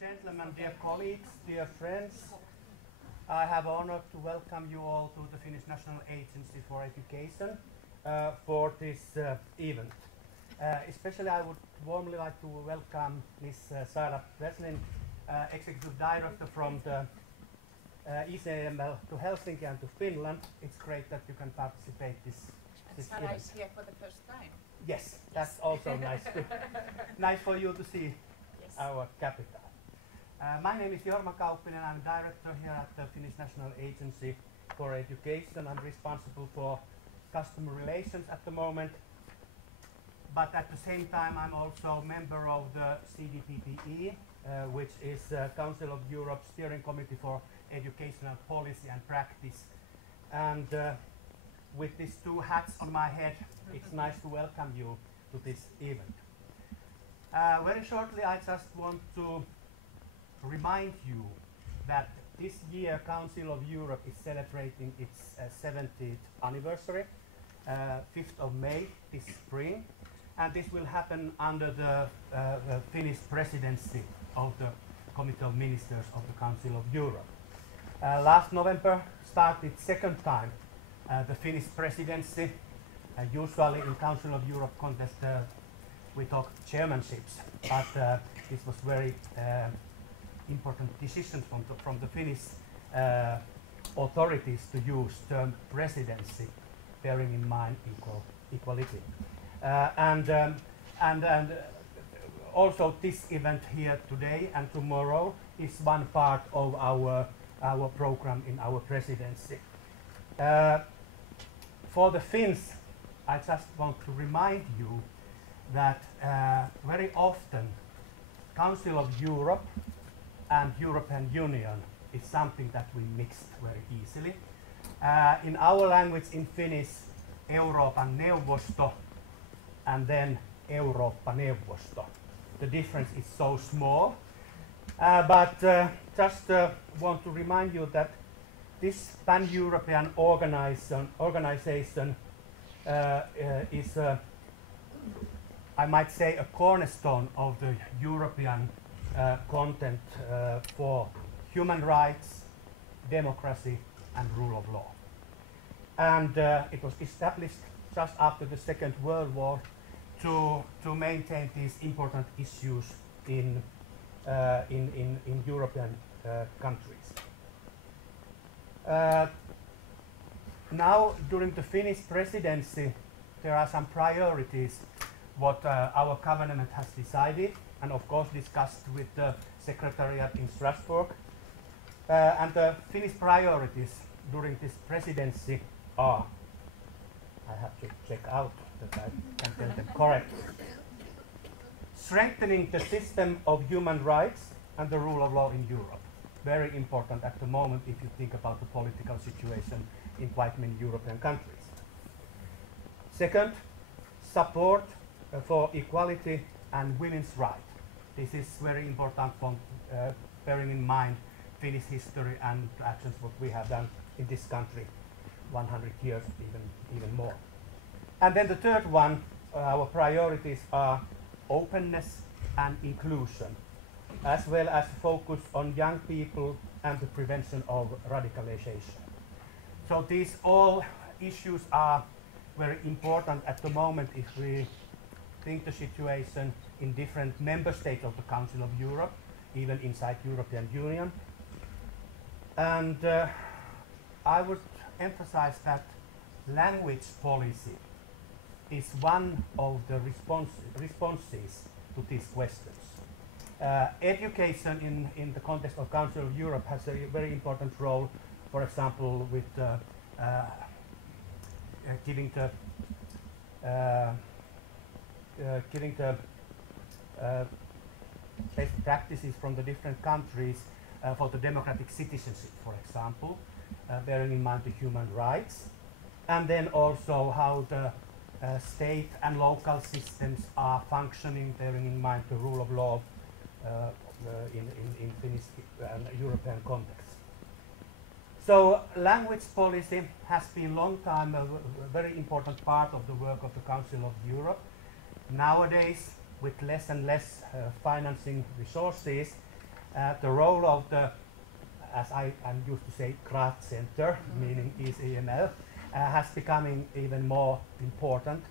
gentlemen, dear colleagues, dear friends, I have honor to welcome you all to the Finnish National Agency for Education for this event. Especially I would warmly like to welcome Ms. Saara Breslin, Executive Director from the ECML to Helsinki and to Finland. It's great that you can participate this Saara is here for the first time. Yes, that's also nice. Nice for you to see our capital. My name is Jorma Kauppinen. I'm director here at the Finnish National Agency for Education. I'm responsible for customer relations at the moment. But at the same time, I'm also member of the CDPPE, which is Council of Europe Steering Committee for Educational Policy and Practice. And with these two hats on my head, it's nice to welcome you to this event. Very shortly, I just want to remind you that this year Council of Europe is celebrating its 70th anniversary, 5th of May this spring, and this will happen under the Finnish presidency of the Committee of Ministers of the Council of Europe. Last November started second time the Finnish presidency. Usually in Council of Europe contest we talk chairmanships, but this was very important decision from the Finnish authorities to use term presidency, bearing in mind equality. And also this event here today and tomorrow is one part of our program in our presidency. For the Finns, I just want to remind you that very often Council of Europe and European Union is something that we mix very easily. In our language in Finnish, Euroopan neuvosto and then Eurooppa-neuvosto. The difference is so small. But just want to remind you that this pan-European organization is, I might say, a cornerstone of the European content for human rights, democracy, and rule of law. And it was established just after the Second World War to maintain these important issues in European countries. Now, during the Finnish presidency, there are some priorities what our government has decided, and of course discussed with the Secretariat in Strasbourg. And the Finnish priorities during this presidency are, I have to check out that I can tell them correctly. Strengthening the system of human rights and the rule of law in Europe. Very important at the moment if you think about the political situation in quite many European countries. Second, support for equality and women's rights. This is very important from bearing in mind Finnish history and the actions what we have done in this country 100 years, even more. And then the third one, our priorities are openness and inclusion, as well as focus on young people and the prevention of radicalization. So these all issues are very important at the moment if we think the situation in different member states of the Council of Europe, even inside European Union. And I would emphasize that language policy is one of the responses to these questions. Education in the context of Council of Europe has a very important role, for example, with giving the best practices from the different countries for the democratic citizenship, for example, bearing in mind the human rights, and then also how the state and local systems are functioning, bearing in mind the rule of law in Finnish and European context. So language policy has been long time a very important part of the work of the Council of Europe. Nowadays, with less and less financing resources, The role of the, as I'm used to say, craft center, meaning ECML, has becoming even more important.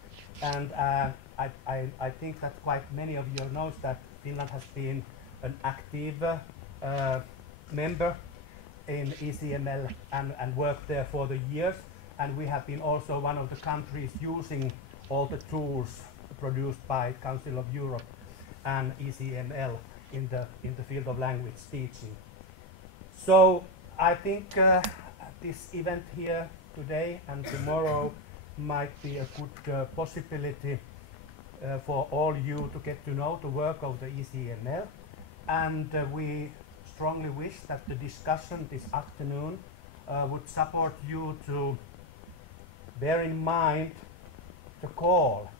And I think that quite many of you knows that Finland has been an active member in ECML and worked there for the years. And we have been also one of the countries using all the tools produced by Council of Europe and ECML in the field of language teaching. So I think this event here today and tomorrow might be a good possibility for all you to get to know the work of the ECML. And we strongly wish that the discussion this afternoon would support you to bear in mind the call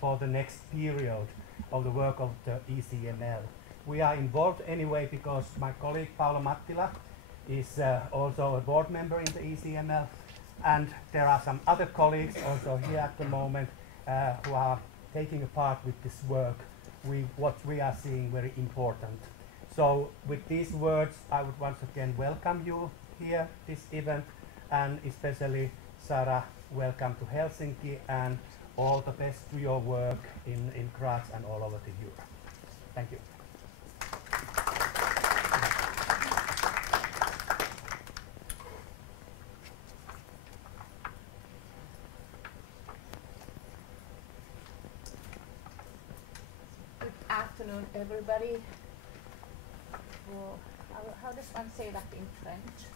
for the next period of the work of the ECML. We are involved anyway because my colleague Paula Mattila is also a board member in the ECML, and there are some other colleagues also here at the moment who are taking a part with this work, what we are seeing very important. So with these words, I would once again welcome you here, this event, and especially Sara, welcome to Helsinki, and all the best to your work in Graz and all over the Europe. Thank you. Good afternoon, everybody. Well, how does one say that in French?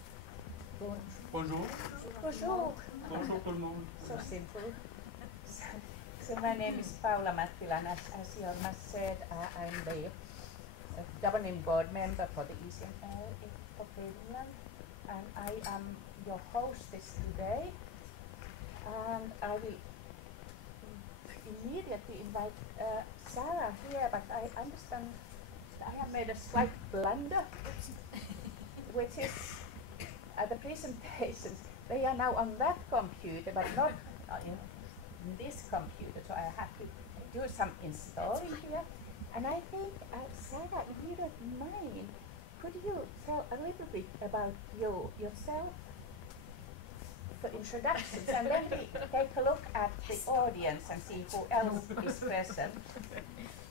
Bonjour. Bonjour. Bonjour tout le monde. So simple. So my name is Paula Mattila, and as Jorma said, I'm the governing board member for the ECML for Finland, and I am your hostess today. And I will immediately invite Sarah here, but I understand I have made a slight blunder, which is the presentations. They are now on that computer, but not in this computer, so I have to do some installing here. And I think, Sarah, if you don't mind, could you tell a little bit about yourself for introductions, and then we take a look at the audience and see who else is present.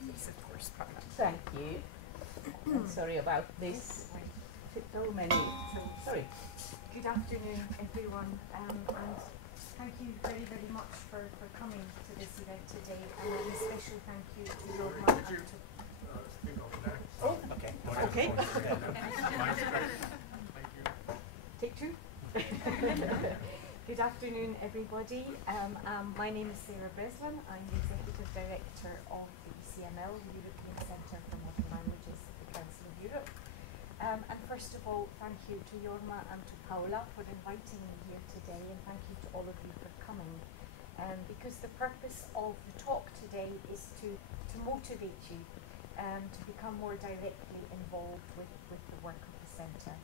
Yes, of course, Paula. Thank you. I'm sorry about this. So many. Sorry. Good afternoon, everyone, and thank you very, very much for coming to this event today, and a special thank you to Jorma and to... Oh, okay. Okay. Take two. Good afternoon, everybody. My name is Sarah Breslin. I'm the Executive Director of the ECML, the European Centre for Modern Languages at the Council of Europe. And first of all, thank you to Jorma and to Paula for inviting me here today, and thank you to all of you for coming. Because the purpose of the talk today is to motivate you to become more directly involved with the work of the Centre.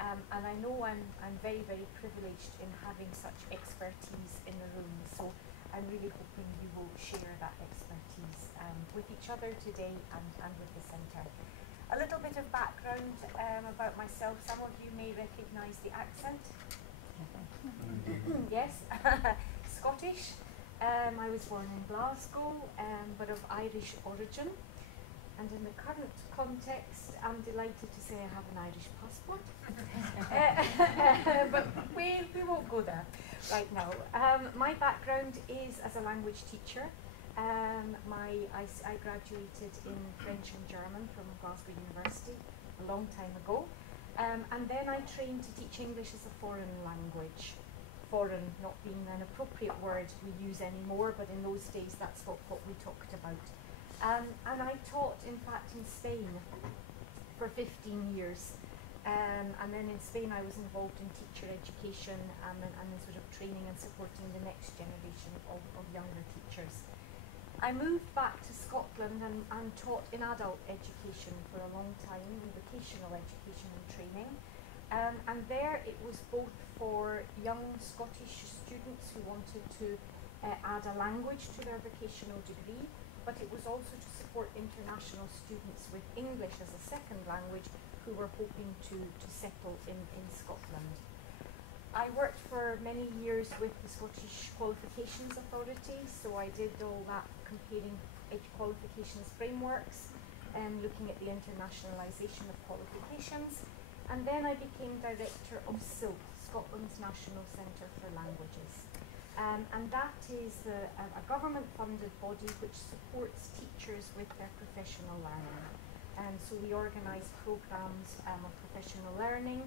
And I know I'm very, very privileged in having such expertise in the room, so I'm really hoping you will share that expertise with each other today and with the Centre. A little bit of background about myself. Some of you may recognise the accent. Yes, Scottish. I was born in Glasgow, but of Irish origin. And in the current context, I'm delighted to say I have an Irish passport. But we won't go there right now. My background is as a language teacher. I graduated in French and German from Glasgow University a long time ago. And then I trained to teach English as a foreign language. Foreign not being an appropriate word we use anymore, but in those days that's what we talked about. And I taught, in fact, in Spain for 15 years. And then in Spain I was involved in teacher education and sort of training and supporting the next generation of younger teachers. I moved back to Scotland and taught in adult education for a long time, in vocational education and training. And there it was both for young Scottish students who wanted to add a language to their vocational degree, but it was also to support international students with English as a second language who were hoping to settle in Scotland. I worked for many years with the Scottish Qualifications Authority, so I did all that comparing qualifications frameworks and looking at the internationalisation of qualifications. And then I became director of SILT, Scotland's National Centre for Languages. And that is a government-funded body which supports teachers with their professional learning. And so we organise programmes of professional learning.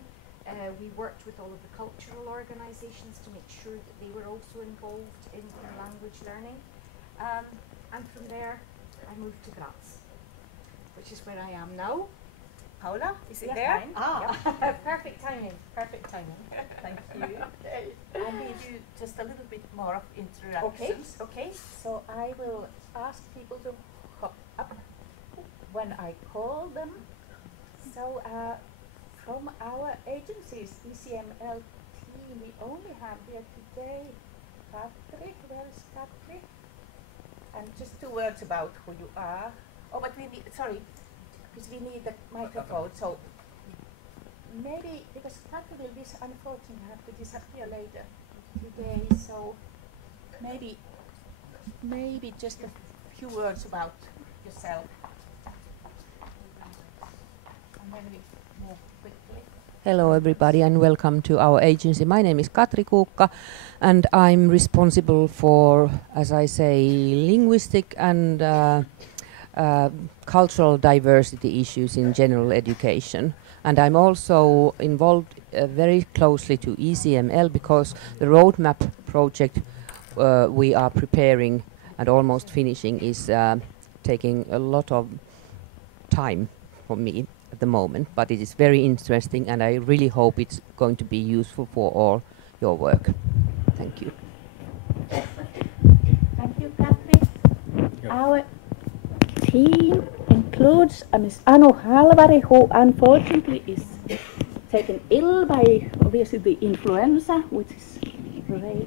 We worked with all of the cultural organisations to make sure that they were also involved in language learning. And from there, I moved to Graz, which is where I am now. Paula, is it there? Fine. Yep. Perfect timing, perfect timing. Thank you. I need you just a little bit more of introductions. Okay. So I will ask people to hop up when I call them. So from our agency's ECML team, we only have here today Katri. Where is Katri? And just 2 words about who you are. Oh, but we need, sorry, because we need the microphone. So maybe, because Katri will unfortunately have to disappear later today, so maybe just a few words about yourself. And then we move quickly. Hello everybody and welcome to our agency. My name is Katri Kuukka and I'm responsible for, as I say, linguistic and cultural diversity issues in general education. And I'm also involved very closely to ECML because the roadmap project we are preparing and almost finishing is taking a lot of time for me at the moment, but it is very interesting and I really hope it's going to be useful for all your work. Thank you. Thank you, Katri. Our team includes Ms. Anu Halvari, who unfortunately is taken ill by obviously the influenza, which is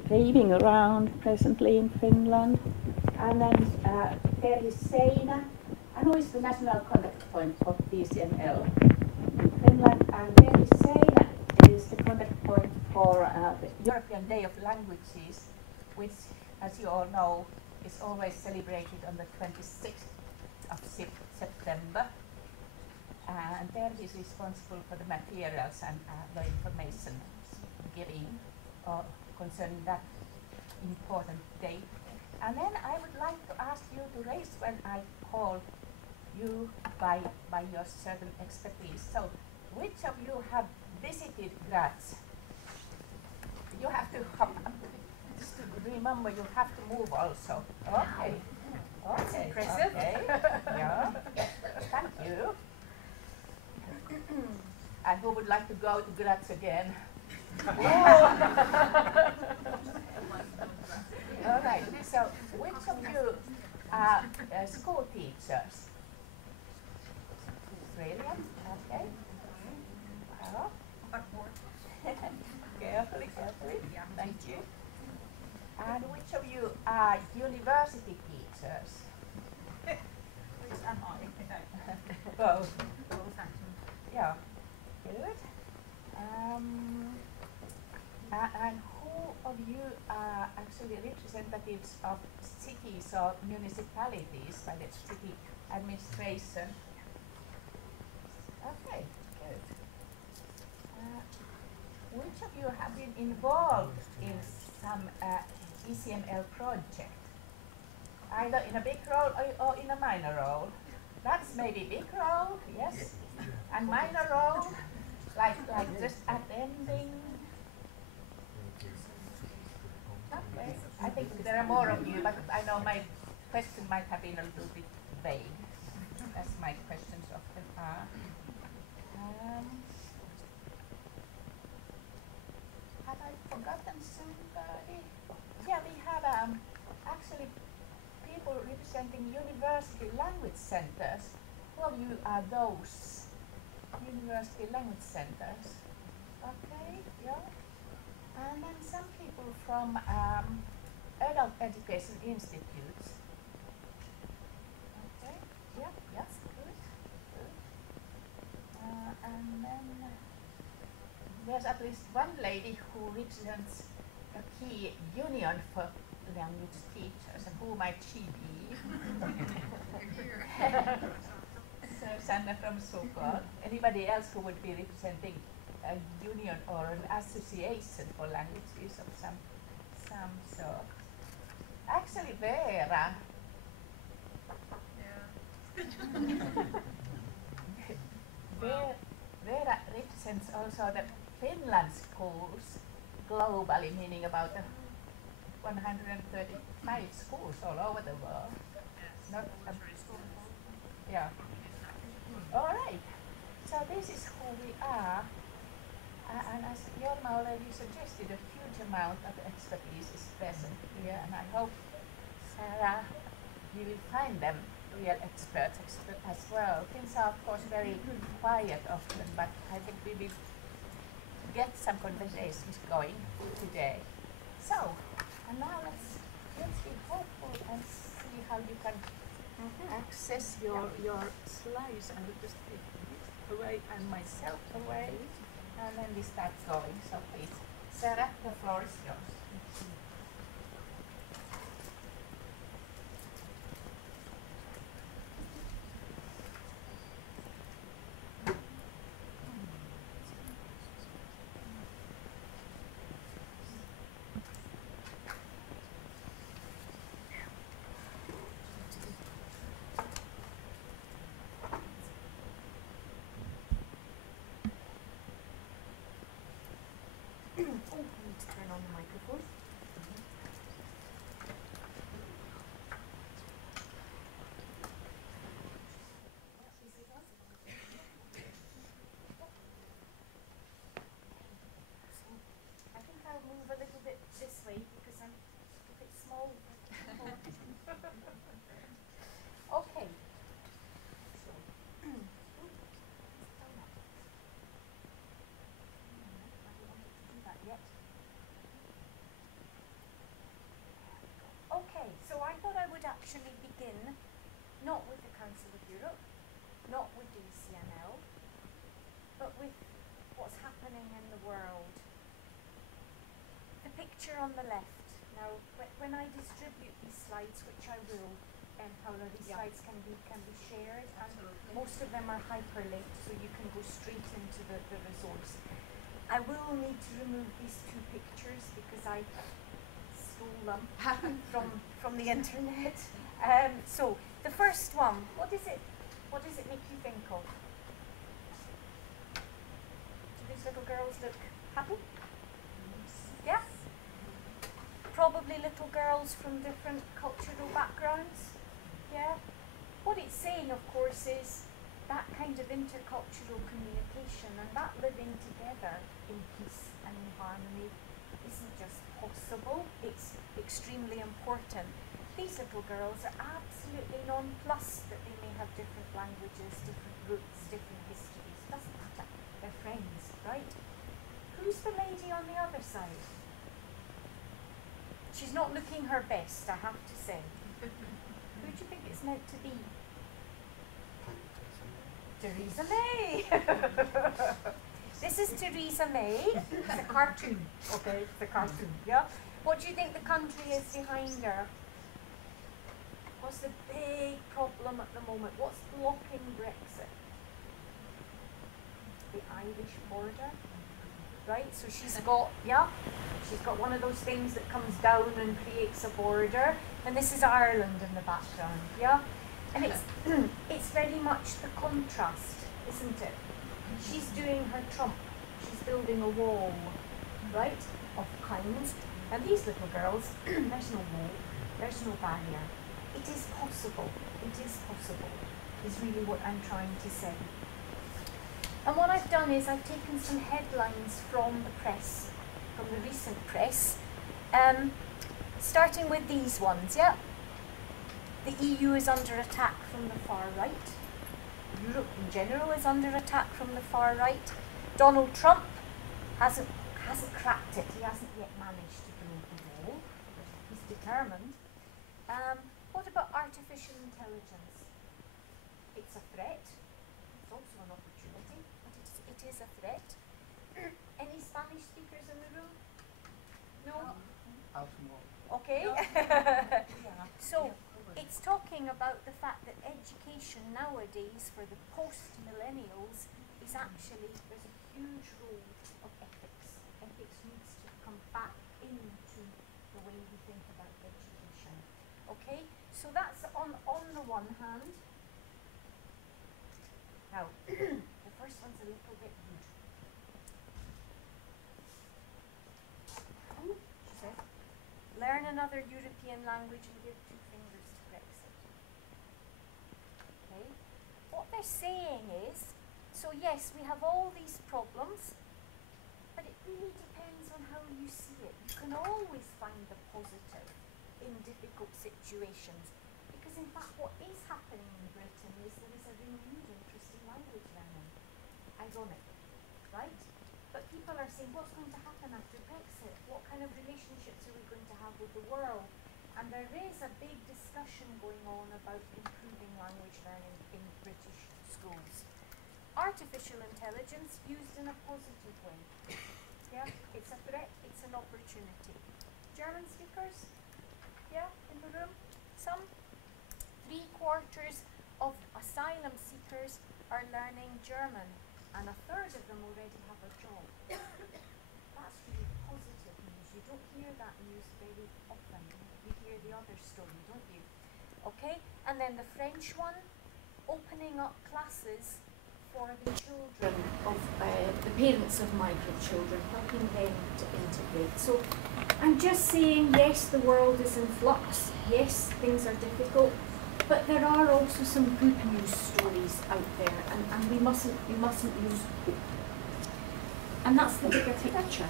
raving around presently in Finland. And then Terhi Seinä, who is the national contact point of ECML in Finland, and Terhi Seinä is the contact point for the European Day of Languages, which, as you all know, is always celebrated on the 26th of September. And Terhi is responsible for the materials and the information giving concerning that important day. And then I would like to ask you to raise when I call you by your certain expertise. So, which of you have visited Graz? You have to hop up. Just to remember, you have to move also. Okay. Okay. Impressive. Okay. Yeah. Thank you. And who would like to go to Graz again? All right. So, which of you are school teachers? Brilliant. Okay. Well, carefully. Thank you. And which of you are university teachers? Which am I? Both. Yeah. Good. And who of you are actually representatives of cities or municipalities by the city administration? Okay, good. Which of you have been involved in some ECML project? Either in a big role or in a minor role? That's maybe big role, yes? And minor role, like just attending? Okay, I think there are more of you, but I know my question might have been a little bit vague, as my questions often are. Have I forgotten somebody? Yeah, we have actually people representing university language centers. Who of you are those university language centers? Okay, yeah. And then some people from adult education institutes. Okay, yeah, yes, good. And is one lady who represents a key union for language teachers, and who might she be? Susanna from Sukon. Anybody else who would be representing a union or an association for languages of some sort? Actually, Vera. Vera represents also the Finland schools globally, meaning about 135 schools all over the world. Not yeah. All right. So this is who we are. And as Jorma already suggested, a huge amount of expertise is present here, and I hope, Sarah, you will find them real experts as well. Things are, of course, very quiet often, but I think we will get some conversations going today. So, and now let's be hopeful and see how you can access your slides, and just take this away and myself away, and then we start going. So please, Sarah, the floor is yours. Oh, I need to turn on the microphone. I think I'll move a little bit this way because I'm a bit small. Okay. Okay, so I thought I would actually begin not with the Council of Europe, not with the ECML, but with what's happening in the world. The picture on the left. Now, when I distribute these slides, which I will, Paula, these slides can be shared, and most of them are hyperlinked, so you can go straight into the resource. I will need to remove these two pictures because I stole them from the internet. So the first one, what does it make you think of? Do these little girls look happy? Yeah? Probably little girls from different cultural backgrounds. Yeah? What it's saying, of course, is that kind of intercultural communication and that living together in peace and in harmony isn't just possible, it's extremely important. These little girls are absolutely nonplussed that they may have different languages, different roots, different histories. Doesn't matter. They're friends, right? Who's the lady on the other side? She's not looking her best, I have to say. Who do you think it's meant to be? Theresa May! This is Theresa May. It's a cartoon, okay? It's a cartoon, yeah? What do you think the country is behind her? What's the big problem at the moment? What's blocking Brexit? The Irish border, right? So she's got, she's got one of those things that comes down and creates a border, and this is Ireland in the background, yeah? And it's very much the contrast, isn't it? She's doing her Trump. She's building a wall, right, of kinds. And these little girls, there's no wall, there's no barrier. It is possible. It is possible, is really what I'm trying to say. And what I've done is I've taken some headlines from the press, from the recent press, starting with these ones, yeah? The EU is under attack from the far right. Europe in general is under attack from the far right. Donald Trump hasn't cracked it. He hasn't yet managed to build the wall. He's determined. What about artificial intelligence? It's a threat. It's also an opportunity, but it is a threat. Any Spanish speakers in the room? No? Okay. So, it's talking about the fact that education nowadays for the post-millennials is actually, there's a huge role of ethics. Ethics needs to come back into the way we think about education. Okay? So that's on the one hand. Now, the first one's a little bit rude. She said, learn another European language and give 2 fingers to Brexit. Okay? What they're saying is, so yes, we have all these problems, but it really depends on how you see it. You can always find the positive in difficult situations. Because in fact what is happening in Britain is there is a renewed interest in language learning. Ironic, right? But people are saying, what's going to happen after Brexit? What kind of relationships are we going to have with the world? And there is a big discussion going on about improving language learning in British schools. Artificial intelligence used in a positive way. Yeah, it's a threat, it's an opportunity. German speakers? Yeah, in the room? Some? 3/4 of asylum seekers are learning German, and 1/3 of them already have a job. That's really positive news. You don't hear that news very often. You hear the other story, don't you? Okay, and then the French one, opening up classes for the children of the parents of migrant children, helping them to integrate. So I'm just saying, yes, the world is in flux. Yes, things are difficult. But there are also some good news stories out there, and we mustn't lose hope. And that's the bigger picture.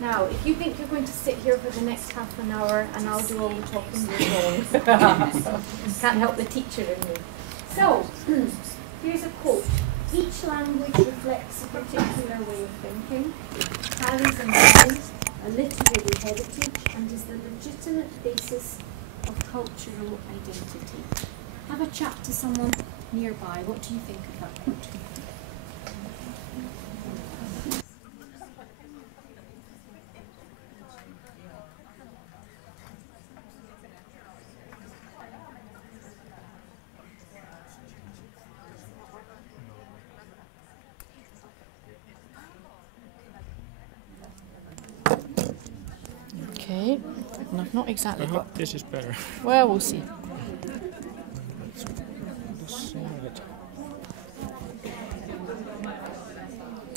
Now, if you think you're going to sit here for the next half an hour and I'll do all the talking, you're wrong. Can't help the teacher in me. So, here's a quote. Each language reflects a particular way of thinking, carries a meaning, a literary heritage, and is the legitimate basis of cultural identity. Have a chat to someone nearby. What do you think of that quote? Okay, no, not exactly. I hope this is better. Well, we'll see.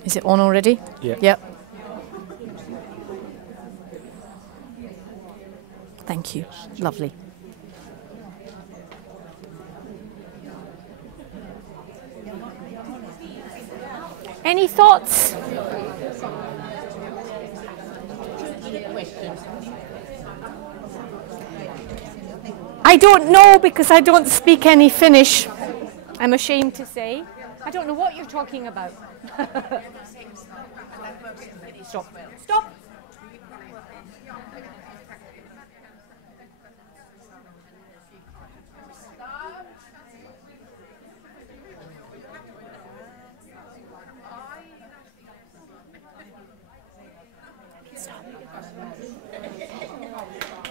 Is it on already? Yeah. Yep. Thank you. Lovely. Any thoughts? I don't know because I don't speak any Finnish. I'm ashamed to say. I don't know what you're talking about. Stop. Stop.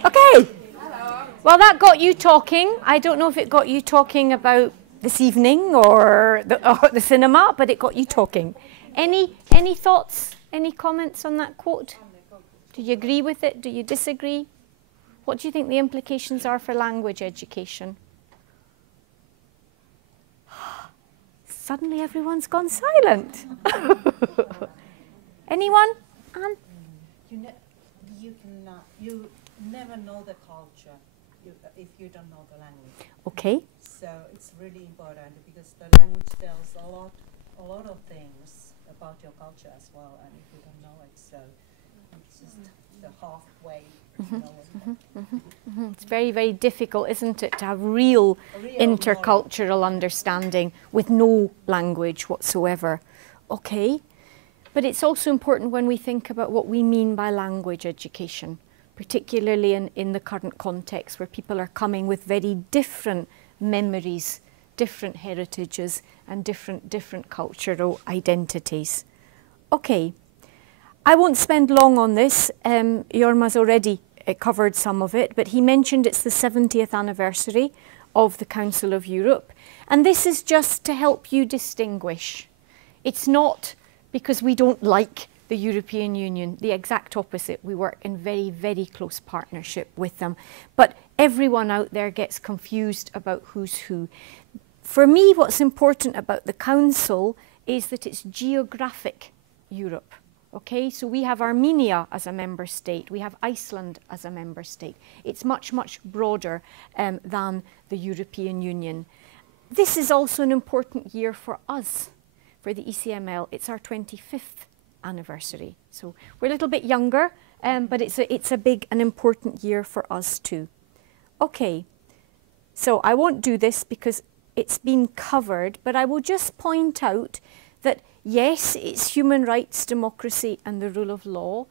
Okay. Well, that got you talking. I don't know if it got you talking about this evening or the cinema, but it got you talking. Any thoughts, any comments on that quote? Do you agree with it? Do you disagree? What do you think the implications are for language education? Suddenly everyone's gone silent. Anyone? Anne? You never know the culture if you don't know the language. Okay. So it's really important because the language tells a lot of things about your culture as well, and if you don't know it, so it's just the halfway. It's very, very difficult, isn't it, to have real intercultural understanding with no language whatsoever. Okay. But it's also important when we think about what we mean by language education, particularly in the current context where people are coming with very different memories, different heritages and different cultural identities. Okay, I won't spend long on this. Jorma's already covered some of it, but he mentioned it's the 70th anniversary of the Council of Europe. And this is just to help you distinguish. It's not because we don't like the European Union, the exact opposite. We work in very, very close partnership with them. But everyone out there gets confused about who's who. For me, what's important about the Council is that it's geographic Europe. Okay, so we have Armenia as a member state, we have Iceland as a member state. It's much, much broader than the European Union. This is also an important year for us, for the ECML. It's our 25th anniversary. So we're a little bit younger, but it's a big and important year for us too. Okay, so I won't do this because it's been covered, but I will just point out that yes, it's human rights, democracy and the rule of law,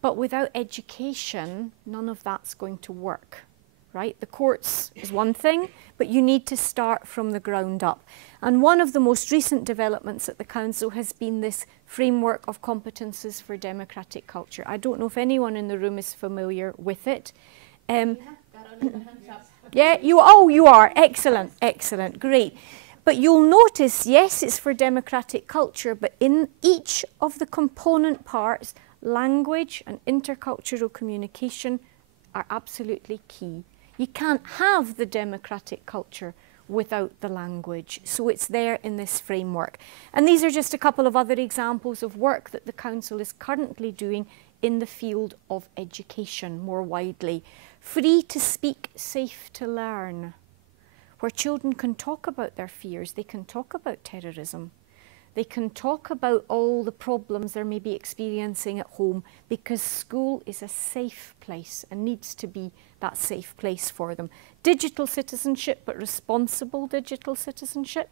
but without education, none of that's going to work, right? The courts is one thing, but you need to start from the ground up. And one of the most recent developments at the Council has been this framework of competences for democratic culture. I don't know if anyone in the room is familiar with it. Yeah, you are. Excellent, excellent, great. But you'll notice, yes, it's for democratic culture, but in each of the component parts, language and intercultural communication are absolutely key. You can't have the democratic culture without the language. So it's there in this framework. And these are just a couple of other examples of work that the Council is currently doing in the field of education more widely. Free to speak, safe to learn, where children can talk about their fears, they can talk about terrorism, they can talk about all the problems they may be experiencing at home, because school is a safe place and needs to be that safe place for them. Digital citizenship, but responsible digital citizenship.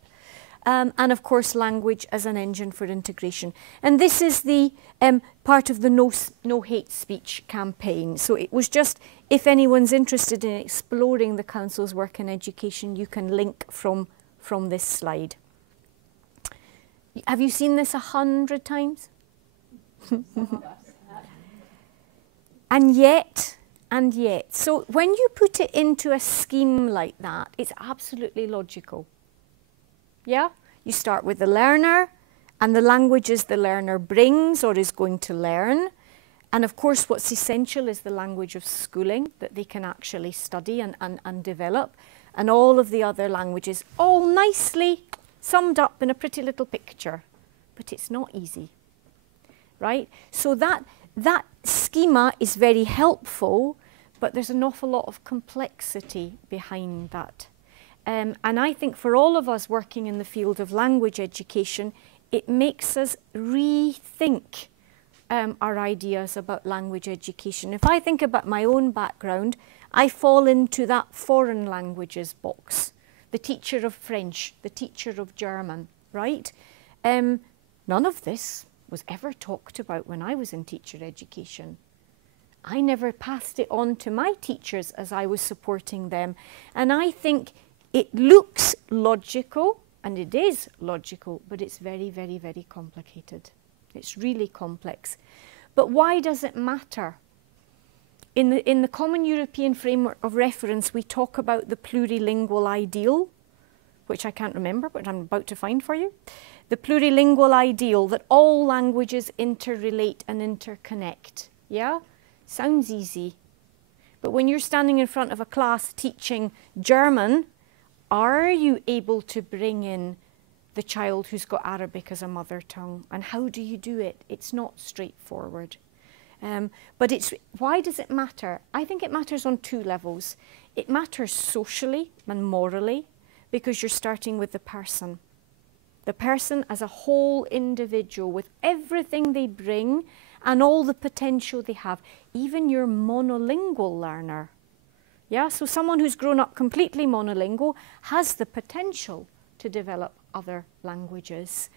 And of course language as an engine for integration. And this is the part of the no hate speech campaign. So it was just, if anyone's interested in exploring the Council's work in education, you can link from this slide. Have you seen this 100 times? And yet, so when you put it into a scheme like that, it's absolutely logical. Yeah, you start with the learner and the languages the learner brings or is going to learn. And of course, what's essential is the language of schooling that they can actually study and develop. And all of the other languages, all nicely summed up in a pretty little picture. But it's not easy, right? So that schema is very helpful, but there's an awful lot of complexity behind that. And I think for all of us working in the field of language education, it makes us rethink our ideas about language education. If I think about my own background, I fall into that foreign languages box. The teacher of French, the teacher of German, right? None of this was ever talked about when I was in teacher education. I never passed it on to my teachers as I was supporting them. And I think it looks logical, and it is logical, but it's very, very, very complicated. It's really complex. But why does it matter? In the Common European Framework of Reference, we talk about the plurilingual ideal, which I can't remember, but I'm about to find for you. The plurilingual ideal that all languages interrelate and interconnect. Yeah? Sounds easy. But when you're standing in front of a class teaching German, are you able to bring in the child who's got Arabic as a mother tongue? And how do you do it? It's not straightforward. But why does it matter? I think it matters on two levels. It matters socially and morally, because you're starting with the person. The person as a whole individual with everything they bring and all the potential they have. Even your monolingual learner. Yeah, so someone who's grown up completely monolingual has the potential to develop other languages.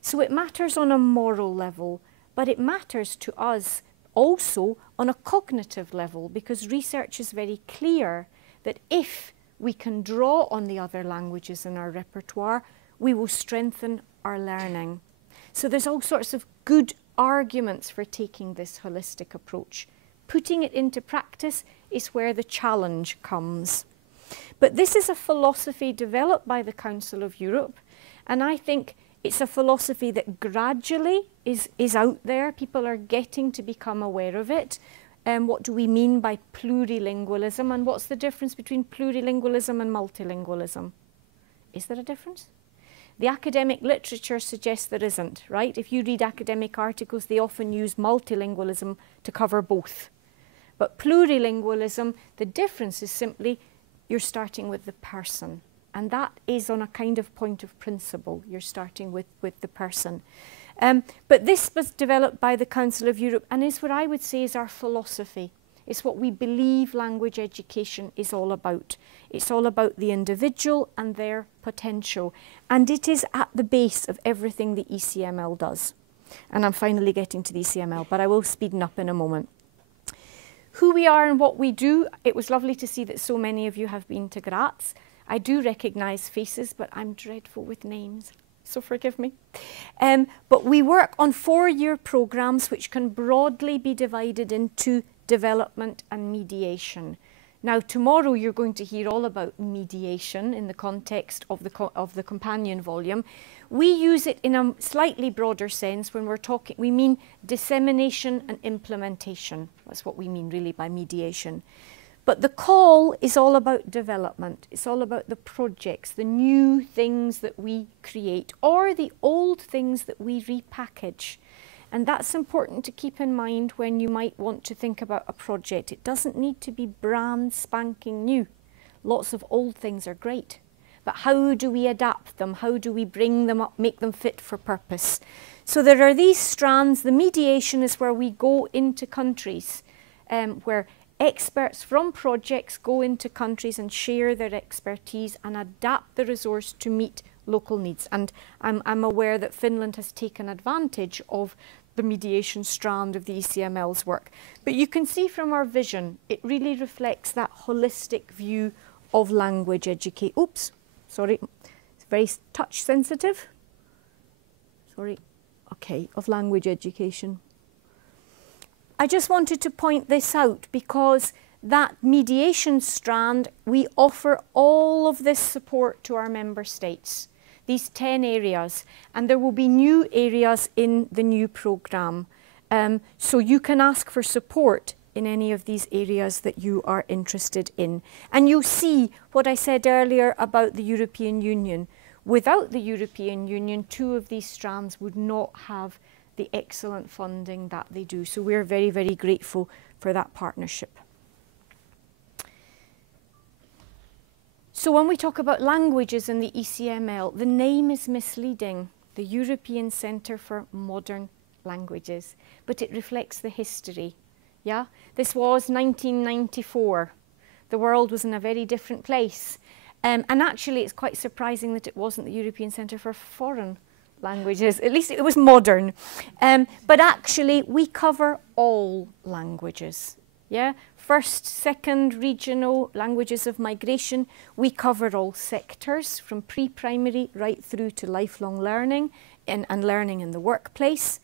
So it matters on a moral level, but it matters to us also on a cognitive level, because research is very clear that if we can draw on the other languages in our repertoire, we will strengthen our learning. So there's all sorts of good arguments for taking this holistic approach. Putting it into practice is where the challenge comes. But this is a philosophy developed by the Council of Europe, and I think it's a philosophy that gradually is out there. People are getting to become aware of it. What do we mean by plurilingualism, and what's the difference between plurilingualism and multilingualism? Is there a difference? The academic literature suggests there isn't, right? If you read academic articles, they often use multilingualism to cover both. But plurilingualism, the difference is simply you're starting with the person. And that is on a kind of point of principle. You're starting with the person. But this was developed by the Council of Europe and is what I would say is our philosophy. It's what we believe language education is all about. It's all about the individual and their potential. And it is at the base of everything the ECML does. And I'm finally getting to the ECML, but I will speeden up in a moment. Who we are and what we do, it was lovely to see that so many of you have been to Graz. I do recognise faces, but I'm dreadful with names, so forgive me. But we work on 4-year programmes which can broadly be divided into development and mediation. Now, tomorrow you're going to hear all about mediation in the context of the companion volume. We use it in a slightly broader sense when we're talking, we mean dissemination and implementation. That's what we mean really by mediation. But the call is all about development. It's all about the projects, the new things that we create, or the old things that we repackage. And that's important to keep in mind when you might want to think about a project. It doesn't need to be brand spanking new. Lots of old things are great. But how do we adapt them? How do we bring them up, make them fit for purpose? So there are these strands. The mediation is where we go into countries, where experts from projects go into countries and share their expertise and adapt the resource to meet local needs. And I'm aware that Finland has taken advantage of the mediation strand of the ECML's work. But you can see from our vision, it really reflects that holistic view of language education. Oops, sorry, it's very touch sensitive. Sorry, okay, of language education. I just wanted to point this out because that mediation strand, we offer all of this support to our member states, these 10 areas, and there will be new areas in the new programme. So you can ask for support in any of these areas that you are interested in. And you see what I said earlier about the European Union. Without the European Union, 2 of these strands would not have the excellent funding that they do. So we're very, very grateful for that partnership. So when we talk about languages in the ECML, the name is misleading, the European Centre for Modern Languages, but it reflects the history. Yeah, this was 1994. The world was in a very different place. And actually it's quite surprising that it wasn't the European Centre for Foreign Languages, at least it was modern. But actually we cover all languages. Yeah, first, second, regional, languages of migration. We cover all sectors from pre-primary right through to lifelong learning and learning in the workplace.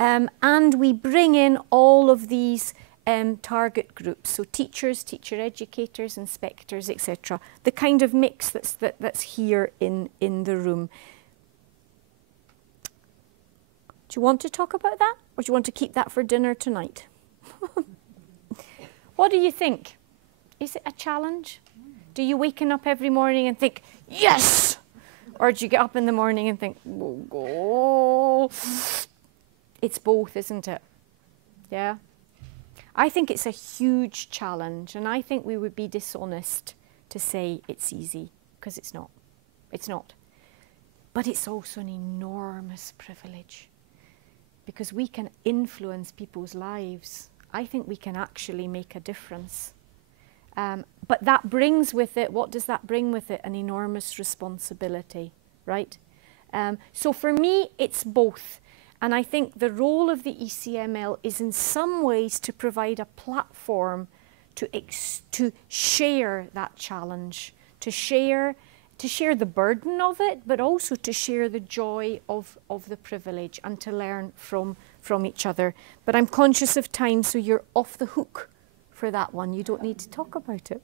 And we bring in all of these target groups, so teachers, teacher educators, inspectors, etc. The kind of mix that's here in the room. Do you want to talk about that, or do you want to keep that for dinner tonight? What do you think? Is it a challenge? Do you waken up every morning and think, yes? Or do you get up in the morning and think, oh. It's both, isn't it? Yeah. I think it's a huge challenge, and I think we would be dishonest to say it's easy, because it's not. It's not. But it's also an enormous privilege, because we can influence people's lives. I think we can actually make a difference. But that brings with it, what does that bring with it? An enormous responsibility, right? So for me, it's both. And I think the role of the ECML is in some ways to provide a platform to share that challenge, to share to share the burden of it, but also to share the joy of the privilege and to learn from each other. But I'm conscious of time, so you're off the hook for that one. You don't need to talk about it.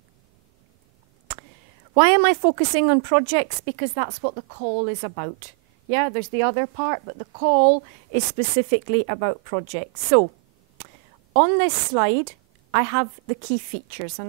Why am I focusing on projects? Because that's what the call is about. Yeah, there's the other part, but the call is specifically about projects. So, on this slide, I have the key features, and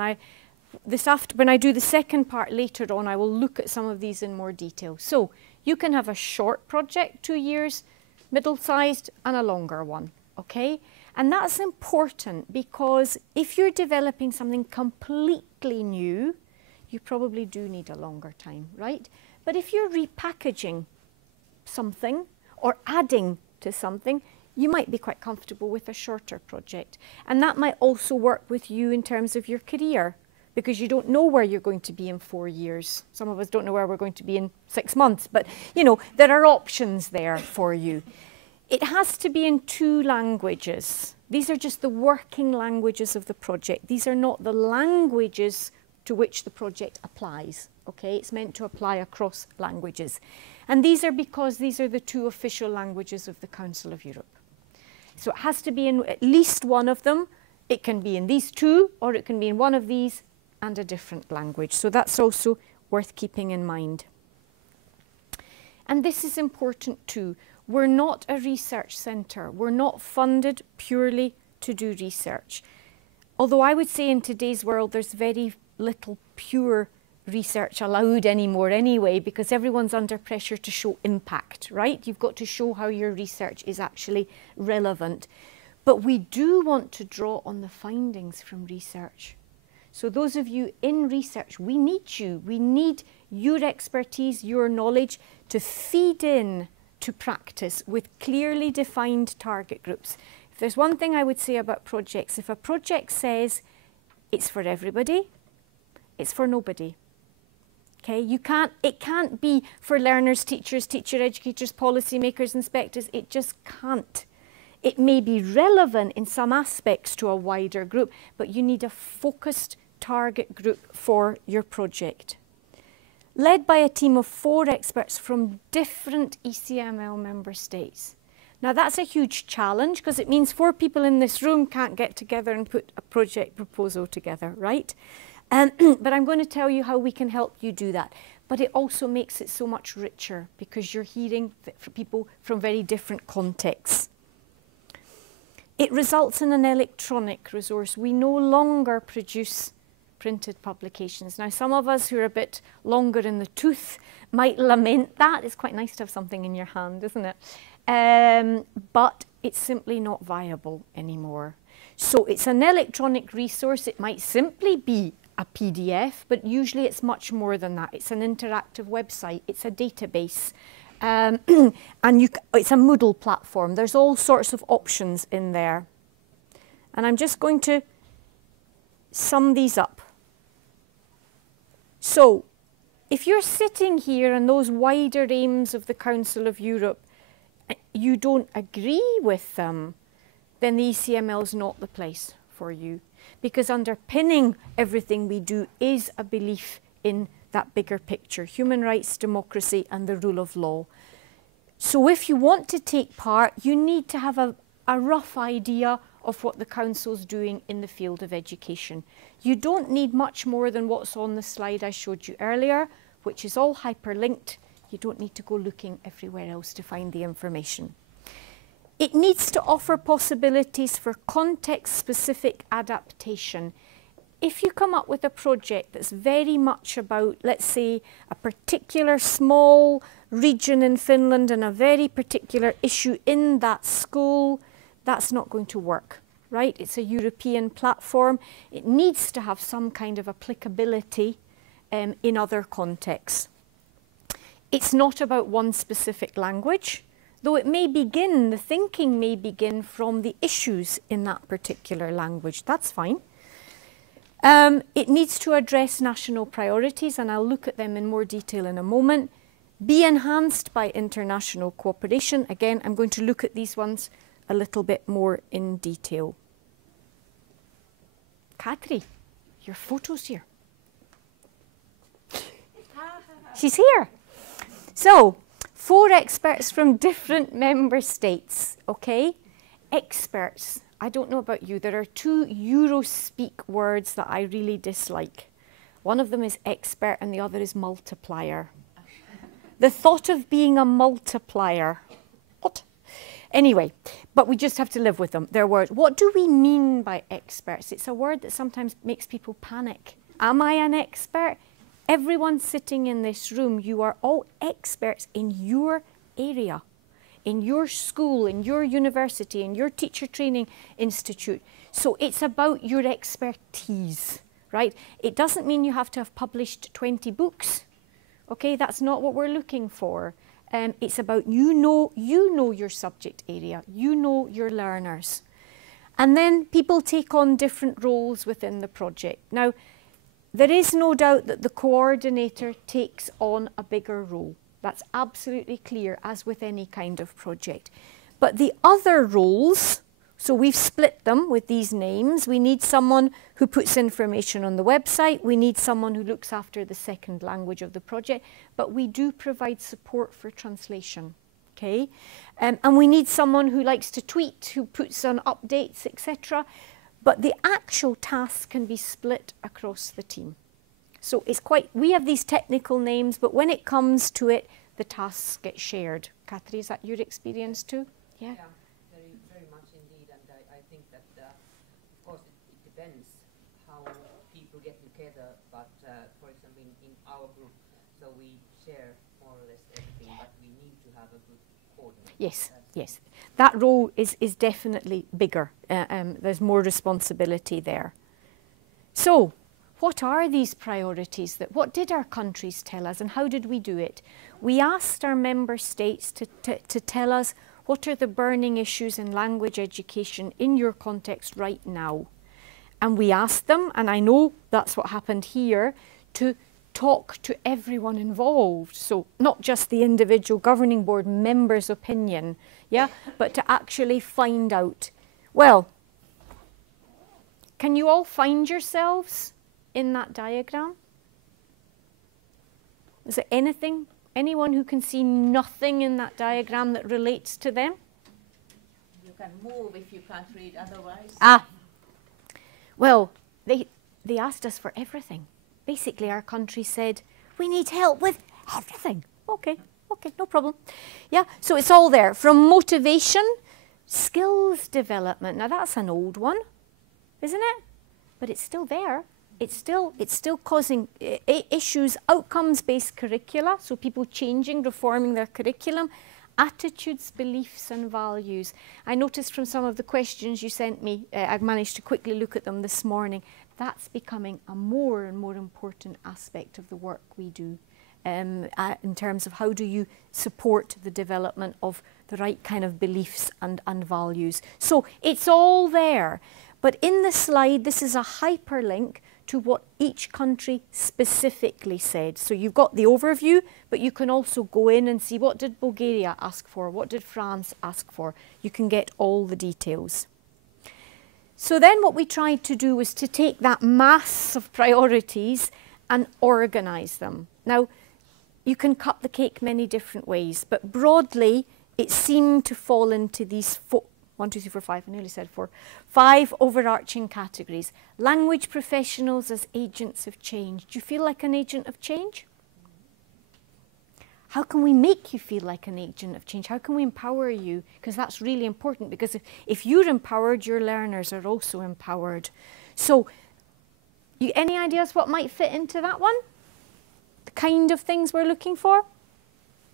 when I do the second part later on, I will look at some of these in more detail. So, you can have a short project, 2 years, middle-sized, and a longer one, okay? And that's important because if you're developing something completely new, you probably do need a longer time, right? But if you're repackaging something or adding to something, you might be quite comfortable with a shorter project. And that might also work with you in terms of your career, because you don't know where you're going to be in 4 years. Some of us don't know where we're going to be in 6 months, but you know, there are options there for you. It has to be in 2 languages. These are just the working languages of the project. These are not the languages to which the project applies, okay? It's meant to apply across languages. And these are because these are the 2 official languages of the Council of Europe. So it has to be in at least one of them. It can be in these 2, or it can be in one of these and a different language. So that's also worth keeping in mind. And this is important too. We're not a research centre. We're not funded purely to do research. Although I would say in today's world there's very little pure research allowed anymore anyway, because everyone's under pressure to show impact, right? You've got to show how your research is actually relevant. But we do want to draw on the findings from research. So those of you in research, we need you. We need your expertise, your knowledge to feed in to practice with clearly defined target groups. If there's one thing I would say about projects, if a project says it's for everybody, it's for nobody. Okay, it can't be for learners, teachers, teacher educators, policymakers, inspectors. It just can't. It may be relevant in some aspects to a wider group, but you need a focused target group for your project. Led by a team of 4 experts from different ECML member states. Now that's a huge challenge because it means 4 people in this room can't get together and put a project proposal together, right? But I'm going to tell you how we can help you do that. But it also makes it so much richer because you're hearing from people from very different contexts. It results in an electronic resource. We no longer produce printed publications. Now, some of us who are a bit longer in the tooth might lament that. It's quite nice to have something in your hand, isn't it? But it's simply not viable anymore. So it's an electronic resource. It might simply be a PDF, but usually it's much more than that. It's an interactive website. It's a database. And it's a Moodle platform. There's all sorts of options in there. And I'm just going to sum these up. So, if you're sitting here and those wider aims of the Council of Europe, you don't agree with them, then the ECML is not the place for you. Because underpinning everything we do is a belief in that bigger picture, human rights, democracy, and the rule of law. So if you want to take part, you need to have a rough idea of what the Council's doing in the field of education. You don't need much more than what's on the slide I showed you earlier, which is all hyperlinked. You don't need to go looking everywhere else to find the information. It needs to offer possibilities for context-specific adaptation. If you come up with a project that's very much about, let's say, a particular small region in Finland and a very particular issue in that school, that's not going to work, right? It's a European platform. It needs to have some kind of applicability in other contexts. It's not about one specific language, though it may begin, the thinking may begin from the issues in that particular language. That's fine. It needs to address national priorities, and I'll look at them in more detail in a moment. Be enhanced by international cooperation. Again, I'm going to look at these ones a little bit more in detail. Katri, your photo's here. She's here. So, 4 experts from different member states, okay? Experts. I don't know about you. There are 2 Eurospeak words that I really dislike. One of them is expert and the other is multiplier. The thought of being a multiplier. What? Anyway, but we just have to live with them. They're words. What do we mean by experts? It's a word that sometimes makes people panic. Am I an expert? Everyone sitting in this room, you are all experts in your area, in your school, in your university, in your teacher training institute. So it's about your expertise, right? It doesn't mean you have to have published 20 books. Okay, that's not what we're looking for. It's about you know your subject area, you know your learners. And then people take on different roles within the project. Now, there is no doubt that the coordinator takes on a bigger role. That's absolutely clear, as with any kind of project. But the other roles, so we've split them with these names. We need someone who puts information on the website. We need someone who looks after the second language of the project. But we do provide support for translation, okay? And we need someone who likes to tweet, who puts on updates, etc. But the actual tasks can be split across the team. So it's quite, we have these technical names, but when it comes to it, the tasks get shared. Katri, is that your experience too? Yeah. Yeah, very much indeed. And I think that, of course, it depends how people get together. But for example, in our group, so we share more or less everything, but we need to have a good coordinator. Yes, yes. That role is definitely bigger. There's more responsibility there. So, what are these priorities? What did our countries tell us and how did we do it? We asked our member states to tell us what are the burning issues in language education in your context right now. And we asked them, and I know that's what happened here, to talk to everyone involved. So not just the individual governing board member's opinion, yeah, but to actually find out. Well, can you all find yourselves in that diagram? Is there anyone who can see nothing in that diagram that relates to them? You can move if you can't read otherwise. Ah, well, they asked us for everything. Basically, our country said, we need help with everything. Okay, no problem. Yeah, so it's all there. From motivation, skills development. Now, that's an old one, isn't it? But it's still there. It's still causing issues, outcomes-based curricula, so people changing, reforming their curriculum, attitudes, beliefs and values. I noticed from some of the questions you sent me, I managed to quickly look at them this morning, that's becoming a more and more important aspect of the work we do in terms of how do you support the development of the right kind of beliefs and values. So it's all there, but in the slide this is a hyperlink to what each country specifically said. So you've got the overview, but you can also go in and see what did Bulgaria ask for, what did France ask for. You can get all the details. So then what we tried to do was to take that mass of priorities and organise them. Now, you can cut the cake many different ways, but broadly it seemed to fall into these 5 overarching categories. Language professionals as agents of change. Do you feel like an agent of change? How can we make you feel like an agent of change? How can we empower you? Because that's really important, because if you're empowered, your learners are also empowered. So, any ideas what might fit into that one? The kind of things we're looking for?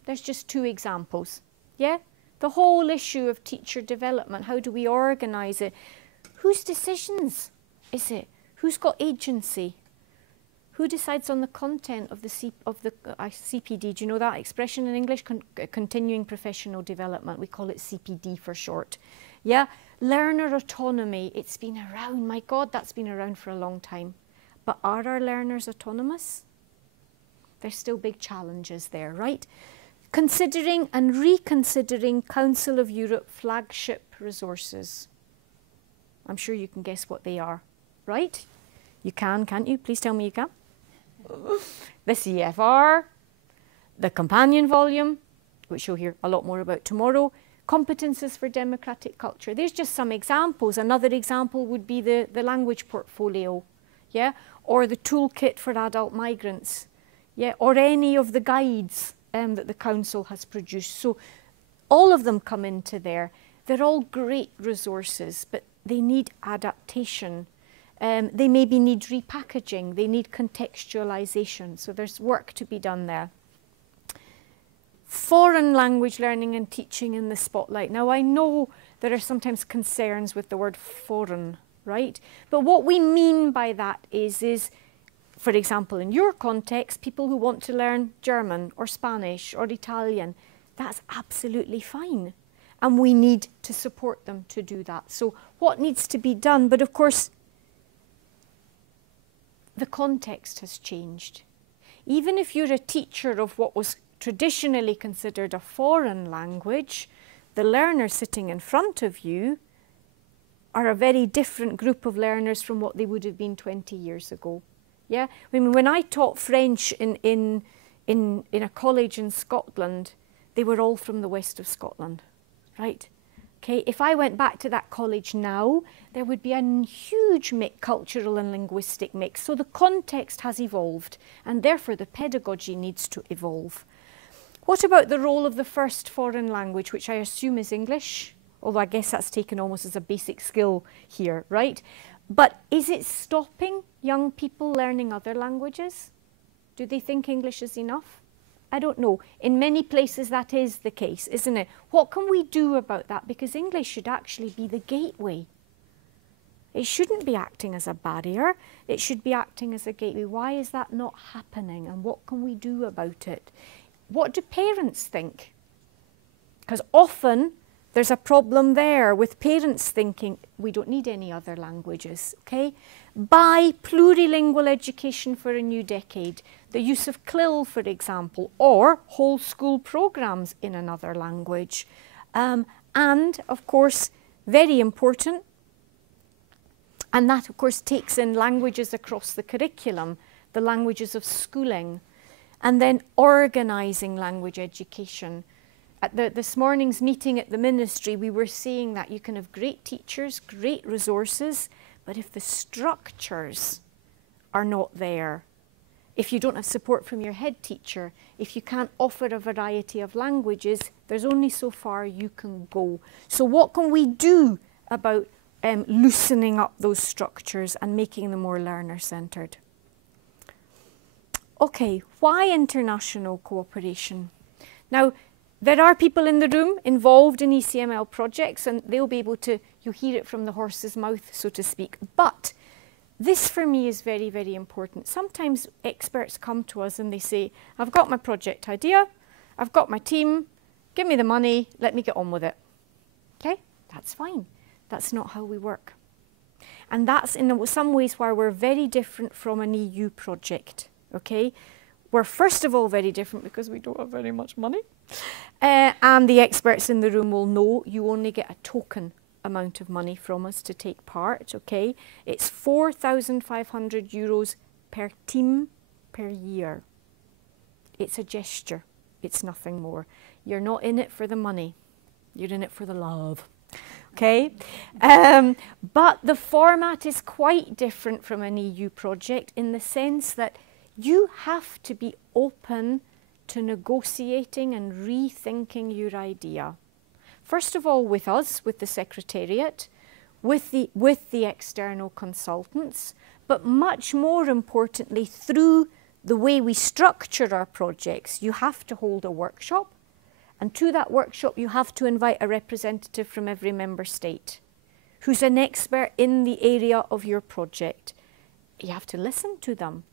There's just 2 examples. Yeah? The whole issue of teacher development, how do we organise it? Whose decisions is it? Who's got agency? Who decides on the content of the CPD? Do you know that expression in English? Continuing professional development. We call it CPD for short. Yeah, learner autonomy. It's been around. My God, that's been around for a long time. But are our learners autonomous? There's still big challenges there, right? Considering and reconsidering Council of Europe flagship resources. I'm sure you can guess what they are, right? You can, can't you? Please tell me you can. The CFR, The companion volume, which you'll hear a lot more about tomorrow, competences for democratic culture. There's just some examples. Another example would be the language portfolio, yeah, or the toolkit for adult migrants, yeah, or any of the guides that the council has produced. So all of them come into there. They're all great resources, but they need adaptation. They maybe need repackaging. They need contextualization. So there's work to be done there. Foreign language learning and teaching in the spotlight. Now, I know there are sometimes concerns with the word foreign, right? But what we mean by that is, for example, in your context, people who want to learn German or Spanish or Italian, that's absolutely fine. And we need to support them to do that. So what needs to be done? But of course, the context has changed. Even if you're a teacher of what was traditionally considered a foreign language, the learners sitting in front of you are a very different group of learners from what they would have been 20 years ago. Yeah, I mean, when I taught French in a college in Scotland, they were all from the west of Scotland, right? Okay, if I went back to that college now, there would be a huge cultural and linguistic mix. So the context has evolved, and therefore the pedagogy needs to evolve. What about the role of the first foreign language, which I assume is English? Although I guess that's taken almost as a basic skill here, right? But is it stopping young people learning other languages? Do they think English is enough? I don't know. In many places that is the case, isn't it? What can we do about that? Because English should actually be the gateway. It shouldn't be acting as a barrier. It should be acting as a gateway. Why is that not happening? And what can we do about it? What do parents think? Because often there's a problem there with parents thinking we don't need any other languages, okay? By plurilingual education for a new decade, the use of CLIL, for example, or whole school programs in another language. And, of course, very important, and that, of course, takes in languages across the curriculum, the languages of schooling, and then organising language education. At this morning's meeting at the ministry, we were seeing that you can have great teachers, great resources, but if the structures are not there, if you don't have support from your head teacher, if you can't offer a variety of languages, there's only so far you can go. So what can we do about loosening up those structures and making them more learner-centred? Okay, why international cooperation? Now, there are people in the room involved in ECML projects, and they'll be able to, you hear it from the horse's mouth, so to speak. But this for me is very, very important. Sometimes experts come to us and they say, I've got my project idea, I've got my team, give me the money, let me get on with it. Okay, that's fine. That's not how we work. And that's in some ways why we're very different from an EU project. Okay, we're first of all very different because we don't have very much money. And the experts in the room will know you only get a token amount of money from us to take part, okay? It's 4,500 euros per team per year. It's a gesture, it's nothing more. You're not in it for the money, you're in it for the love, okay? But the format is quite different from an EU project in the sense that you have to be open to negotiating and rethinking your idea. First of all, with us, with the Secretariat, with the external consultants, but much more importantly, through the way we structure our projects. You have to hold a workshop, and to that workshop you have to invite a representative from every member state who's an expert in the area of your project. You have to listen to them.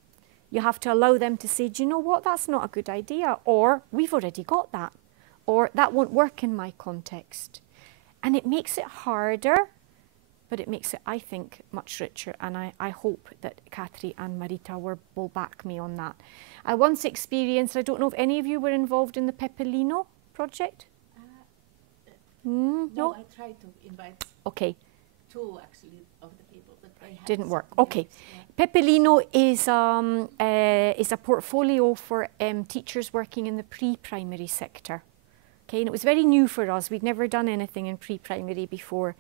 You have to allow them to say, do you know what, that's not a good idea, or we've already got that, or that won't work in my context. And it makes it harder, but it makes it, I think, much richer, and I hope that Katri and Marita will back me on that. I once experienced, I don't know if any of you were involved in the Pepelino project? No, I tried to invite. Okay, two actually of the people, but they had Didn't work. something Okay. else, Pepelino is a portfolio for teachers working in the pre-primary sector. Okay, and it was very new for us. We'd never done anything in pre-primary before.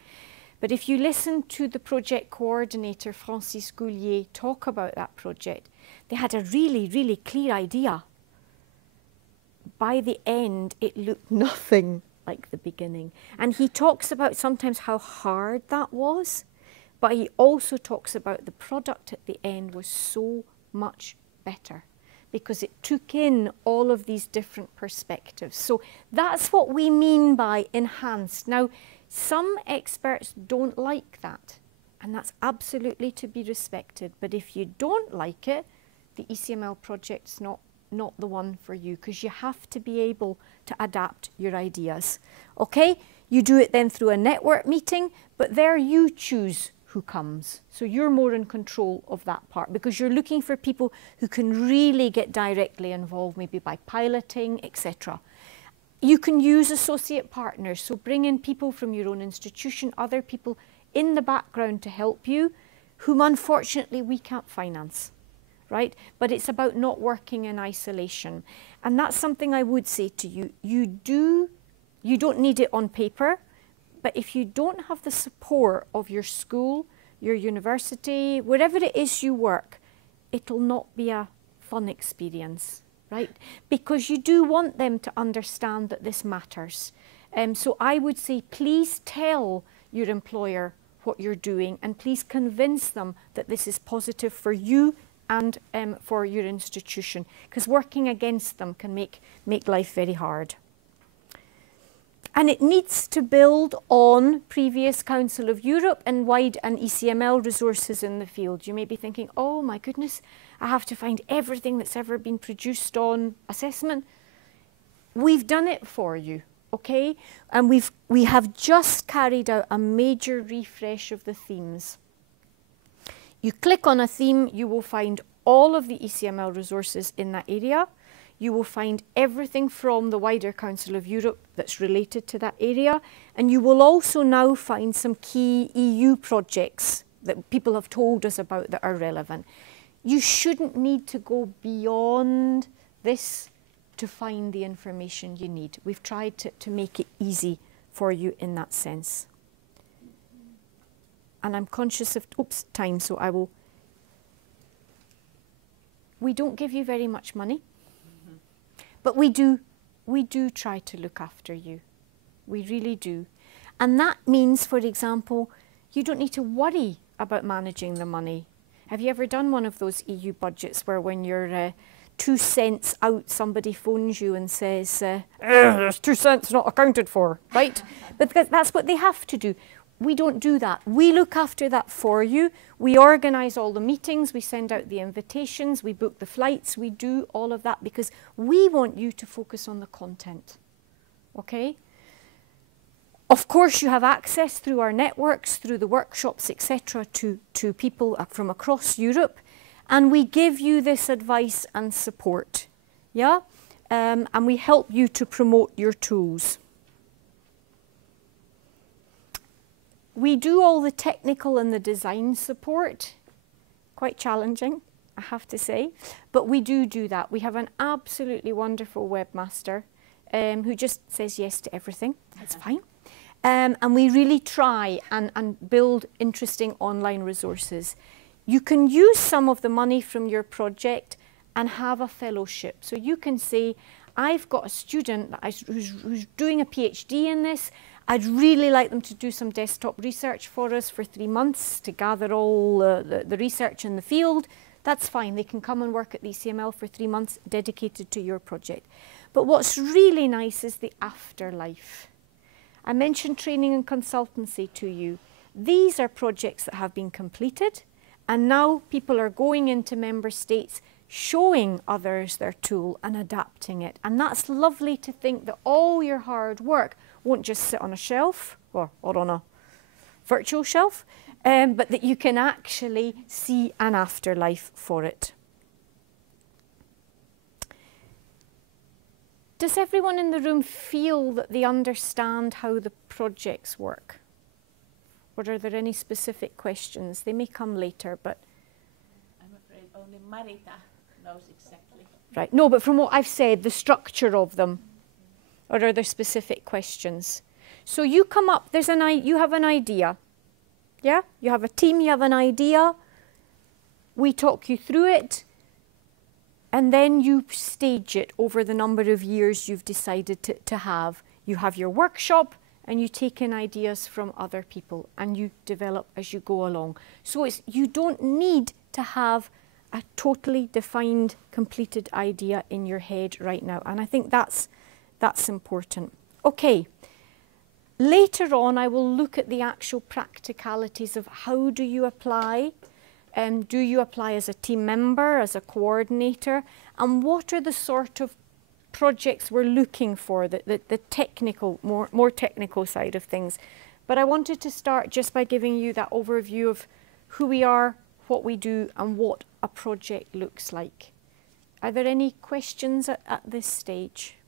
But if you listen to the project coordinator, Francis Goulier, talk about that project, they had a really, really clear idea. By the end, it looked nothing like the beginning. And he talks about sometimes how hard that was, but he also talks about the product at the end was so much better because it took in all of these different perspectives. So that's what we mean by enhanced. Now, some experts don't like that, and that's absolutely to be respected. But if you don't like it, the ECML project's not the one for you, because you have to be able to adapt your ideas. Okay, you do it then through a network meeting, but there you choose who comes. So you're more in control of that part, because you're looking for people who can really get directly involved, maybe by piloting, etc. You can use associate partners, so bring in people from your own institution, other people in the background to help you, whom unfortunately we can't finance. Right? But it's about not working in isolation. And that's something I would say to you. You don't need it on paper, but if you don't have the support of your school, your university, wherever it is you work, it'll not be a fun experience, right? Because you do want them to understand that this matters. So I would say, please tell your employer what you're doing, and please convince them that this is positive for you and for your institution, because working against them can make life very hard. And it needs to build on previous Council of Europe and wide and ECML resources in the field. You may be thinking, oh my goodness, I have to find everything that's ever been produced on assessment. We've done it for you, okay? And we have just carried out a major refresh of the themes. You click on a theme, you will find all of the ECML resources in that area. You will find everything from the wider Council of Europe that's related to that area. And you will also now find some key EU projects that people have told us about that are relevant. You shouldn't need to go beyond this to find the information you need. We've tried to make it easy for you in that sense. And I'm conscious of time, so I will. We don't give you very much money, but we do try to look after you. We really do. And that means, for example, you don't need to worry about managing the money. Have you ever done one of those EU budgets where when you're 2 cents out, somebody phones you and says, there's 2 cents not accounted for, right? But that's what they have to do. We don't do that. We look after that for you. We organise all the meetings, we send out the invitations, we book the flights, we do all of that because we want you to focus on the content, okay? Of course, you have access through our networks, through the workshops, etc., to people from across Europe, and we give you this advice and support, yeah? And we help you to promote your tools. We do all the technical and the design support, quite challenging, I have to say, but we do that. We have an absolutely wonderful webmaster who just says yes to everything. That's fine. And we really try and build interesting online resources. You can use some of the money from your project and have a fellowship. So you can say, I've got a student who's doing a PhD in this. I'd really like them to do some desktop research for us for 3 months to gather all the research in the field. That's fine. They can come and work at the ECML for 3 months dedicated to your project. But what's really nice is the afterlife. I mentioned training and consultancy to you. These are projects that have been completed, and now people are going into member states showing others their tool and adapting it. And that's lovely to think that all your hard work won't just sit on a shelf or on a virtual shelf, but that you can actually see an afterlife for it. Does everyone in the room feel that they understand how the projects work? Or are there any specific questions? They may come later, but... I'm afraid only Marita knows exactly. Right. No, but from what I've said, the structure of them. Or are there specific questions? So you come up, you have an idea. Yeah? You have a team, you have an idea. We talk you through it. And then you stage it over the number of years you've decided to have. You have your workshop and you take in ideas from other people and you develop as you go along. So you don't need to have a totally defined, completed idea in your head right now. And I think that's important. Okay. Later on, I will look at the actual practicalities of how do you apply. Do you apply as a team member, as a coordinator? And what are the sort of projects we're looking for, the technical, more technical side of things? But I wanted to start just by giving you that overview of who we are, what we do, and what a project looks like. Are there any questions at this stage?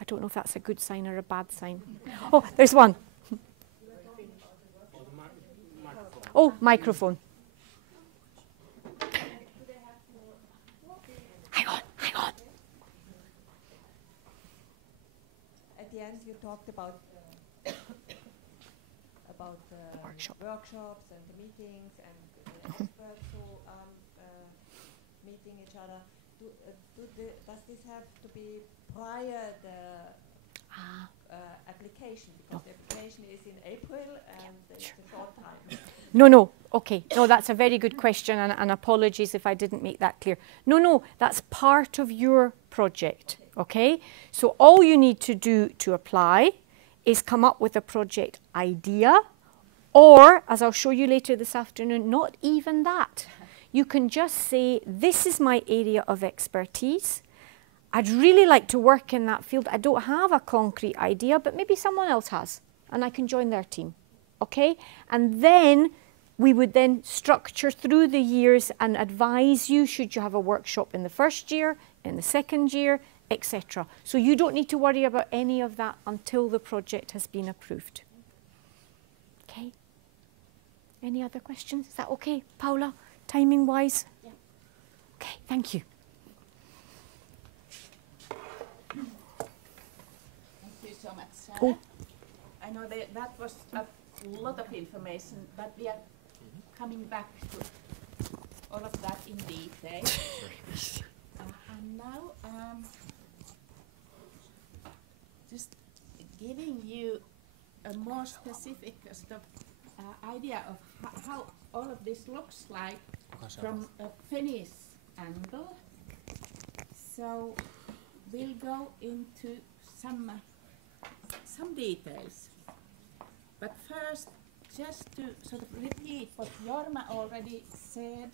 I don't know if that's a good sign or a bad sign. Oh, there's one. Oh, microphone. Hang on. At the end, you talked about workshops and the meetings and the experts who meeting each other. Does this have to be prior the application? Because the application is in April and it's a short time. No. Okay. No, that's a very good question, and apologies if I didn't make that clear. No, that's part of your project, okay? So all you need to do to apply is come up with a project idea, or, as I'll show you later this afternoon, not even that. You can just say, this is my area of expertise. I'd really like to work in that field. I don't have a concrete idea, but maybe someone else has, and I can join their team, okay? And then we would then structure through the years and advise you should you have a workshop in the first year, in the second year, etc. So you don't need to worry about any of that until the project has been approved. Okay? Any other questions? Is that okay, Paula, timing-wise? Yeah. Okay, thank you. Thank you so much, Sarah. Oh. I know that was a lot of information, but we are coming back to all of that in detail. And now, just giving you a more specific sort of idea of how all of this looks like from a Finnish angle. So we'll go into some details. But first, just to sort of repeat what Jorma already said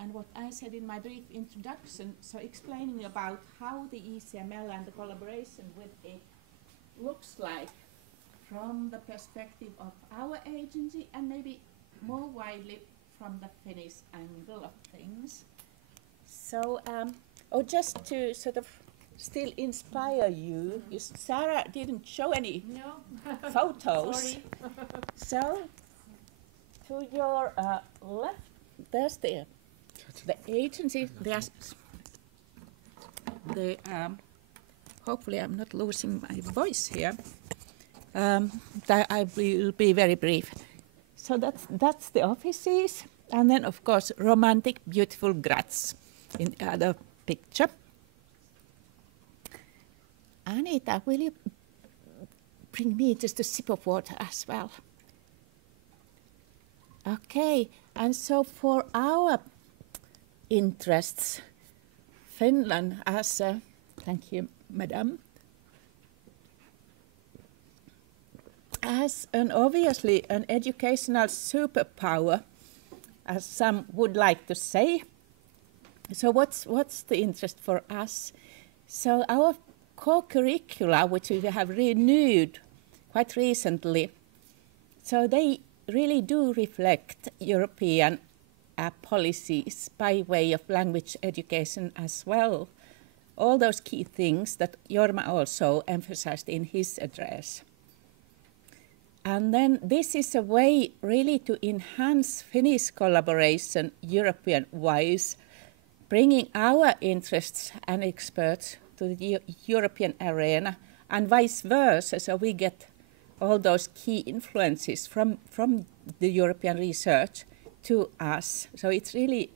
and what I said in my brief introduction, so explaining about how the ECML and the collaboration with it looks like from the perspective of our agency and maybe more widely from the Finnish angle of things. So, just to sort of still inspire you, Sarah didn't show any photos. Sorry. So, to your left, there's the agency. There's the hopefully I'm not losing my voice here. I will be very brief. So that's the offices, and then of course romantic, beautiful Graz in the other picture. Anita, will you bring me just a sip of water as well? Okay, and so for our interests, Finland as a, thank you, Madam, as obviously an educational superpower, as some would like to say. So what's the interest for us? So our core curricula, which we have renewed quite recently, so they really do reflect European policies by way of language education as well. all those key things that Jorma also emphasized in his address. And then this is a way really to enhance Finnish collaboration European-wise, bringing our interests and experts to the European arena and vice versa, so we get all those key influences from the European research to us. So it's really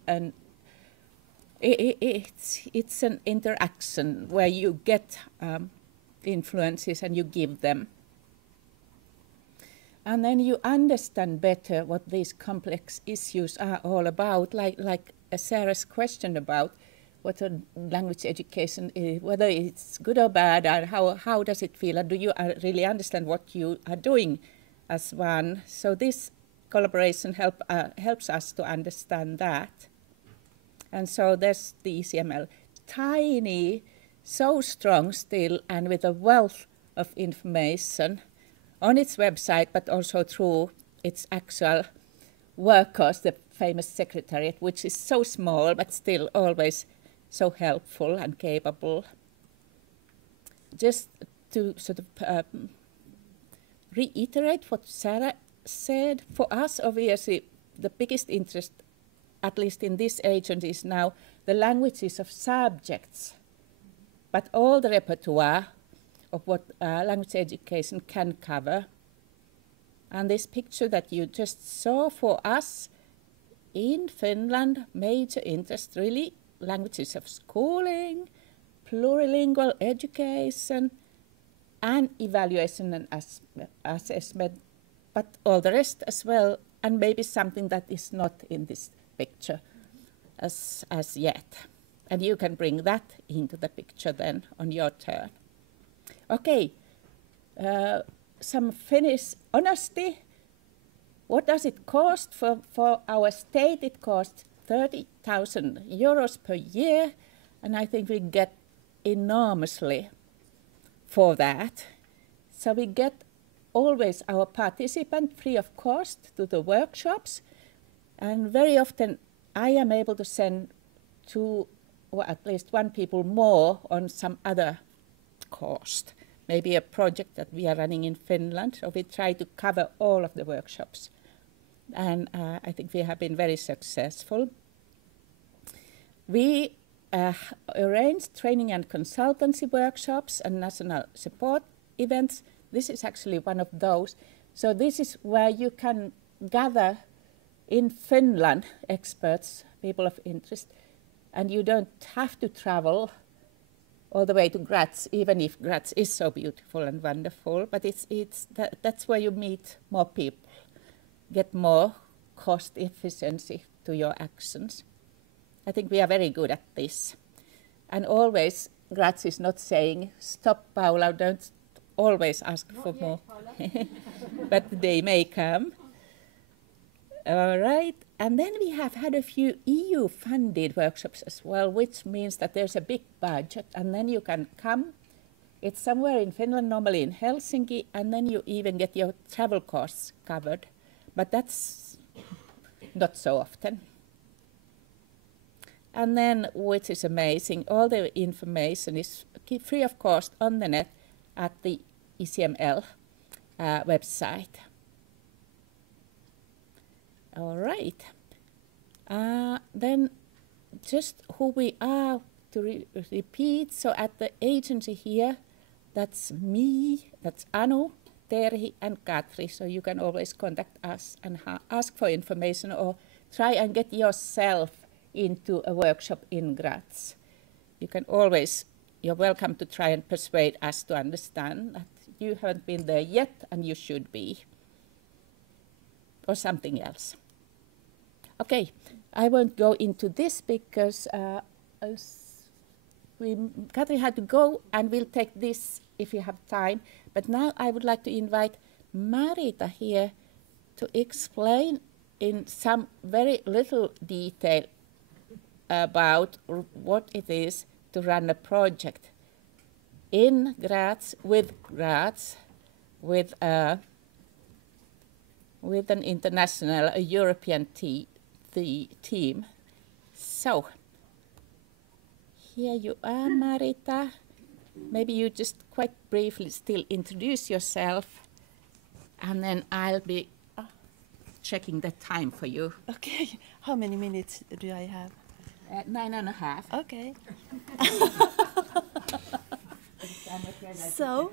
it's an interaction where you get influences and you give them. And then you understand better what these complex issues are all about, like Sarah's question about what a language education is, whether it's good or bad, and how does it feel, and do you really understand what you are doing as one. So this collaboration helps us to understand that. And so there's the ECML. Tiny, so strong still, and with a wealth of information on its website, but also through its actual workers, the famous secretariat, which is so small, but still always so helpful and capable. Just to sort of reiterate what Sarah said, for us, obviously, the biggest interest, at least in this agency, is now the languages of subjects, but all the repertoire of what language education can cover. And this picture that you just saw, for us in Finland, major interest really languages of schooling, plurilingual education, and evaluation and assessment, but all the rest as well, and maybe something that is not in this picture as yet. And you can bring that into the picture then on your turn. Okay, some Finnish honesty. What does it cost? For our state, it costs 30,000 euros per year, and I think we get enormously for that. So we get always our participant free of cost to the workshops, and very often I am able to send 2 or at least 1 people more on some other cost, maybe a project that we are running in Finland. So we try to cover all of the workshops, and I think we have been very successful. We arrange training and consultancy workshops and national support events. This is actually one of those. So this is where you can gather in Finland experts, people of interest, and you don't have to travel all the way to Graz, even if Graz is so beautiful and wonderful, but that's where you meet more people, get more cost efficiency to your actions. I think we are very good at this. And always, Graz is not saying, stop, Paula, don't always ask for more. But they may come. All right. And then we have had a few EU-funded workshops as well, which means that there's a big budget, and then you can come. It's somewhere in Finland, normally in Helsinki, and then you even get your travel costs covered. But that's not so often. And then, which is amazing, all the information is free of cost on the net at the ECML website. All right. Then just who we are to repeat. So at the agency here, that's me, that's Anu, Terhi, and Katri. So you can always contact us and ask for information or try and get yourself into a workshop in Graz. You can always, you're welcome to try and persuade us to understand that you haven't been there yet and you should be, or something else. Okay, I won't go into this because Katri had to go, and we'll take this if you have time. But now I would like to invite Marita here to explain in some very little detail about what it is to run a project in Graz, with an international, a European team. So, Here you are, Marita. Maybe you just quite briefly still introduce yourself, and then I'll be checking the time for you. Okay. How many minutes do I have? 9.5. Okay. So,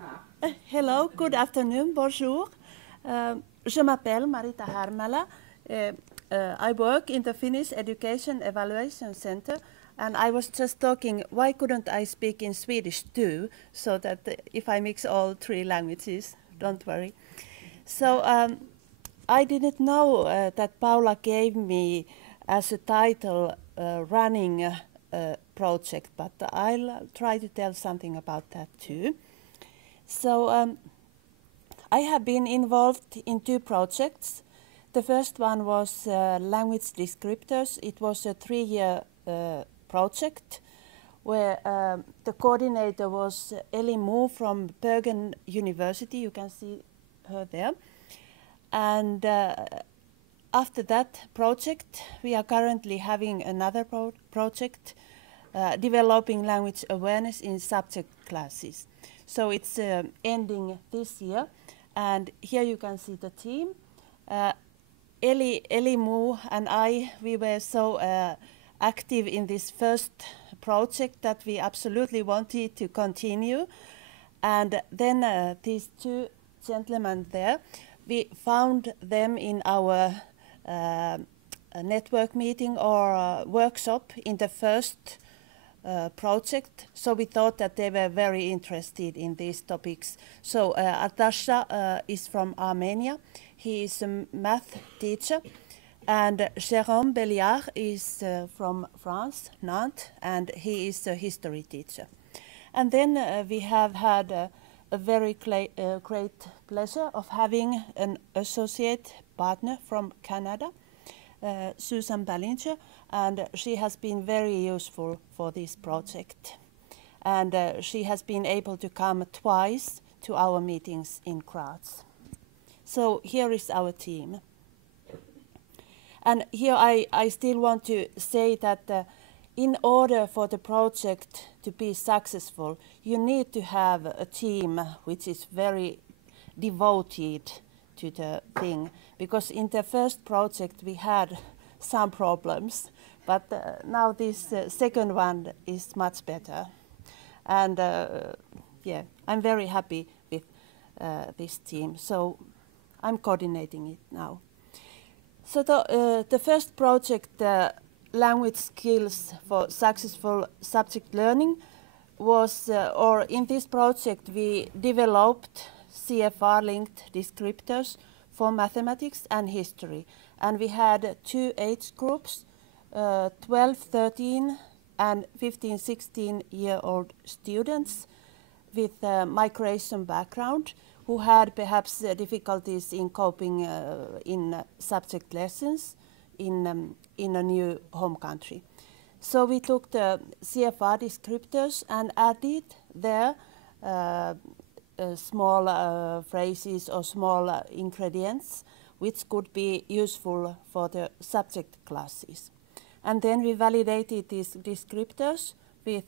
hello, good afternoon, bonjour. Je m'appelle Marita Härmälä. I work in the Finnish Education Evaluation Center, and I was just talking, why couldn't I speak in Swedish too, so that if I mix all three languages, don't worry. So I didn't know that Paula gave me as a title running a project, but I'll try to tell something about that too. So I have been involved in 2 projects. The first one was language descriptors. It was a 3-year project where the coordinator was Eli Mu from Bergen University. You can see her there. And after that project, we are currently having another project developing language awareness in subject classes. So it's ending this year. And here you can see the team. Eli Mu and I, we were so active in this first project that we absolutely wanted to continue. And then these 2 gentlemen there, we found them in our network meeting or workshop in the first project. So we thought that they were very interested in these topics. So Artasha is from Armenia. He is a math teacher. And Jérôme Belliard is from France, Nantes, and he is a history teacher. And then we have had a very great pleasure of having an associate partner from Canada, Susan Ballinger, and she has been very useful for this project. And she has been able to come twice to our meetings in Graz. So here is our team. And here I still want to say that in order for the project to be successful, you need to have a team which is very devoted to the thing. Because in the first project we had some problems, but now this second one is much better. And yeah, I'm very happy with this team. So I'm coordinating it now. So the first project, language skills for successful subject learning, was, or in this project we developed CFR-linked descriptors for mathematics and history. And we had 2 age groups, 12, 13 and 15, 16-year-old students with migration background who had perhaps difficulties in coping in subject lessons in a new home country. So we took the CFR descriptors and added there small phrases or small ingredients which could be useful for the subject classes. And then we validated these descriptors with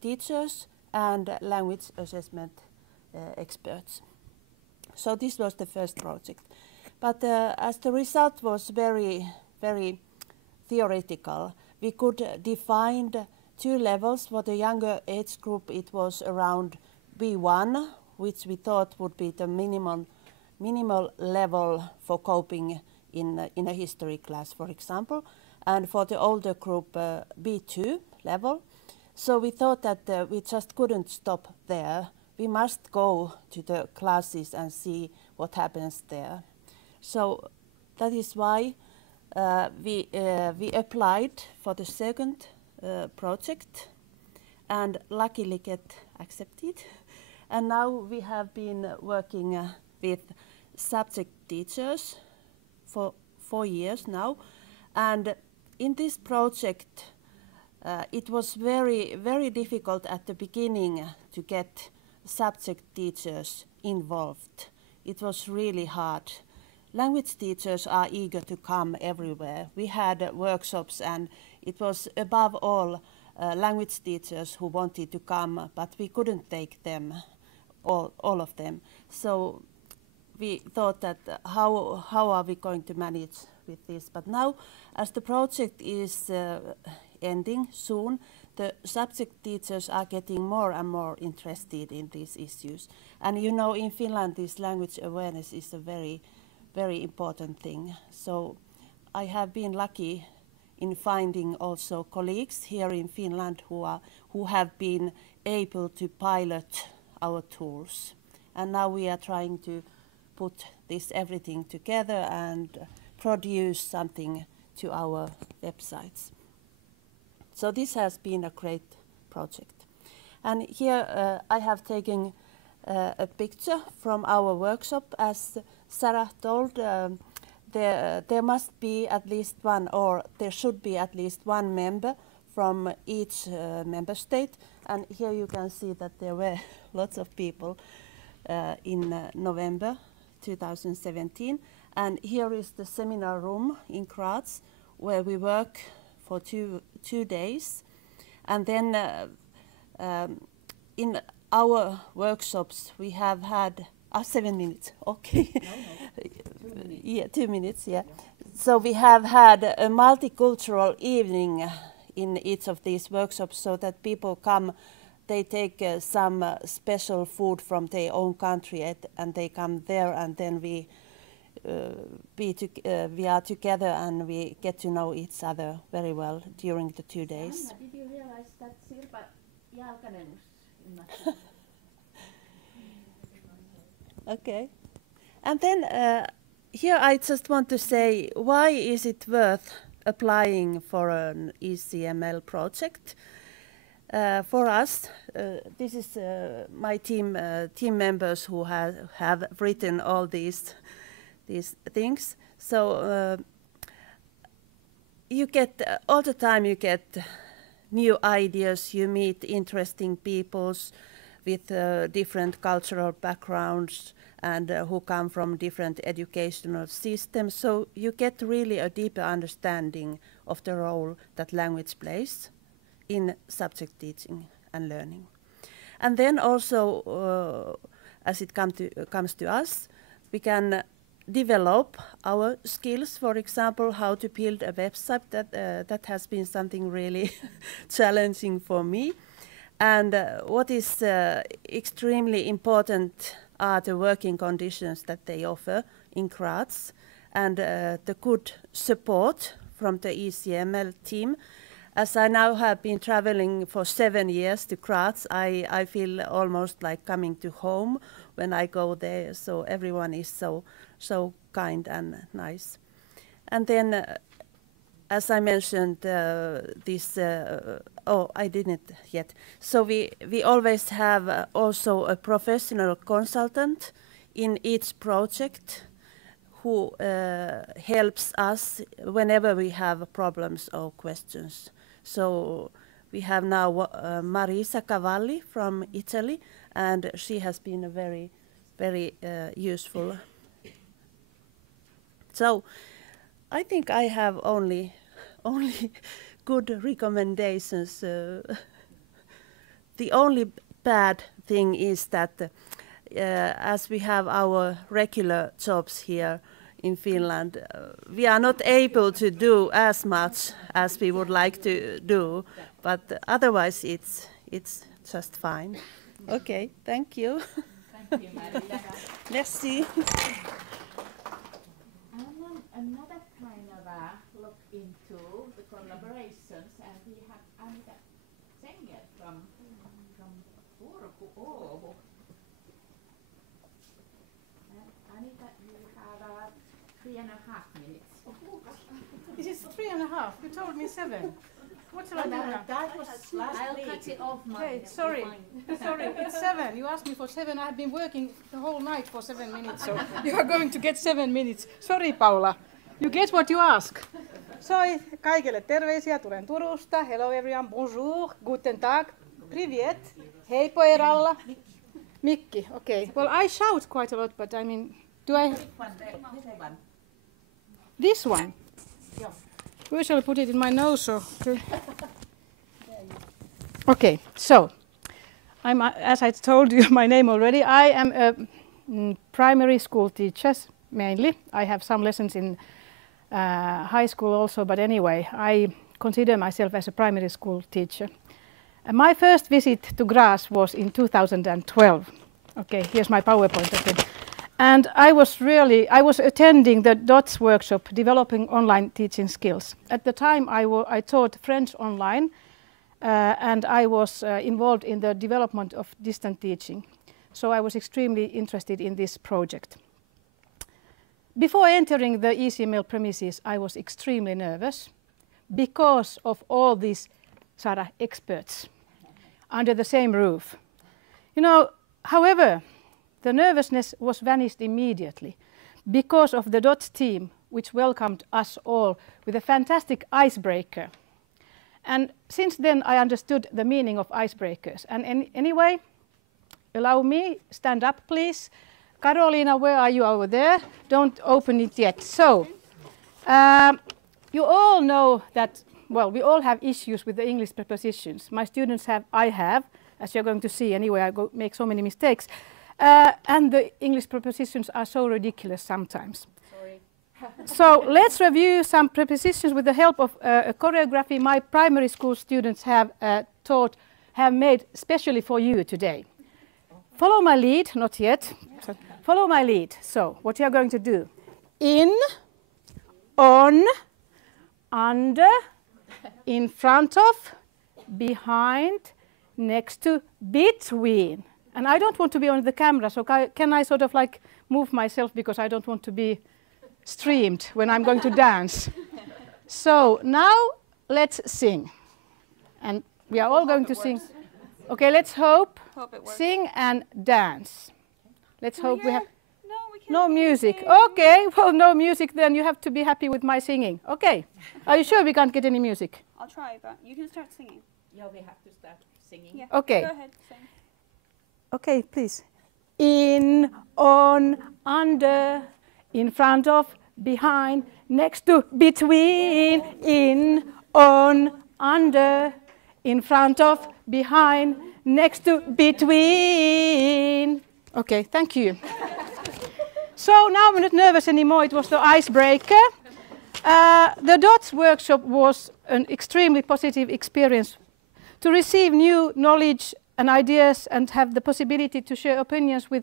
teachers and language assessment experts. So this was the first project. But as the result was very, very theoretical, we could define 2 levels. For the younger age group, it was around B1, which we thought would be the minimal level for coping in a history class, for example. And for the older group, B2 level. So we thought that we just couldn't stop there. We must go to the classes and see what happens there. So that is why we applied for the second project and luckily get accepted. And now we have been working with subject teachers for 4 years now. And in this project, it was very, very difficult at the beginning to get subject teachers involved. It was really hard. Language teachers are eager to come everywhere. We had workshops and it was above all language teachers who wanted to come, but we couldn't take them, all of them. So we thought that how are we going to manage with this? But now, as the project is ending soon, the subject teachers are getting more and more interested in these issues. And you know, in Finland, this language awareness is a very, very important thing. So I have been lucky in finding also colleagues here in Finland who have been able to pilot our tools. And now we are trying to put this everything together and produce something to our websites. So this has been a great project. And here I have taken a picture from our workshop. As Sarah told, there must be at least one, or there should be at least one member from each member state. And here you can see that there were lots of people in November 2017. And here is the seminar room in Graz, where we work for two days. And then in our workshops, we have had 7 minutes, okay. No. 2 minutes. Yeah, 2 minutes, yeah. So we have had a multicultural evening in each of these workshops, so that people come, they take some special food from their own country and they come there, and then we are together and we get to know each other very well during the 2 days. Anna, did you realize that Sirpa jalkanenus in Okay. And then here I just want to say, why is it worth applying for an ECML project? For us, this is my team members who have written all these things. So you get all the time, you get new ideas, you meet interesting peoples with different cultural backgrounds and who come from different educational systems. So you get really a deeper understanding of the role that language plays in subject teaching and learning. And then also, as it comes to us, we can develop our skills. For example, how to build a website. That has been something really challenging for me. And what is extremely important are the working conditions that they offer in Graz, and the good support from the ECML team. As I now have been traveling for 7 years to Graz, I feel almost like coming to home when I go there. So everyone is so kind and nice. And then, as I mentioned, I didn't yet. So we always have also a professional consultant in each project who helps us whenever we have problems or questions. So we have now Marisa Cavalli from Italy, and she has been a very, very useful. So I think I have only good recommendations. The only bad thing is that as we have our regular jobs here in Finland, we are not able to do as much as we would like to do, but otherwise it's just fine. Okay, thank you. Thank you, Maria. Merci. Another kind of look into the collaborations, and we have Anita Zenger from Turku, Åbo. Anita, you have 3.5 minutes. This is 3.5. You told me 7. What shall I do now? That was last I'll week. cut it off, Okay, sorry. Sorry, it's 7. You asked me for 7. I have been working the whole night for 7 minutes, so you are going to get 7 minutes. Sorry, Paula. You get what you ask. Soi kaikille terveisiä, tulen Turusta. Hello everyone, bonjour, guten tag, privet, hei poiralla. Mikki, okay. Well, I shout quite a lot, but I mean, do I... This one? Yeah. Where shall I put it in my nose? Or, okay. Okay, so I'm, as I told you my name already, I am a primary school teacher mainly. I have some lessons in high school also, but anyway, I consider myself as a primary school teacher. My first visit to Graz was in 2012. Okay, here's my PowerPoint again. And I was attending the DOTS workshop, Developing Online Teaching Skills. At the time, I taught French online, and I was involved in the development of distant teaching. So I was extremely interested in this project. Before entering the ECML premises, I was extremely nervous because of all these Sara experts under the same roof. You know, however, the nervousness was vanished immediately because of the DOTS team, which welcomed us all with a fantastic icebreaker. And since then, I understood the meaning of icebreakers. And anyway, allow me, stand up, please. Carolina, where are you over there? Don't open it yet. So, you all know that, well, we all have issues with the English prepositions. My students have, I have, as you're going to see anyway, I make so many mistakes. And the English prepositions are so ridiculous sometimes. Sorry. So let's review some prepositions with the help of a choreography my primary school students have made specially for you today. Follow my lead, not yet. So follow my lead. So what you are going to do: in, on, under, in front of, behind, next to, between. And I don't want to be on the camera, so can I sort of like move myself because I don't want to be streamed when I'm going to dance. So now let's sing. And we are all going to sing. Okay, let's hope it works. Sing and dance. Let's hope we have no music. Sing. Okay, well, no music, then you have to be happy with my singing. Okay, are you sure we can't get any music? I'll try, but you can start singing. Yeah, we have to start singing. Yeah. Okay. Go ahead, sing. Okay, please. In, on, under, in front of, behind, next to, between, in, on, under, in front of, behind, next to, between. Okay, thank you. So now I'm not nervous anymore. It was the icebreaker. The DOTS workshop was an extremely positive experience to receive new knowledge and ideas and have the possibility to share opinions with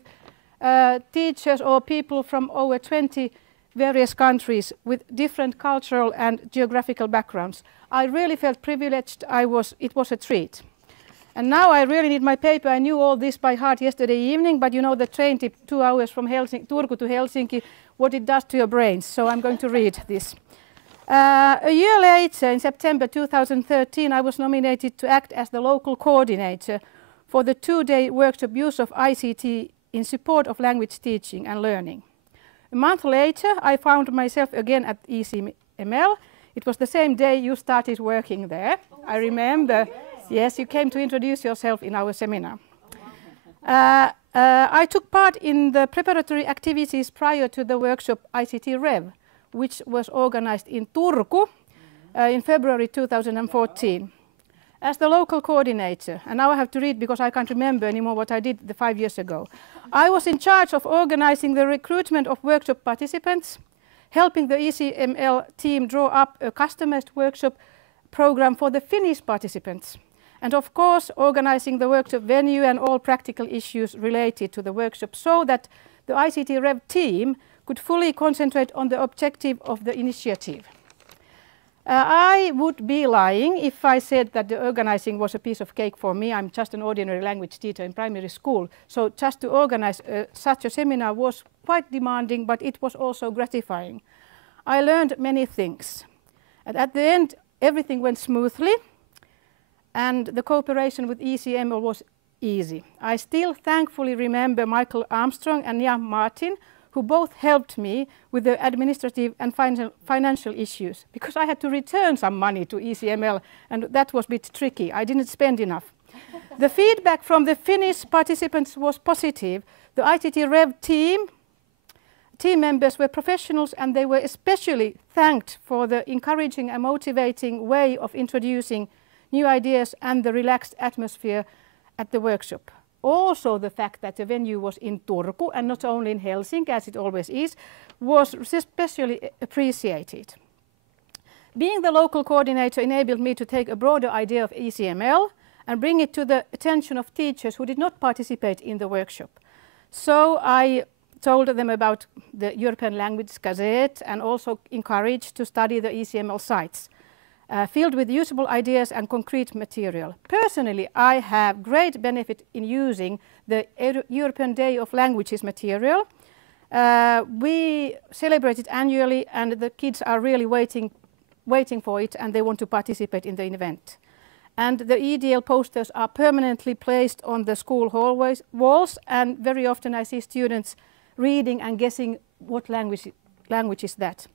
teachers or people from over 20 various countries with different cultural and geographical backgrounds. I really felt privileged. It was a treat. And now I really need my paper. I knew all this by heart yesterday evening, but you know the train trip 2 hours from Turku to Helsinki, what it does to your brains. So I'm going to read this. A year later, in September 2013, I was nominated to act as the local coordinator for the 2-day workshop Use of ICT in Support of Language Teaching and Learning. A month later, I found myself again at ECML. It was the same day you started working there. I remember. Yes, you came to introduce yourself in our seminar. I took part in the preparatory activities prior to the workshop ICT Rev, which was organized in Turku in February 2014. As the local coordinator, and now I have to read because I can't remember anymore what I did 5 years ago. I was in charge of organizing the recruitment of workshop participants, helping the ECML team draw up a customized workshop program for the Finnish participants, and of course organizing the workshop venue and all practical issues related to the workshop so that the ICT Rev team could fully concentrate on the objective of the initiative. I would be lying if I said that the organizing was a piece of cake for me. I'm just an ordinary language teacher in primary school. So just to organize such a seminar was quite demanding, but it was also gratifying. I learned many things. And at the end, everything went smoothly, and the cooperation with ECML was easy. I still thankfully remember Michael Armstrong and Jan Martin, who both helped me with the administrative and financial issues, because I had to return some money to ECML, and that was a bit tricky. I didn't spend enough. The feedback from the Finnish participants was positive. The ICT Rev team members were professionals, and they were especially thanked for the encouraging and motivating way of introducing new ideas and the relaxed atmosphere at the workshop. Also the fact that the venue was in Turku and not only in Helsinki, as it always is, was especially appreciated. Being the local coordinator enabled me to take a broader idea of ECML and bring it to the attention of teachers who did not participate in the workshop. So I told them about the European Language Gazette and also encouraged to study the ECML sites, filled with usable ideas and concrete material. Personally, I have great benefit in using the European Day of Languages material. We celebrate it annually and the kids are really waiting for it and they want to participate in the event. And the EDL posters are permanently placed on the school hallways, walls, and very often I see students reading and guessing what language is that.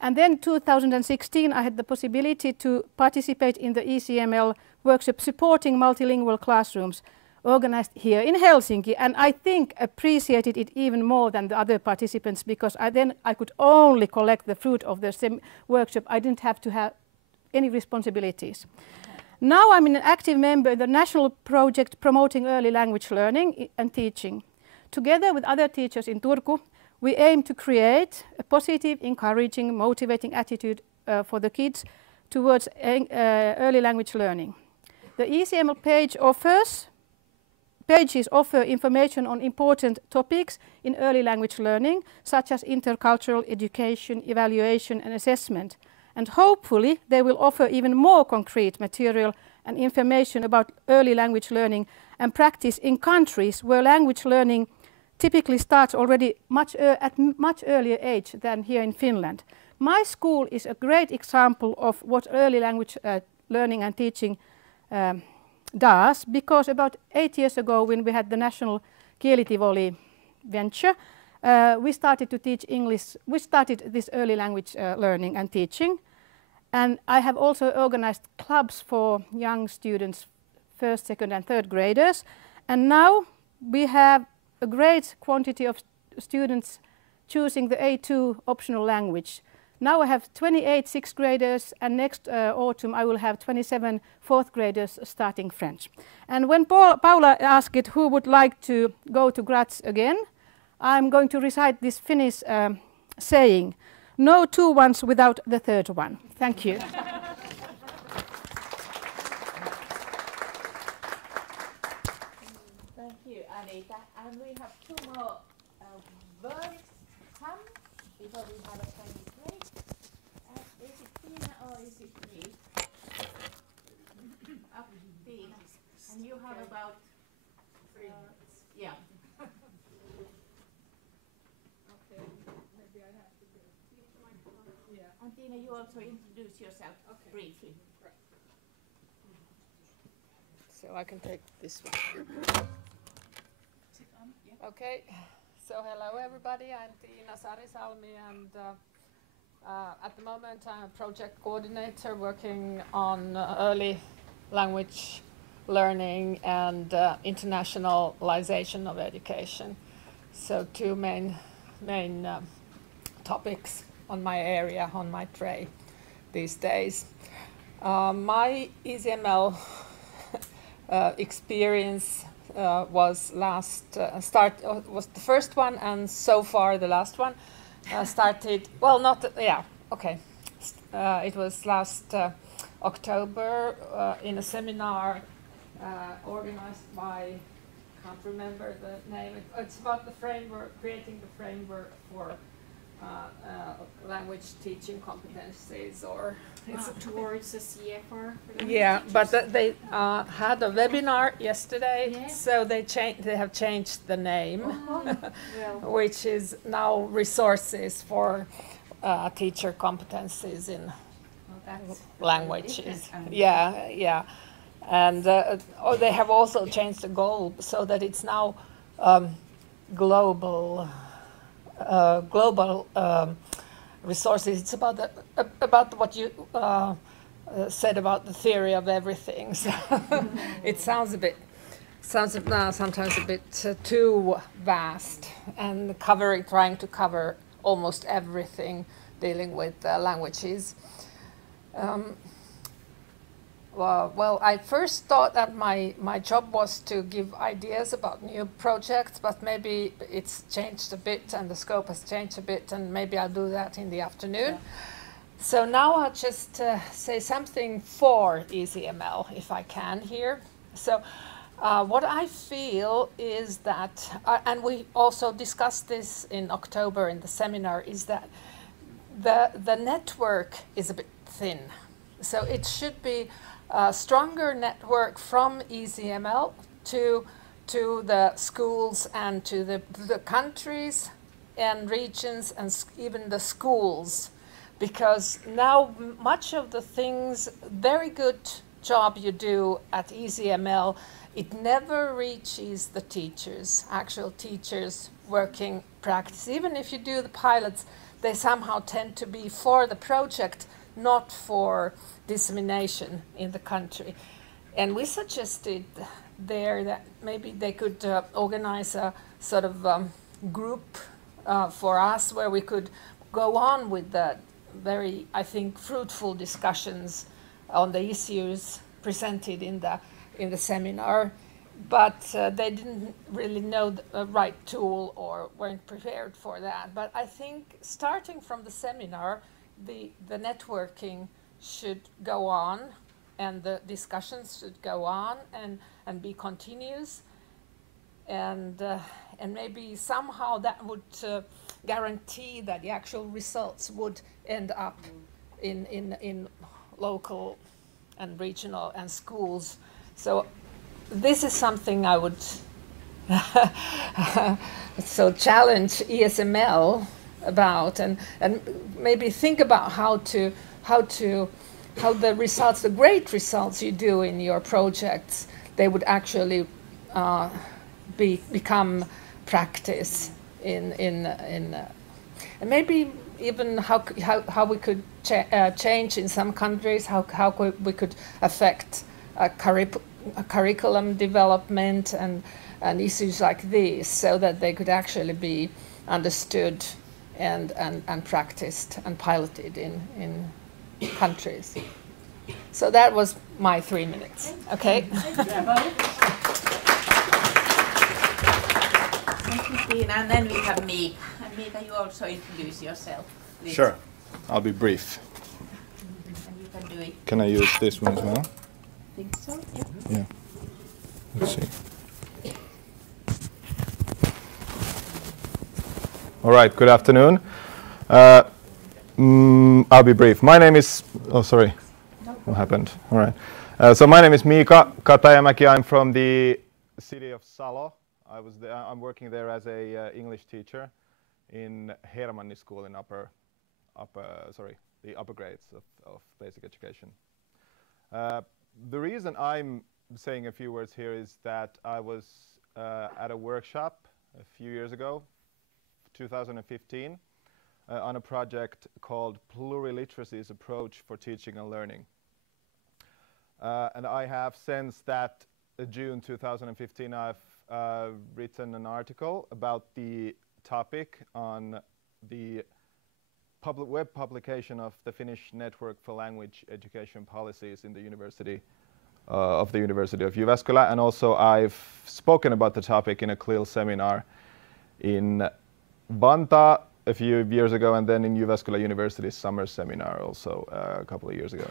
And then 2016 I had the possibility to participate in the ECML workshop supporting multilingual classrooms organized here in Helsinki, and I think appreciated it even more than the other participants because then I could only collect the fruit of the workshop. I didn't have to have any responsibilities. Now I'm an active member in the national project promoting early language learning and teaching. Together with other teachers in Turku, we aim to create a positive, encouraging, motivating attitude for the kids towards early language learning. The ECML pages offer information on important topics in early language learning, such as intercultural education, evaluation and assessment. And hopefully they will offer even more concrete material and information about early language learning and practice in countries where language learning typically starts already at much earlier age than here in Finland. My school is a great example of what early language learning and teaching does, because about 8 years ago when we had the national Kielitivoli venture, we started to teach English. We started this early language learning and teaching. And I have also organized clubs for young students, first, second and third graders. And now we have a great quantity of students choosing the A2 optional language. Now I have 28 sixth graders and next autumn I will have 27 fourth graders starting French. And when Paula asked who would like to go to Graz again, I'm going to recite this Finnish saying, no two ones without the third one. Thank you. Thank you, Anita. And we have two more verbs come before we have a tiny break. Is it Tina or is it me? Tina. And you have about 3 minutes. Yeah. Okay, maybe I have to do it. Yeah. And Tina, you also introduce yourself briefly. Right. So I can take this one. Sit on, yeah. Okay, so hello everybody, I'm Tiina Sarisalmi and at the moment I'm a project coordinator working on early language learning and internationalization of education. So two main topics on my area, on my tray these days. My ECML experience was was the first one and so far the last one. Started, well, not, yeah, okay. It was last October in a seminar organized by, can't remember the name. It's about the framework, creating the framework for language teaching competencies, or towards the CFR. Yeah, but they had a webinar yesterday, yeah. So they have changed the name, Well. which is now resources for teacher competencies in languages. Yeah, and they have also changed the goal so that it's now global resources. It's about what you said about the theory of everything. So it sounds sometimes a bit too vast and trying to cover almost everything dealing with languages. well, I first thought that my job was to give ideas about new projects, but maybe it's changed a bit and the scope has changed a bit, and maybe I'll do that in the afternoon. Yeah. So now I'll just say something for ECML, if I can here. So what I feel is that, and we also discussed this in October in the seminar, is that the network is a bit thin. So it should be a stronger network from ECML to the schools and to the countries and regions and even the schools. Because now much of the things, very good job you do at ECML, it never reaches the teachers, actual teachers working practice. Even if you do the pilots, they somehow tend to be for the project, not for dissemination in the country. And we suggested there that maybe they could organize a sort of group for us where we could go on with the very, I think, fruitful discussions on the issues presented in the seminar, but they didn't really know the right tool or weren't prepared for that. But I think starting from the seminar, the networking should go on and the discussions should go on and be continuous, and maybe somehow that would guarantee that the actual results would end up in local and regional and schools. So this is something I would so challenge ESML about, and maybe think about how the results, the great results you do in your projects, they would actually become practice and maybe even how we could change in some countries, how we could affect curriculum development and issues like these, so that they could actually be understood and practiced and piloted in countries. So that was my 3 minutes. Okay. Thank you, Stina. And then we have Mika. And Mika, you also introduce yourself, please. Sure. I'll be brief. And you can do it. Can I use this one as well? I think so, yeah. Yeah. Let's see. All right, good afternoon. I'll be brief. My name is, oh, sorry. What happened? All right. So my name is Mika Katajamäki. I'm from the city of Salo. I'm working there as a English teacher in Hermanni School in the upper grades of basic education. The reason I'm saying a few words here is that I was at a workshop a few years ago, 2015, on a project called Pluriliteracy's Approach for Teaching and Learning. And I have, since that June 2015, I've written an article about the topic on the web publication of the Finnish Network for Language Education Policies in the University of Jyväskylä, and also I've spoken about the topic in a CLIL seminar in Vantaa a few years ago, and then in Jyväskylä University's summer seminar also a couple of years ago.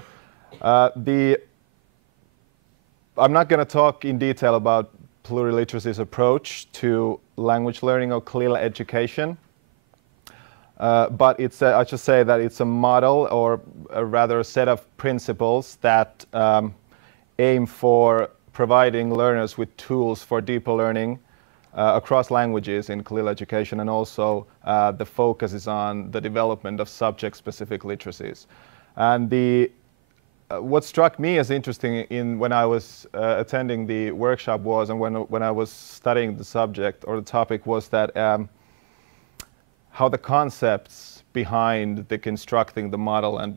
I'm not going to talk in detail about Pluriliteracy's approach to language learning or CLIL education, but I should say that it's a model, or rather a set of principles that aim for providing learners with tools for deeper learning across languages in CLIL education, and also the focus is on the development of subject-specific literacies. And what struck me as interesting when I was attending the workshop was, and when I was studying the subject or the topic, was that how the concepts behind the constructing the model and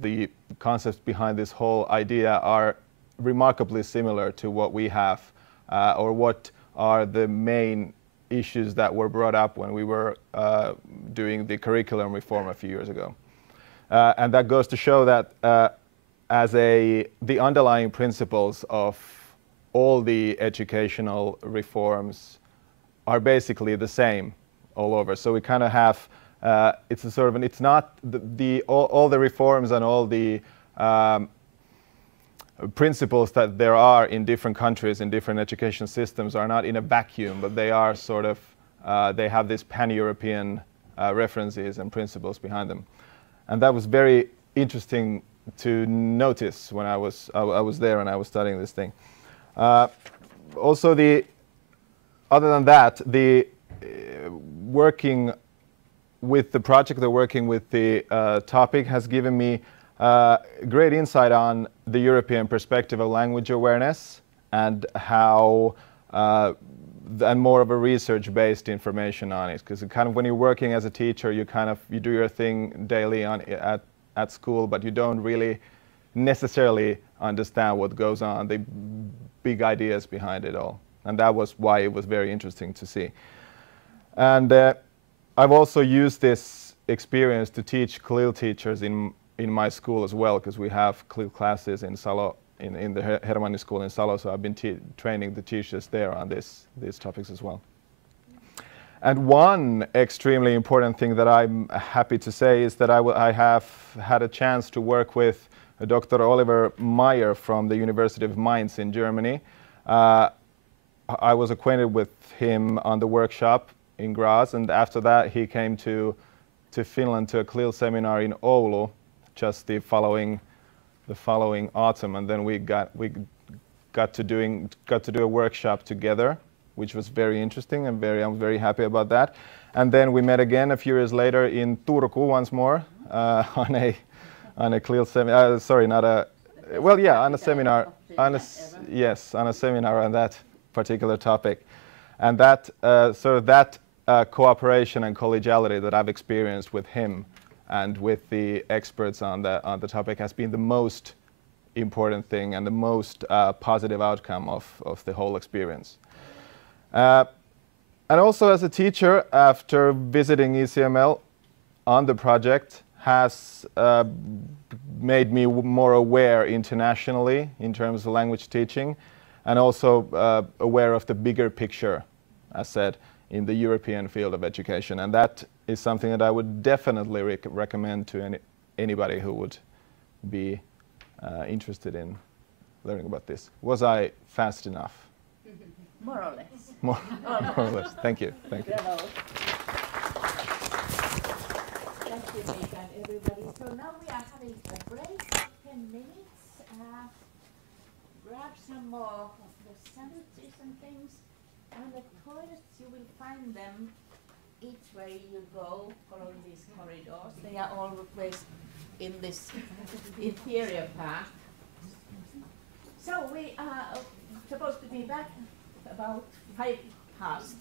the concepts behind this whole idea are remarkably similar to what we have, or what are the main issues that were brought up when we were doing the curriculum reform a few years ago. And that goes to show that the underlying principles of all the educational reforms are basically the same all over. So we kind of have it's a sort of it's not all the reforms and all the principles that there are in different countries in different education systems are not in a vacuum, but they are sort of they have this pan-European references and principles behind them, and that was very interesting to notice when I was there and I was studying this thing. Also, other than that, the working with the project, working with the topic has given me great insight on the European perspective of language awareness and how and more of a research-based information on it. Because kind of when you're working as a teacher, you do your thing daily at school, but you don't really necessarily understand what goes on, the big ideas behind it all. And that was why it was very interesting to see. And I've also used this experience to teach CLIL teachers in my school as well, because we have CLIL classes in Salo, in the Hermanni school in Salo, so I've been training the teachers there on these topics as well. And one extremely important thing that I'm happy to say is that I have had a chance to work with Dr. Oliver Meyer from the University of Mainz in Germany. I was acquainted with him on the workshop in Graz, and after that he came to Finland to a CLIL seminar in Oulu just the following autumn, and then we got to do a workshop together, which was very interesting and I'm very happy about that. And then we met again a few years later in Turku once more on a CLIL seminar. Sorry, not a well, yeah, on a seminar. On a seminar on that particular topic, and that cooperation and collegiality that I've experienced with him and with the experts on the topic has been the most important thing and the most positive outcome of the whole experience. And also as a teacher, after visiting ECML on the project, has made me more aware internationally in terms of language teaching, and also aware of the bigger picture, as said, in the European field of education. And that is something that I would definitely recommend to anybody who would be interested in learning about this. Was I fast enough? More or less. More or less. Thank you. Thank you. Thank you, Mika, and everybody. So now we are having a break of 10 minutes. Grab some more of the sandwiches and things. And the toilets, you will find them each way you go, following these corridors. They are all placed in this interior part. So we are supposed to be back about 3:05.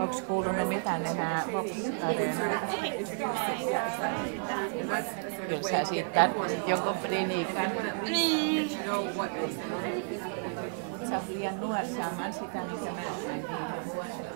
Onko kuulunut mitään enää Vox-tarinoita? Kyllä sä siitä jonkun klinikan. Sä oot liian nuori saamaan sitä, mikä mä sain viime vuosina.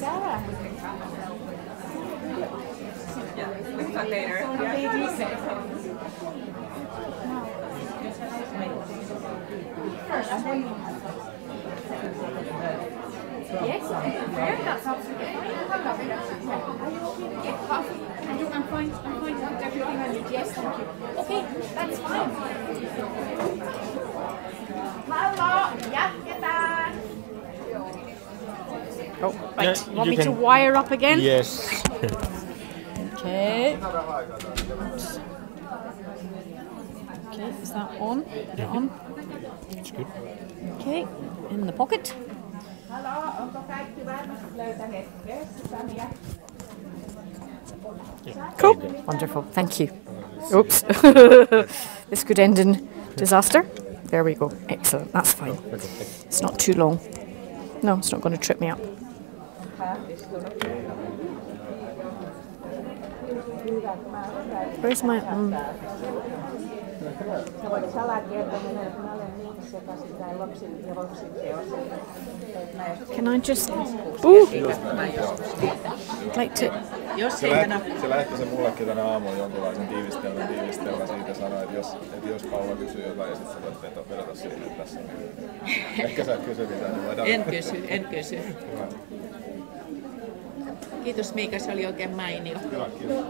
Sarah. We talk later. Yes, that's absolutely fine. Get coffee. I'm fine. Everything I need. Yes, thank you. Okay, that's fine. Hello, jatketaan. Oh, right. Want me to wire up again? Yes. Okay. Okay, is that on? On? That's good. Okay, in the pocket. Cool. Wonderful. Thank you. Oops. This could end in disaster. There we go. Excellent. That's fine. It's not too long. No, it's not going to trip me up. Where's my... Can I just... Ooh! I'd like to... Se lähetti se mullekin tänä aamulla jonkunlaisen tiivistelmän siitä sanoi, että jos Paula kysyy jotain ja sitten sä voit vedota siihen, että tässä on. Ehkä sä et kysy mitään, niin voidaan... En kysy. Kiitos Miika, se oli oikein mainio. Hyvä, kiitos.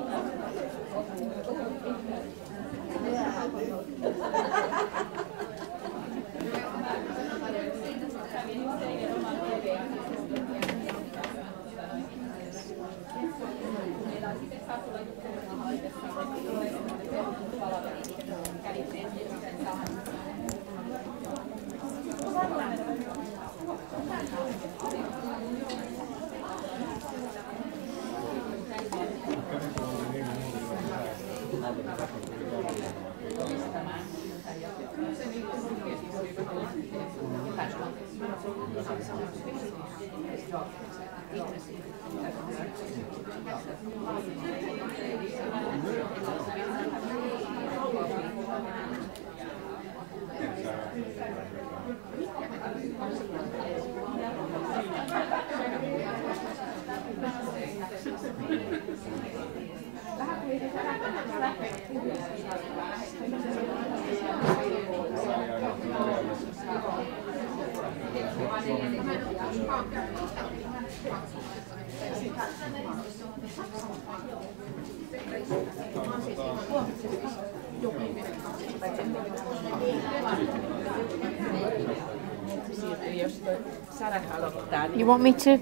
You want me to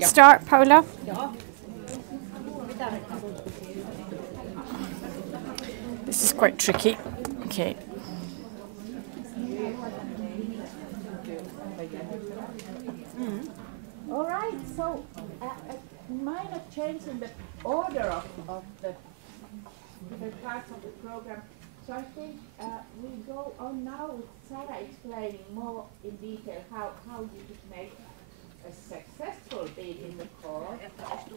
start, Paula? This is quite tricky. Okay. All right, so a minor change in the order of the different parts of the program. So I think we go on now with Sarah explaining more in detail how you could make a successful bid in the course.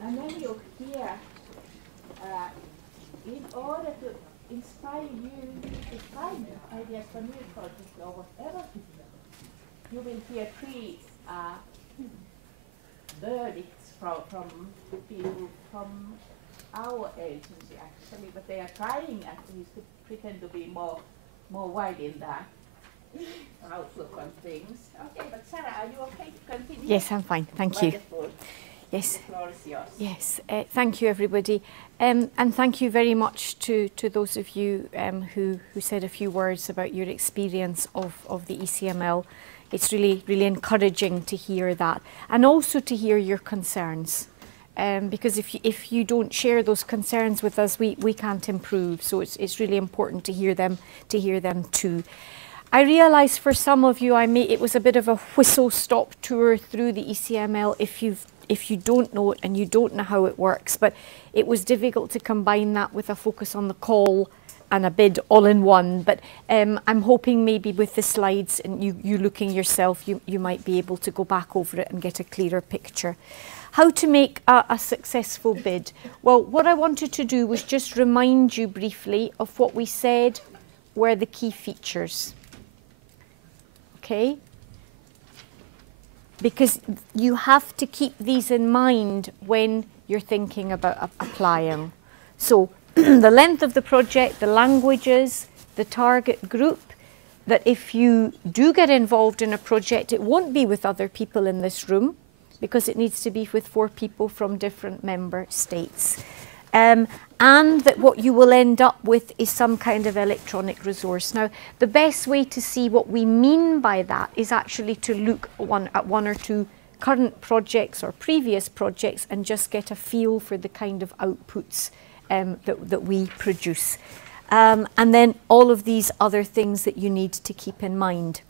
And then you hear, in order to inspire you to find ideas for new projects or whatever, you will hear three verdicts from people from our agency actually, but they are trying at least to pretend to be more more wide in the outlook on things. Okay, but Sarah, are you okay to continue? Yes, I'm fine. Thank you. Wonderful. Yes. The floor is yours. Yes. Thank you, everybody. And thank you very much to those of you who said a few words about your experience of the ECML. It's really, really encouraging to hear that, and also to hear your concerns. Because if you don't share those concerns with us, we can't improve. So it's really important to hear them too. I realise for some of you, it was a bit of a whistle-stop tour through the ECML if you don't know it and you don't know how it works. But it was difficult to combine that with a focus on the call and a bid all in one. But I'm hoping maybe with the slides and you looking yourself, you might be able to go back over it and get a clearer picture. How to make a successful bid? Well, what I wanted to do was just remind you briefly of what we said were the key features. Okay? Because you have to keep these in mind when you're thinking about applying. So the length of the project, the languages, the target group, that if you do get involved in a project, it won't be with other people in this room, because it needs to be with 4 people from different member states. And that what you will end up with is some kind of electronic resource. Now, the best way to see what we mean by that is actually to look at one or two current projects or previous projects and just get a feel for the kind of outputs that we produce. And then all of these other things that you need to keep in mind.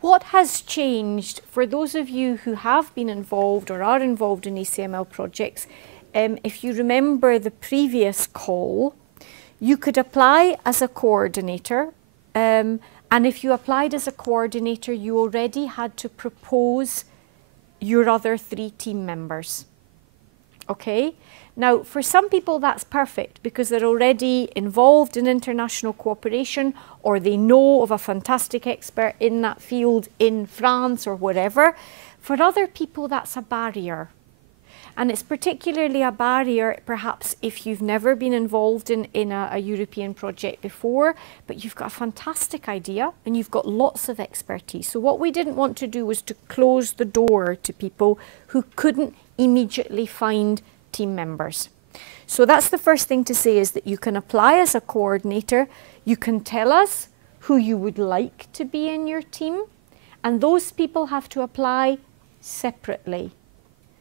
What has changed for those of you who have been involved or are involved in ECML projects? If you remember the previous call, you could apply as a coordinator. And if you applied as a coordinator, you already had to propose your other 3 team members. Okay? Now, for some people, that's perfect because they're already involved in international cooperation, or they know of a fantastic expert in that field in France or whatever. For other people, that's a barrier. And it's particularly a barrier, perhaps, if you've never been involved in a European project before, but you've got a fantastic idea and you've got lots of expertise. So what we didn't want to do was to close the door to people who couldn't immediately find team members. So that's the first thing to say, is that you can apply as a coordinator. You can tell us who you would like to be in your team, and those people have to apply separately.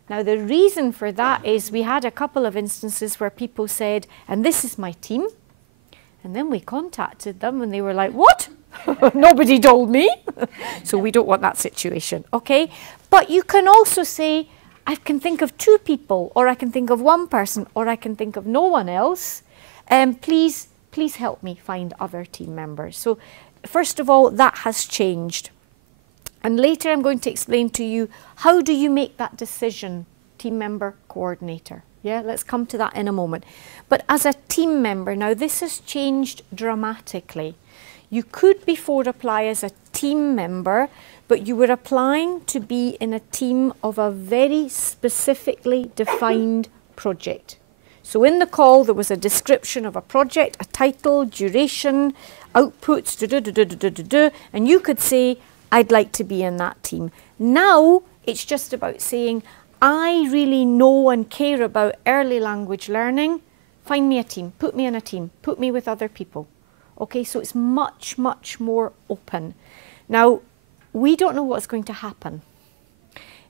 Now, the reason for that is we had a couple of instances where people said, and this is my team, and then we contacted them and they were like, what? Nobody told me. So we don't want that situation, okay? But you can also say, I can think of 2 people, or I can think of 1 person, or I can think of no one else. Please help me find other team members. So first of all, that has changed. And later I'm going to explain to you, how do you make that decision, team member, coordinator? Yeah, let's come to that in a moment. But as a team member, now this has changed dramatically. You could before apply as a team member, but you were applying to be in a team of a very specifically defined project. So in the call, there was a description of a project, a title, duration, outputs, and you could say, I'd like to be in that team. Now, it's just about saying, I really know and care about early language learning. Find me a team, put me in a team, put me with other people. Okay, so it's much, much more open. Now, we don't know what's going to happen.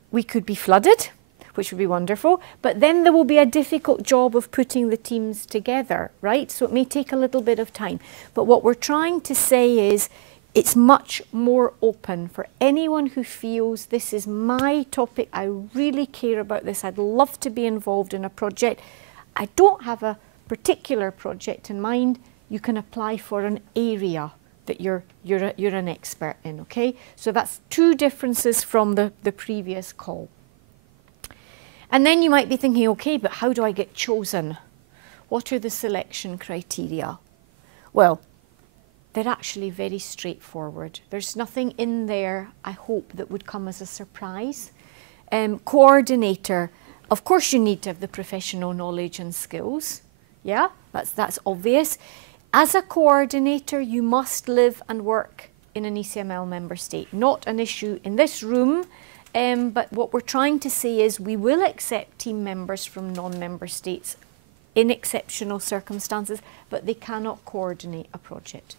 We could be flooded, which would be wonderful, but then there will be a difficult job of putting the teams together, right? So it may take a little bit of time. But what we're trying to say is, it's much more open for anyone who feels this is my topic, I really care about this, I'd love to be involved in a project. I don't have a particular project in mind. You can apply for an area that you're an expert in, okay? So that's 2 differences from the previous call. And then you might be thinking, okay, but how do I get chosen? What are the selection criteria? Well, they're actually very straightforward. There's nothing in there, I hope, that would come as a surprise. Coordinator, of course you need to have the professional knowledge and skills. Yeah, that's obvious. As a coordinator, you must live and work in an ECML member state. Not an issue in this room, but what we're trying to say is we will accept team members from non-member states in exceptional circumstances, but they cannot coordinate a project.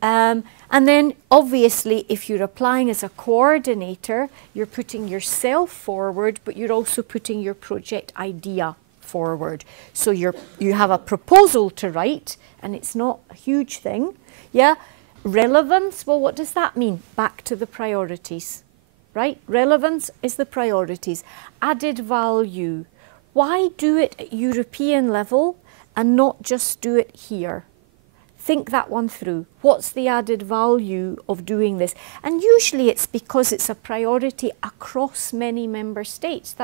And then obviously if you're applying as a coordinator, you're putting yourself forward, but you're also putting your project idea forward. So you have a proposal to write, and it's not a huge thing. Yeah, relevance, well, what does that mean? Back to the priorities, right? Relevance is the priorities. Added value. Why do it at European level and not just do it here? Think that one through. What's the added value of doing this? And usually it's because it's a priority across many member states.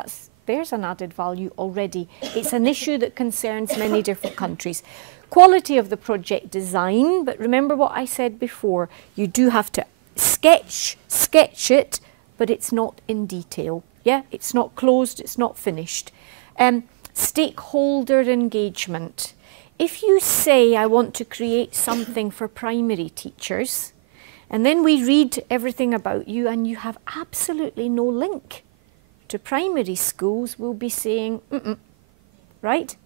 There's an added value already. It's an issue that concerns many different countries. Quality of the project design, but remember what I said before, you do have to sketch it, but it's not in detail. Yeah, it's not closed, it's not finished. Stakeholder engagement. If you say, I want to create something for primary teachers, and then we read everything about you and you have absolutely no link to primary schools, we'll be saying, right?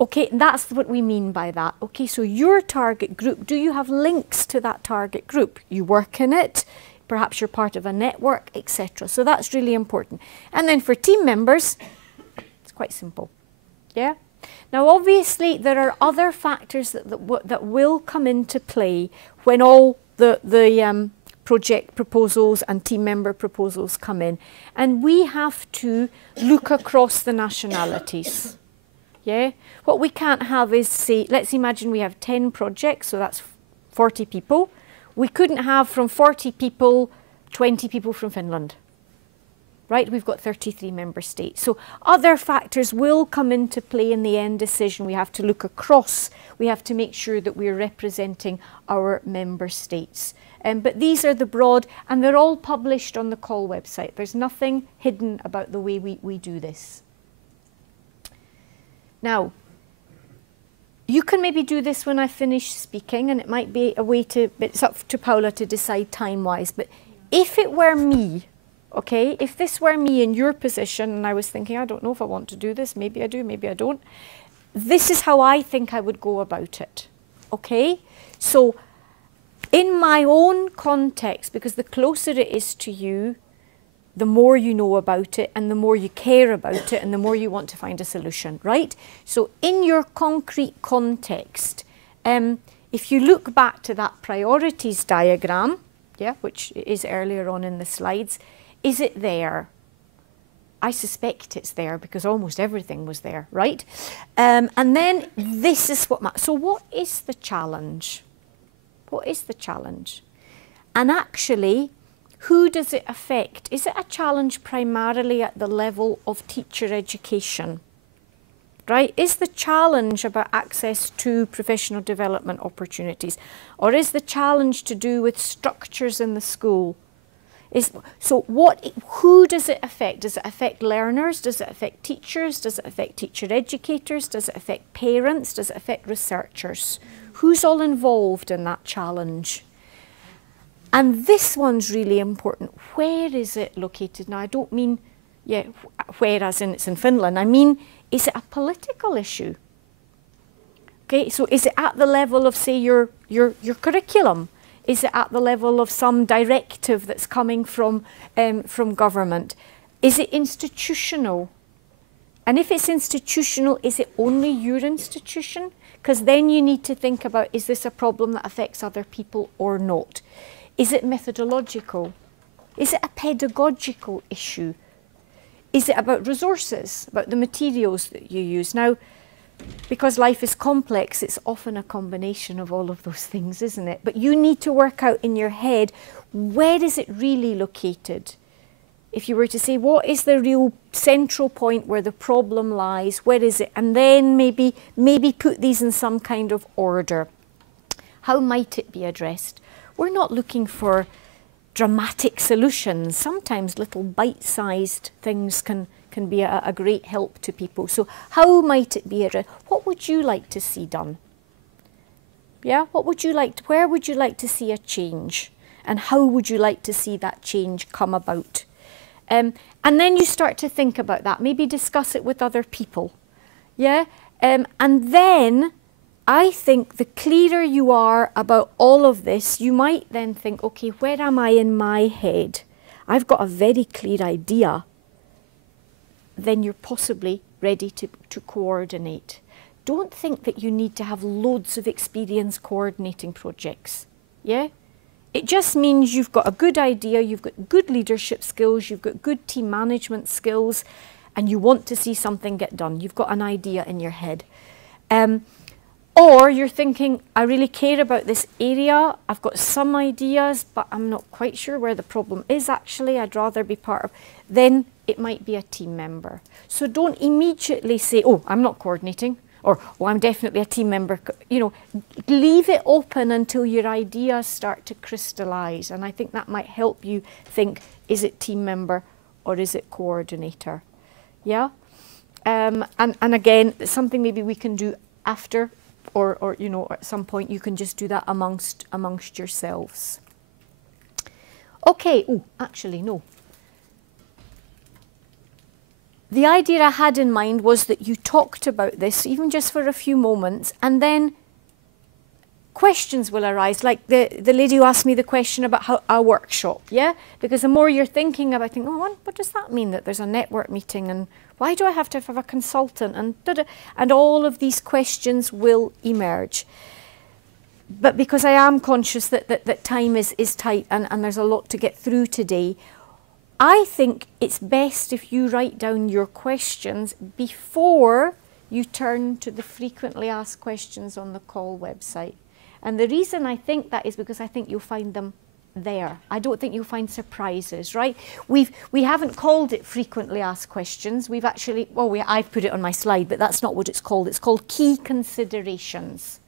Okay, that's what we mean by that. Okay, so your target group, do you have links to that target group? You work in it, perhaps you're part of a network, etc. So that's really important. And then for team members, it's quite simple, yeah? Now, obviously, there are other factors that will come into play when all the project proposals and team member proposals come in. And we have to look across the nationalities. Yeah? What we can't have is, say, let's imagine we have 10 projects, so that's 40 people. We couldn't have from 40 people, 20 people from Finland. Right, we've got 33 member states. So other factors will come into play in the end decision. We have to look across. We have to make sure that we're representing our member states. But these are the broad, and they're all published on the CALL website. There's nothing hidden about the way we do this. Now, you can maybe do this when I finish speaking, and it might be a way to, but it's up to Paula to decide time-wise. But if it were me, okay, if this were me in your position and I was thinking, I don't know if I want to do this, maybe I do, maybe I don't, this is how I think I would go about it, okay? So in my own context, because the closer it is to you, the more you know about it and the more you care about it and the more you want to find a solution, right? So in your concrete context, if you look back to that priorities diagram, yeah, which is earlier on in the slides, is it there? I suspect it's there because almost everything was there, right? And then this is what matters. So what is the challenge? What is the challenge? And actually, who does it affect? Is it a challenge primarily at the level of teacher education? Right? Is the challenge about access to professional development opportunities? Or is the challenge to do with structures in the school? Who does it affect? Does it affect learners? Does it affect teachers? Does it affect teacher educators? Does it affect parents? Does it affect researchers? Who's all involved in that challenge? And this one's really important. Where is it located? Now, I don't mean, yeah, where as in it's in Finland. I mean, is it a political issue? Okay, so is it at the level of, say, your curriculum? Is it at the level of some directive that's coming from government? Is it institutional? And if it's institutional, is it only your institution? Because then you need to think about, is this a problem that affects other people or not? Is it methodological? Is it a pedagogical issue? Is it about resources, about the materials that you use? Now, because life is complex, it's often a combination of all of those things, isn't it? But you need to work out in your head, where is it really located? If you were to say, what is the real central point where the problem lies? Where is it? And then maybe put these in some kind of order. How might it be addressed? We're not looking for dramatic solutions. Sometimes little bite-sized things can be a great help to people. So how might it be addressed? What would you like to see done? Yeah, what would you like, where would you like to see a change? And how would you like to see that change come about? And then you start to think about that, maybe discuss it with other people. Yeah, and then I think the clearer you are about all of this, you might then think, okay, where am I in my head? I've got a very clear idea. Then you're possibly ready to coordinate. Don't think that you need to have loads of experience coordinating projects. Yeah? It just means you've got a good idea, you've got good leadership skills, you've got good team management skills, and you want to see something get done. You've got an idea in your head. Or you're thinking, I really care about this area, I've got some ideas, but I'm not quite sure where the problem is actually, I'd rather be part of, then it might be a team member. So don't immediately say, oh, I'm not coordinating, or, oh, I'm definitely a team member. You know, leave it open until your ideas start to crystallize. And I think that might help you think, is it team member or is it coordinator? Yeah? And again, something maybe we can do after, or you know, at some point you can just do that amongst yourselves. Okay, oh, actually, no. The idea I had in mind was that you talked about this, even just for a few moments, and then questions will arise, like the lady who asked me the question about how a workshop, yeah? Because the more you're thinking about, oh, what does that mean, that there's a network meeting, and why do I have to have a consultant, and all of these questions will emerge. But because I am conscious that time is tight and there's a lot to get through today, I think it's best if you write down your questions before you turn to the frequently asked questions on the call website. And the reason I think that is because I think you'll find them there. I don't think you'll find surprises, right? We haven't called it frequently asked questions. We've actually, well, I've put it on my slide, but that's not what it's called. It's called key considerations,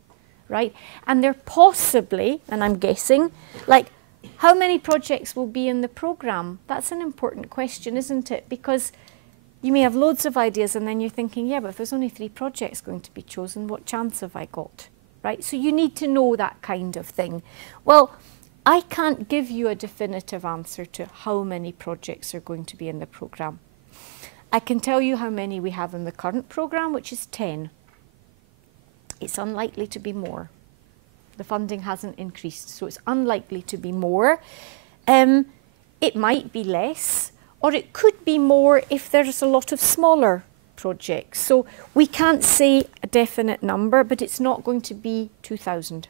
right? And they're possibly, and I'm guessing, like, how many projects will be in the programme? That's an important question, isn't it? Because you may have loads of ideas and then you're thinking, yeah, but if there's only 3 projects going to be chosen, what chance have I got? Right? So you need to know that kind of thing. Well, I can't give you a definitive answer to how many projects are going to be in the programme. I can tell you how many we have in the current programme, which is 10. It's unlikely to be more. The funding hasn't increased, so it's unlikely to be more. It might be less, or it could be more if there's a lot of smaller projects. So we can't say a definite number, but it's not going to be 2,000.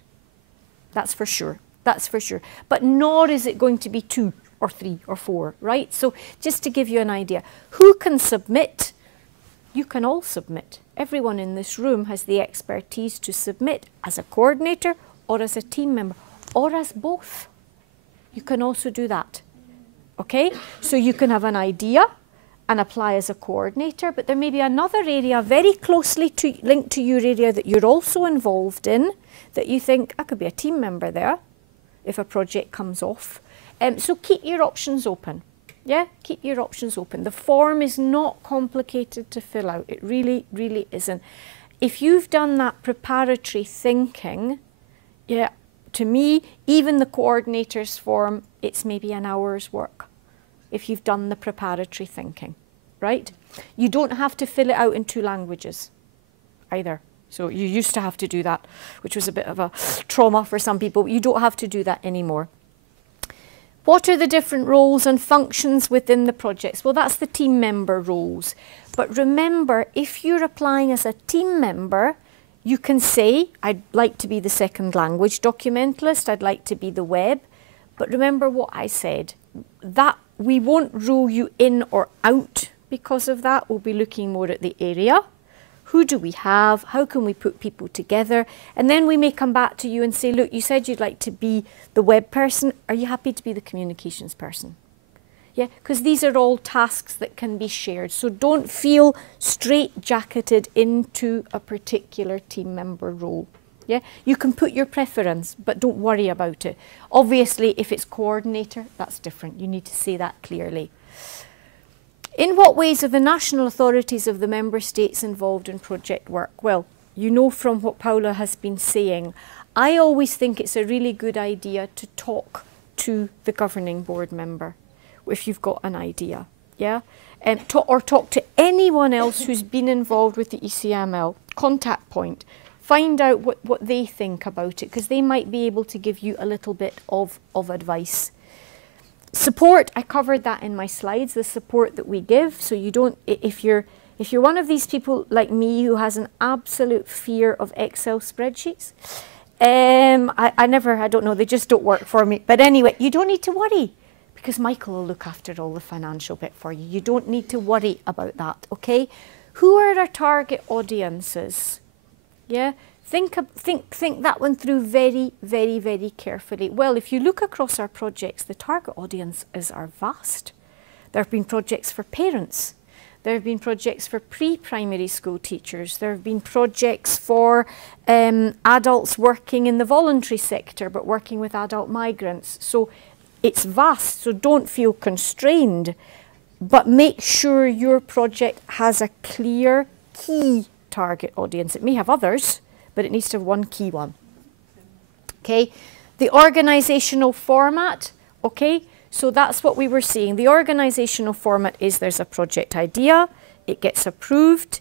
That's for sure. That's for sure. But nor is it going to be 2 or 3 or 4, right? So just to give you an idea, who can submit? You can all submit. Everyone in this room has the expertise to submit as a coordinator or as a team member, or as both. You can also do that, okay? So you can have an idea and apply as a coordinator, but there may be another area very closely linked to your area that you're also involved in, that you think, I could be a team member there if a project comes off. So keep your options open, yeah? Keep your options open. The form is not complicated to fill out. It really, really isn't. If you've done that preparatory thinking, yeah, to me, even the coordinator's form, it's maybe an hour's work if you've done the preparatory thinking, right? You don't have to fill it out in 2 languages either. So you used to have to do that, which was a bit of a trauma for some people. But you don't have to do that anymore. What are the different roles and functions within the projects? Well, that's the team member roles. But remember, if you're applying as a team member, you can say, I'd like to be the second language documentalist, I'd like to be the web. But remember what I said, that we won't rule you in or out because of that. We'll be looking more at the area. Who do we have? How can we put people together? And then we may come back to you and say, look, you said you'd like to be the web person. Are you happy to be the communications person? Yeah, because these are all tasks that can be shared. So don't feel straight-jacketed into a particular team member role. Yeah, you can put your preference, but don't worry about it. Obviously, if it's coordinator, that's different. You need to say that clearly. In what ways are the national authorities of the member states involved in project work? Well, you know from what Paula has been saying, I always think it's a really good idea to talk to the governing board member if you've got an idea, yeah? Or talk to anyone else who's been involved with the ECML, contact point. Find out what they think about it, because they might be able to give you a little bit of advice. Support, I covered that in my slides, the support that we give. So you don't, if you're one of these people like me who has an absolute fear of Excel spreadsheets, I don't know, they just don't work for me. But anyway, you don't need to worry, because Michael will look after all the financial bit for you. You don't need to worry about that, okay? Who are our target audiences? Yeah, think that one through very, very, very carefully. Well, if you look across our projects, the target audiences are vast. There have been projects for parents. There have been projects for pre-primary school teachers. There have been projects for adults working in the voluntary sector, but working with adult migrants. So it's vast, so don't feel constrained, but make sure your project has a clear key target audience. It may have others, but it needs to have one key one. Okay, the organizational format, okay, so that's what we were seeing. The organizational format is there's a project idea, it gets approved,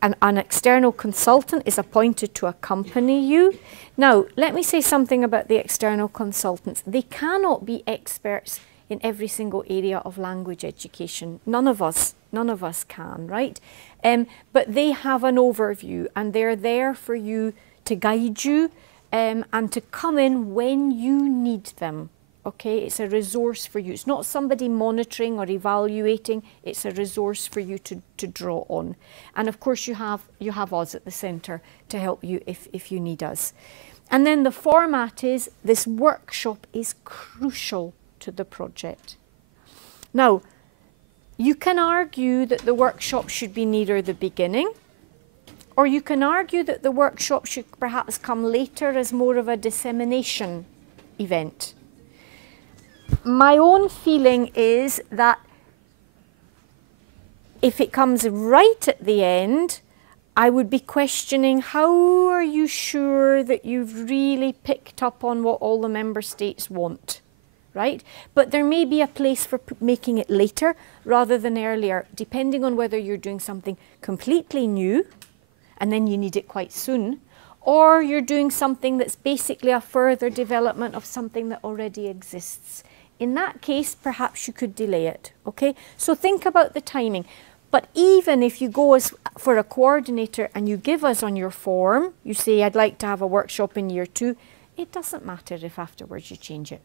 an external consultant is appointed to accompany you. Now, let me say something about the external consultants. They cannot be experts in every single area of language education. None of us can, right? But they have an overview, and they're there for you to guide you and to come in when you need them. Okay, it's a resource for you. It's not somebody monitoring or evaluating. It's a resource for you to draw on. And of course, you have us at the centre to help you if you need us. And then the format is, this workshop is crucial to the project. Now, you can argue that the workshop should be near the beginning, or you can argue that the workshop should perhaps come later as more of a dissemination event. My own feeling is that if it comes right at the end, I would be questioning, how are you sure that you've really picked up on what all the member states want, right? But there may be a place for making it later rather than earlier, depending on whether you're doing something completely new and then you need it quite soon, or you're doing something that's basically a further development of something that already exists. In that case, perhaps you could delay it, okay? So think about the timing. But even if you go as for a coordinator and you give us on your form, you say, I'd like to have a workshop in year 2, it doesn't matter if afterwards you change it.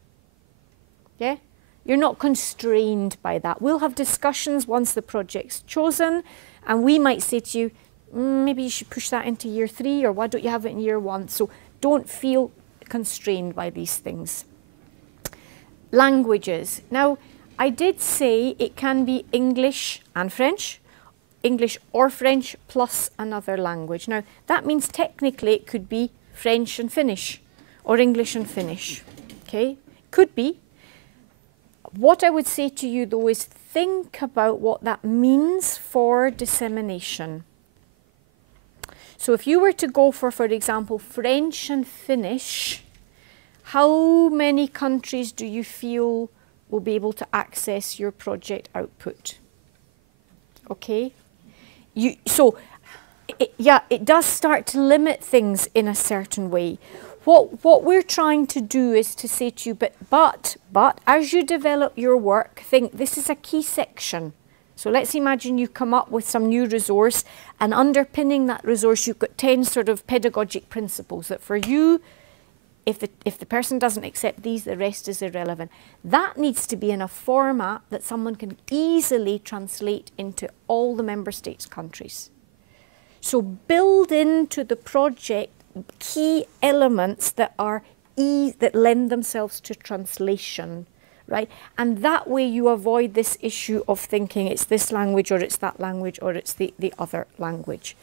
Yeah? You're not constrained by that. We'll have discussions once the project's chosen, and we might say to you, maybe you should push that into year 3, or why don't you have it in year 1? So don't feel constrained by these things. Languages. Now, I did say it can be English and French, English or French plus another language. Now, that means technically it could be French and Finnish, or English and Finnish, okay? Could be. What I would say to you, though, is think about what that means for dissemination. So if you were to go for example, French and Finnish, how many countries do you feel will be able to access your project output? Okay? It does start to limit things in a certain way. What we're trying to do is to say to you, but as you develop your work, think this is a key section. So let's imagine you come up with some new resource, and underpinning that resource you've got 10 sort of pedagogic principles that for you, if the person doesn't accept these, the rest is irrelevant. That needs to be in a format that someone can easily translate into all the member states' countries. So build into the project key elements that lend themselves to translation, right? And that way you avoid this issue of thinking it's this language or it's that language or it's the other language.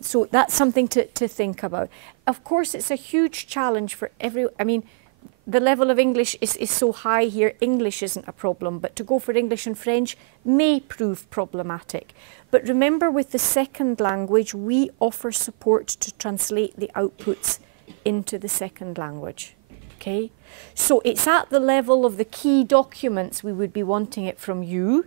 So that's something to think about. Of course, it's a huge challenge for the level of English is so high here, English isn't a problem, but to go for English and French may prove problematic. But remember, with the second language, we offer support to translate the outputs into the second language. Okay, so it's at the level of the key documents we would be wanting it from you,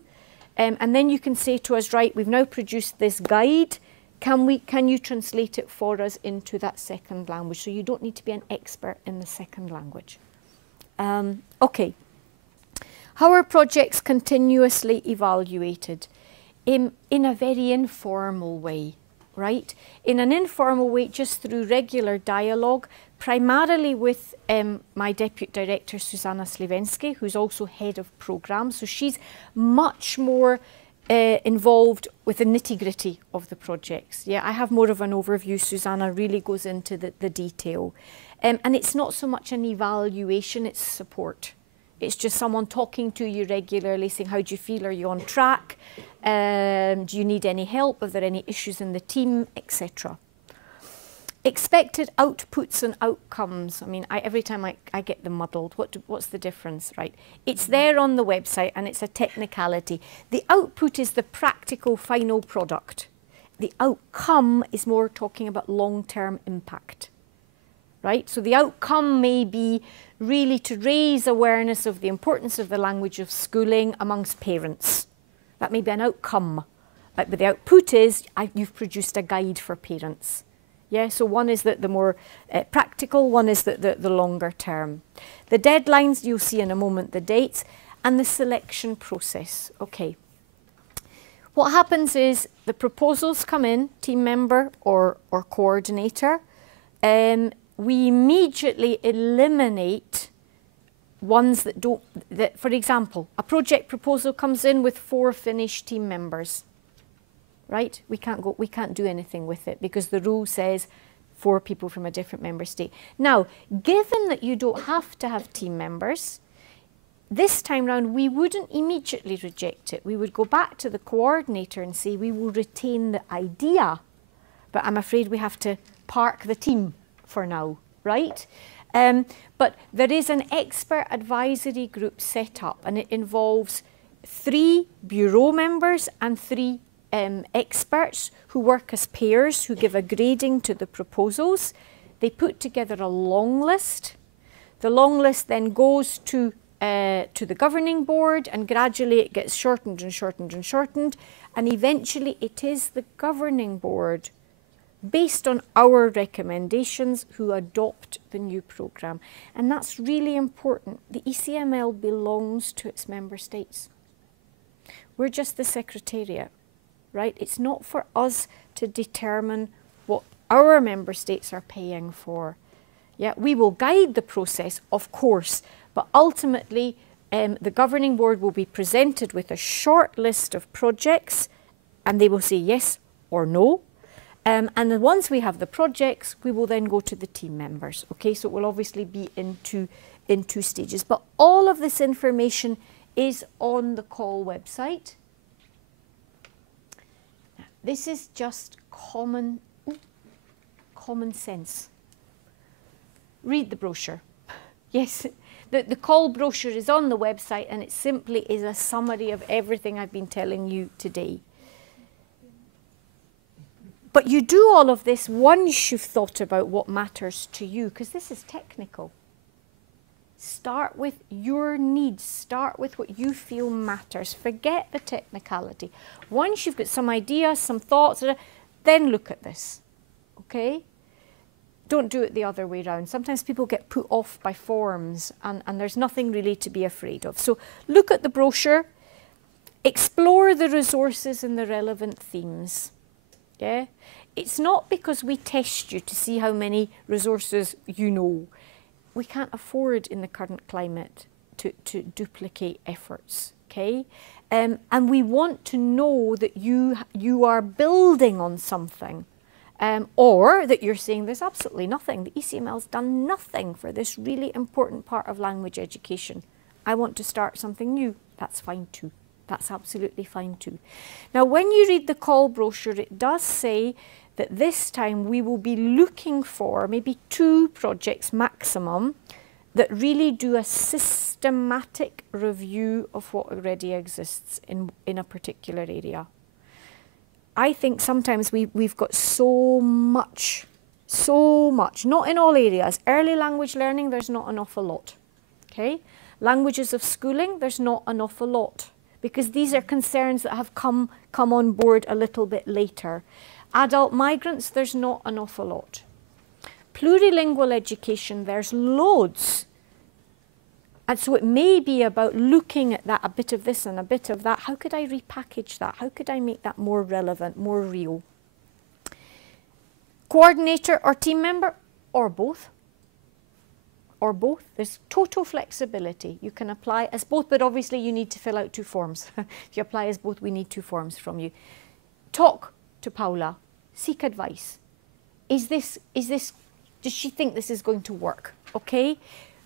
and then you can say to us, right, we've now produced this guide. Can you translate it for us into that second language? So you don't need to be an expert in the second language. Okay. How are projects continuously evaluated? In a very informal way, right? In an informal way, just through regular dialogue, primarily with my Deputy Director, Susanna Slivensky, who's also Head of Programme. So she's much more involved with the nitty-gritty of the projects. Yeah, I have more of an overview. Susanna really goes into the detail. And it's not so much an evaluation, it's support. It's just someone talking to you regularly, saying, how do you feel? Are you on track? Do you need any help? Are there any issues in the team, etc.? Expected outputs and outcomes. I mean, every time I get them muddled. What's the difference, right? It's there on the website and it's a technicality. The output is the practical final product. The outcome is more talking about long-term impact, right? So the outcome may be really to raise awareness of the importance of the language of schooling amongst parents. That may be an outcome. But the output is you've produced a guide for parents. Yeah, so one is the more practical, one is the longer term. The deadlines, you'll see in a moment the dates, and the selection process. Okay. What happens is the proposals come in, team member or coordinator. We immediately eliminate ones that don't, for example, a project proposal comes in with 4 Finnish team members. Right? We can't do anything with it because the rule says 4 people from a different member state. Now, given that you don't have to have team members, this time round we wouldn't immediately reject it. We would go back to the coordinator and say we will retain the idea, but I'm afraid we have to park the team for now, right? But there is an expert advisory group set up and it involves 3 bureau members and 3 experts who work as pairs, who give a grading to the proposals. They put together a long list. The long list then goes to the governing board, and gradually it gets shortened and shortened and shortened, and eventually it is the governing board, based on our recommendations, who adopt the new programme. And that's really important. The ECML belongs to its member states. We're just the secretariat. Right? It's not for us to determine what our member states are paying for. Yeah, we will guide the process, of course, but ultimately the governing board will be presented with a short list of projects and they will say yes or no. And then once we have the projects, we will then go to the team members. Okay, so it will obviously be in two stages. But all of this information is on the CALL website. This is just common sense. Read the brochure. Yes, the CALL brochure is on the website and it simply is a summary of everything I've been telling you today. But you do all of this once you've thought about what matters to you, because this is technical. Start with your needs. Start with what you feel matters. Forget the technicality. Once you've got some ideas, some thoughts, then look at this. Okay? Don't do it the other way around. Sometimes people get put off by forms and there's nothing really to be afraid of. So look at the brochure. Explore the resources and the relevant themes. Yeah? It's not because we test you to see how many resources you know. We can't afford in the current climate to duplicate efforts, okay? And we want to know that you are building on something, or that you're saying there's absolutely nothing. The ECML's done nothing for this really important part of language education. I want to start something new. That's fine too. That's absolutely fine too. Now, when you read the CALL brochure, it does say that this time we will be looking for maybe 2 projects maximum that really do a systematic review of what already exists in a particular area. I think sometimes we've got so much So much, not in all areas. Early language learning, there's not an awful lot. Okay? Languages of schooling, there's not an awful lot, because these are concerns that have come on board a little bit later. Adult migrants, there's not an awful lot. Plurilingual education, there's loads. And so it may be about looking at that, a bit of this and a bit of that. How could I repackage that? How could I make that more relevant, more real? Coordinator or team member, or both. Or both. There's total flexibility. You can apply as both, but obviously you need to fill out 2 forms. If you apply as both, we need 2 forms from you. Talk to Paula. Seek advice. Does she think this is going to work? Okay.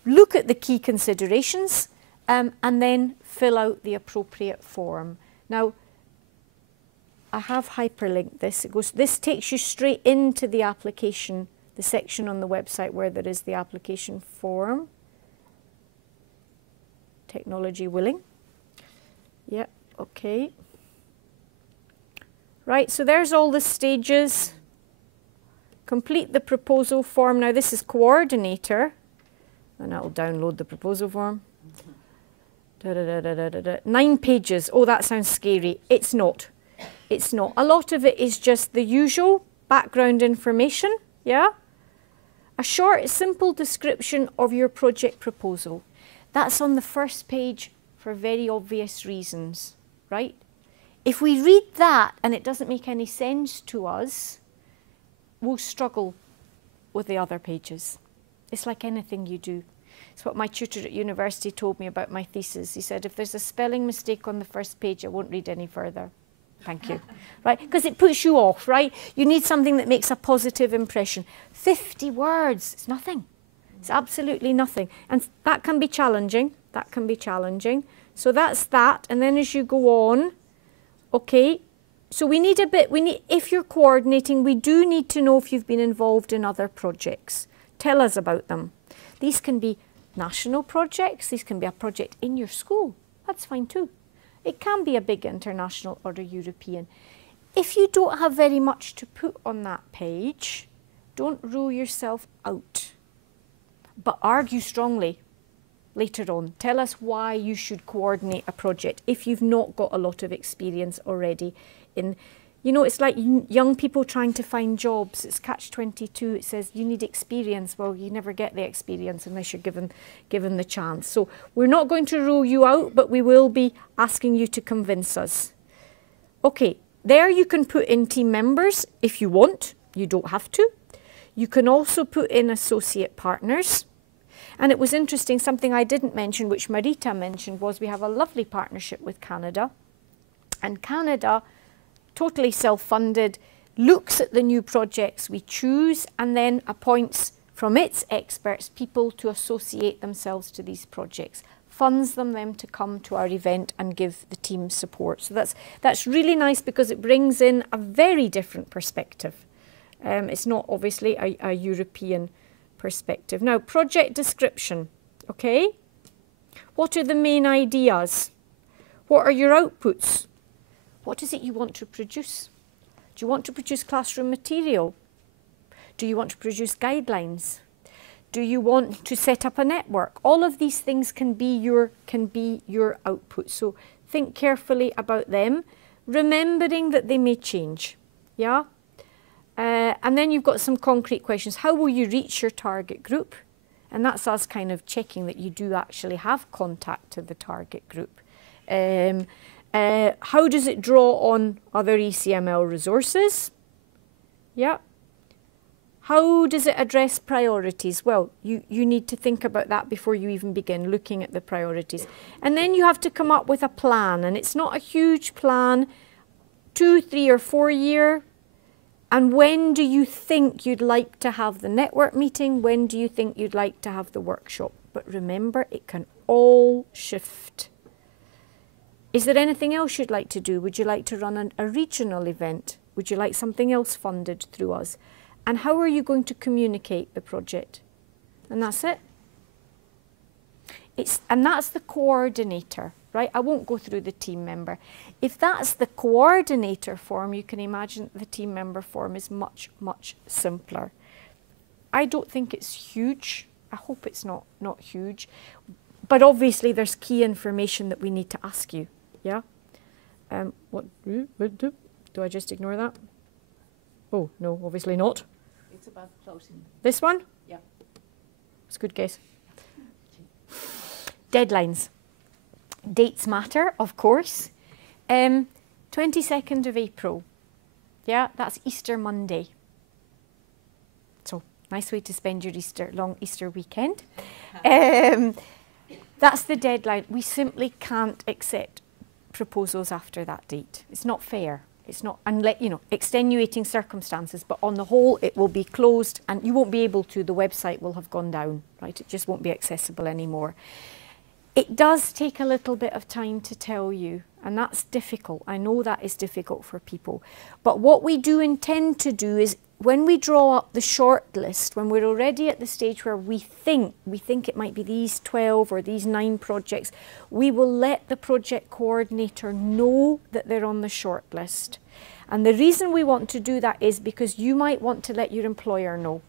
Look at the key considerations and then fill out the appropriate form. Now, I have hyperlinked this. This takes you straight into the application, the section on the website where there is the application form. Technology willing. Yeah, okay. Right, so there's all the stages. Complete the proposal form. Now this is coordinator. And I'll download the proposal form. 9 pages. Oh, that sounds scary. It's not. It's not. A lot of it is just the usual background information. Yeah? A short, simple description of your project proposal. That's on the first page for very obvious reasons, right? If we read that and it doesn't make any sense to us, we'll struggle with the other pages. It's like anything you do. It's what my tutor at university told me about my thesis. He said, if there's a spelling mistake on the first page, I won't read any further. Thank you. Right? Because it puts you off, right? You need something that makes a positive impression. 50 words, it's nothing. It's absolutely nothing. And that can be challenging. That can be challenging. So that's that. And then as you go on, okay, so we need a bit, if you're coordinating, we do need to know if you've been involved in other projects. Tell us about them. These can be national projects. These can be a project in your school. That's fine too. It can be a big international or a European. If you don't have very much to put on that page, don't rule yourself out. But argue strongly later on. Tell us why you should coordinate a project if you've not got a lot of experience already in. You know, it's like young people trying to find jobs. It's catch-22. It says you need experience. Well, you never get the experience unless you're given the chance. So we're not going to rule you out, but we will be asking you to convince us. Okay, there you can put in team members if you want. You don't have to. You can also put in associate partners. And it was interesting, something I didn't mention, which Marita mentioned, was we have a lovely partnership with Canada. And Canada, totally self-funded, looks at the new projects we choose and then appoints from its experts people to associate themselves to these projects, funds them to come to our event and give the team support. So that's really nice because it brings in a very different perspective. It's not obviously a European perspective. Now, project description, okay? What are the main ideas? What are your outputs? What is it you want to produce? Do you want to produce classroom material? Do you want to produce guidelines? Do you want to set up a network? All of these things can be your output. So think carefully about them, remembering that they may change. Yeah? And then you've got some concrete questions. How will you reach your target group? And that's us kind of checking that you do actually have contact to the target group. How does it draw on other ECML resources? Yeah. How does it address priorities? Well, you need to think about that before you even begin looking at the priorities. And then you have to come up with a plan. And it's not a huge plan, 2, 3 or 4 year. And when do you think you'd like to have the network meeting? When do you think you'd like to have the workshop? But remember, it can all shift. Is there anything else you'd like to do? Would you like to run a regional event? Would you like something else funded through us? And how are you going to communicate the project? And that's it. And that's the coordinator, right? I won't go through the team member. If that's the coordinator form, you can imagine the team member form is much, much simpler. I don't think it's huge. I hope it's not huge. But obviously there's key information that we need to ask you. Yeah? What do I just ignore that? Oh, no, obviously not. It's about closing. This one? Yeah. It's a good guess. Deadlines. Dates matter, of course. 22nd of April. Yeah, that's Easter Monday. So, nice way to spend your long Easter weekend. That's the deadline. We simply can't accept proposals after that date. It's not fair. It's not, unless, you know, extenuating circumstances, but on the whole, it will be closed and you won't be able to, the website will have gone down, right? It just won't be accessible anymore. It does take a little bit of time to tell you, and that's difficult. I know that is difficult for people. But what we do intend to do is when we draw up the short list, when we're already at the stage where we think it might be these 12 or these 9 projects, we will let the project coordinator know that they're on the short list. And the reason we want to do that is because you might want to let your employer know.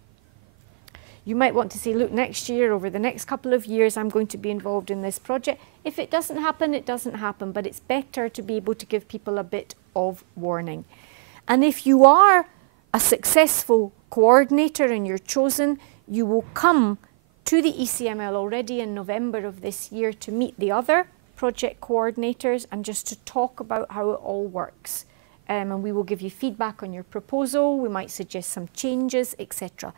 You might want to say, look, next year, over the next couple of years, I'm going to be involved in this project. If it doesn't happen, it doesn't happen, but it's better to be able to give people a bit of warning. And if you are a successful coordinator and you're chosen, you will come to the ECML already in November of this year to meet the other project coordinators and just to talk about how it all works. And we will give you feedback on your proposal, we might suggest some changes, etc.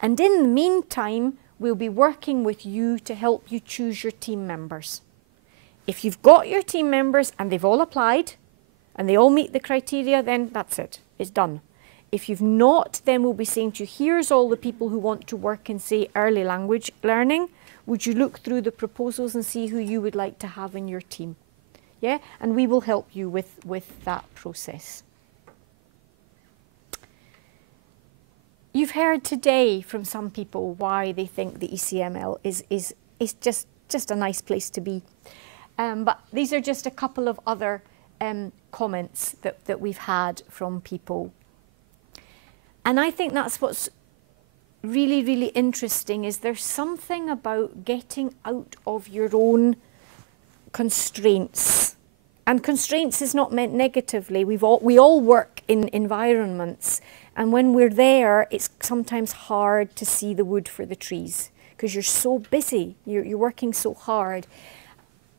And in the meantime, we'll be working with you to help you choose your team members. If you've got your team members and they've all applied and they all meet the criteria, then that's it, it's done. If you've not, then we'll be saying to you, here's all the people who want to work in, say, early language learning. Would you look through the proposals and see who you would like to have in your team? Yeah, and we will help you with that process. You've heard today from some people why they think the ECML is just a nice place to be. But these are just a couple of other comments that we've had from people. And I think that's what's really, really interesting, is there's something about getting out of your own constraints. And constraints is not meant negatively. We all work in environments. And when we're there, it's sometimes hard to see the wood for the trees because you're so busy, you're working so hard.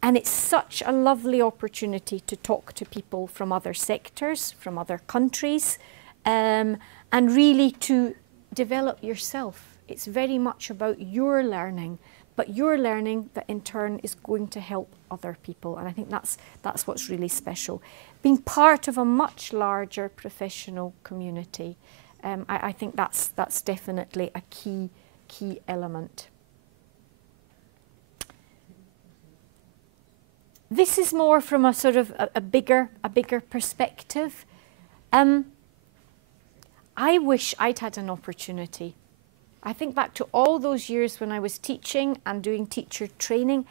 And it's such a lovely opportunity to talk to people from other sectors, from other countries, and really to develop yourself. It's very much about your learning, but your learning that in turn is going to help other people. And I think that's what's really special. Being part of a much larger professional community, I think that's definitely a key element. This is more from a sort of a bigger perspective. I wish I'd had an opportunity. I think back to all those years when I was teaching and doing teacher training,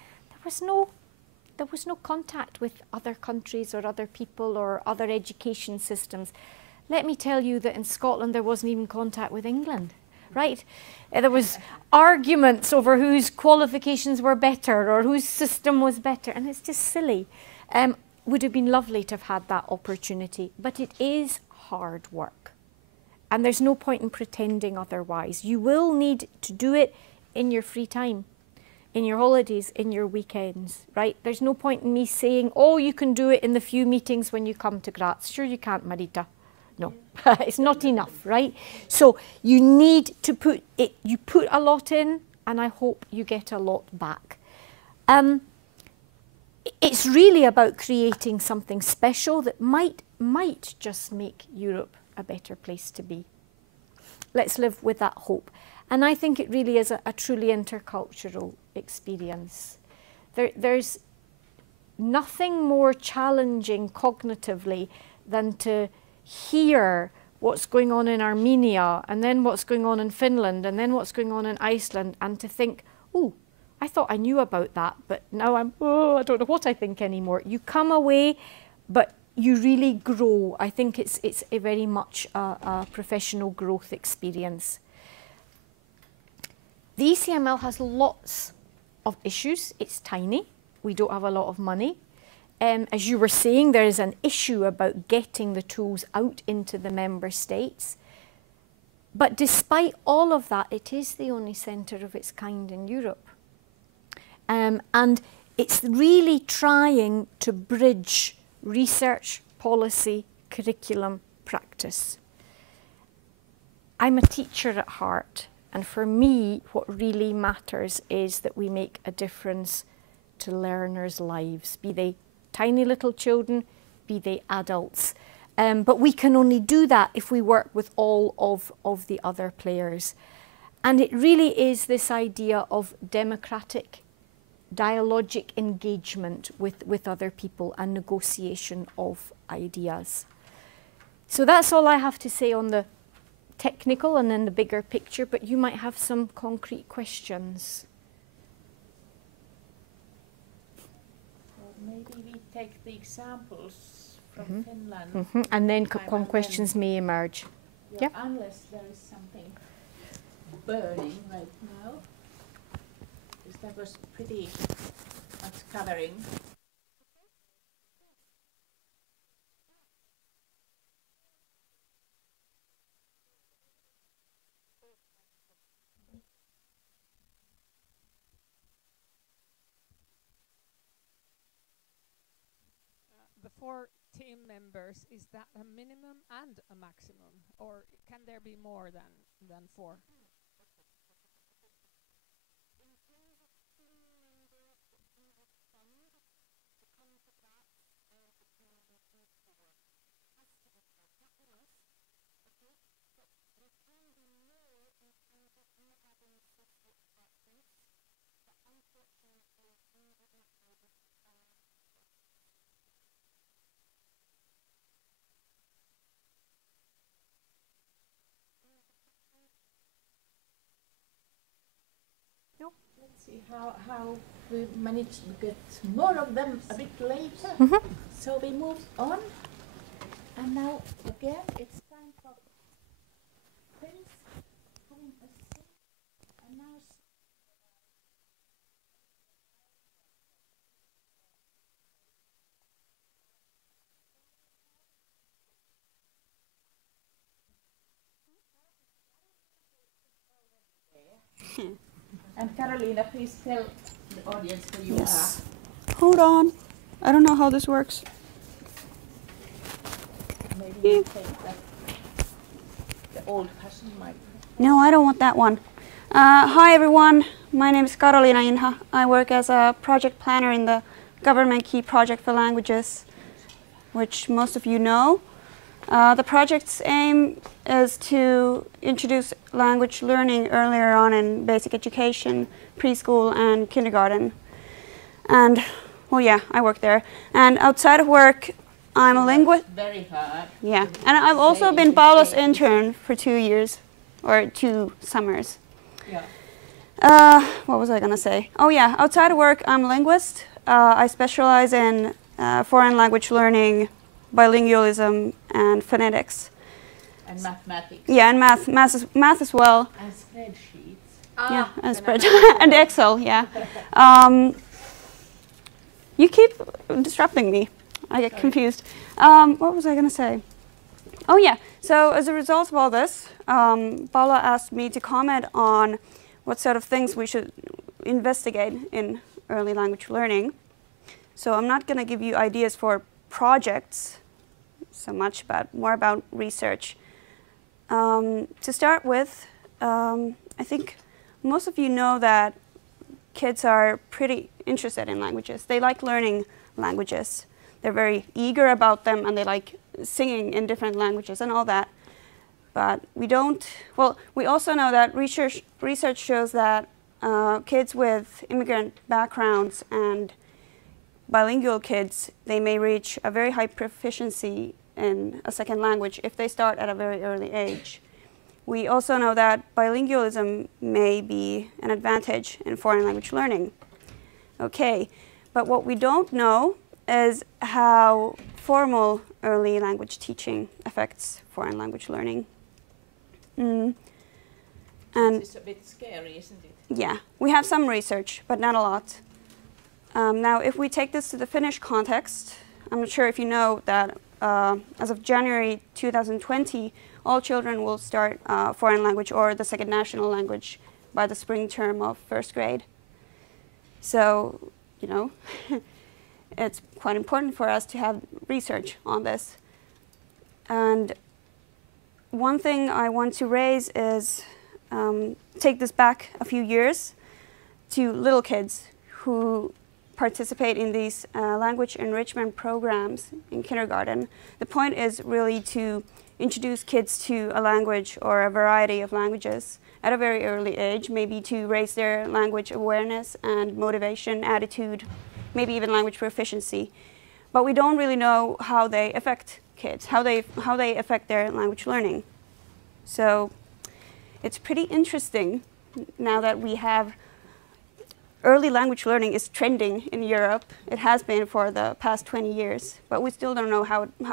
there was no contact with other countries or other people or other education systems. Let me tell you that in Scotland there wasn't even contact with England, right? There was arguments over whose qualifications were better or whose system was better, and it's just silly. Would have been lovely to have had that opportunity, but it is hard work. And there's no point in pretending otherwise. You will need to do it in your free time, in your holidays, in your weekends, right? There's no point in me saying, oh, you can do it in the few meetings when you come to Graz. Sure you can't, Marita. No, it's not enough, right? So you need to put it, you put a lot in, and I hope you get a lot back. It's really about creating something special that might just make Europe a better place to be. Let's live with that hope. And I think it really is a truly intercultural experience. There's nothing more challenging cognitively than to hear what's going on in Armenia and then what's going on in Finland and then what's going on in Iceland, and to think, oh, I thought I knew about that, but now I don't know what I think anymore. You come away, but you really grow. I think it's a very much a professional growth experience. The ECML has lots of issues. It's tiny. We don't have a lot of money. As you were saying, there is an issue about getting the tools out into the member states. But despite all of that, it is the only centre of its kind in Europe. And it's really trying to bridge research, policy, curriculum, practice. I'm a teacher at heart, and for me, what really matters is that we make a difference to learners' lives, be they tiny little children, be they adults. But we can only do that if we work with all of the other players. And it really is this idea of democratic, dialogic engagement with other people and negotiation of ideas. So that's all I have to say on the technical and then the bigger picture, but you might have some concrete questions. Well, maybe we take the examples from Finland. And then questions may emerge. Yeah, unless there is something burning right now. Because that was pretty much covering. The 4 team members, is that a minimum and a maximum, or can there be more than 4? Let's see how we manage to get more of them a bit later. So we move on. And now again it's time for Prince having a seat. And now and Carolina, please tell the audience who you are. Hold on. I don't know how this works. Maybe you take the old-fashioned microphone. No, I don't want that one. Hi everyone. My name is Carolina Inha. I work as a project planner in the Government Key Project for Languages, which most of you know. The project's aim is to introduce language learning earlier on in basic education, preschool and kindergarten. And, well, yeah, I work there. And outside of work, I'm a linguist. Very hard. Yeah, and I've also been Paula's intern for 2 years, or 2 summers. Yeah. What was I gonna say? Oh yeah, outside of work, I'm a linguist. I specialize in foreign language learning, bilingualism, and phonetics. And mathematics. Yeah, and math as well. And spreadsheets. Yeah, and and Excel. Yeah. You keep disrupting me. I get confused. What was I gonna say? Oh yeah. So as a result of all this, Paula asked me to comment on what sort of things we should investigate in early language learning. So I'm not gonna give you ideas for projects so much, but more about research. To start with, I think most of you know that kids are pretty interested in languages. They like learning languages. They're very eager about them, and they like singing in different languages and all that. But we don't, well, we also know that research shows that kids with immigrant backgrounds and bilingual kids, they may reach a very high proficiency in a second language if they start at a very early age. We also know that bilingualism may be an advantage in foreign language learning. Okay, but what we don't know is how formal early language teaching affects foreign language learning. And it's a bit scary, isn't it? Yeah, we have some research, but not a lot. Now, if we take this to the Finnish context, I'm not sure if you know that as of January 2020, all children will start foreign language or the second national language by the spring term of first grade. So, you know, it's quite important for us to have research on this. And one thing I want to raise is take this back a few years to little kids who participate in these language enrichment programs in kindergarten. The point is really to introduce kids to a language or a variety of languages at a very early age, maybe to raise their language awareness and motivation, attitude, maybe even language proficiency. But we don't really know how they affect kids, how they affect their language learning. So it's pretty interesting now that we have early language learning is trending in Europe. It has been for the past 20 years, but we still don't know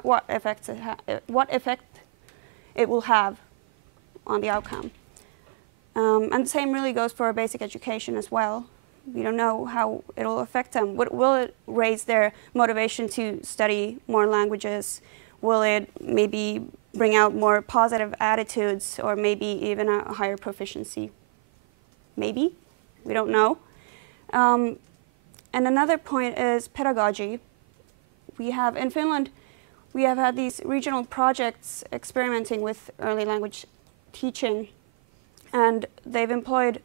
what effect it will have on the outcome. And the same really goes for basic education as well. We don't know how it will affect them. Will it raise their motivation to study more languages? Will it maybe bring out more positive attitudes or maybe even a higher proficiency? Maybe, we don't know. And another point is pedagogy. We have, in Finland, we have had these regional projects experimenting with early language teaching, and they've employed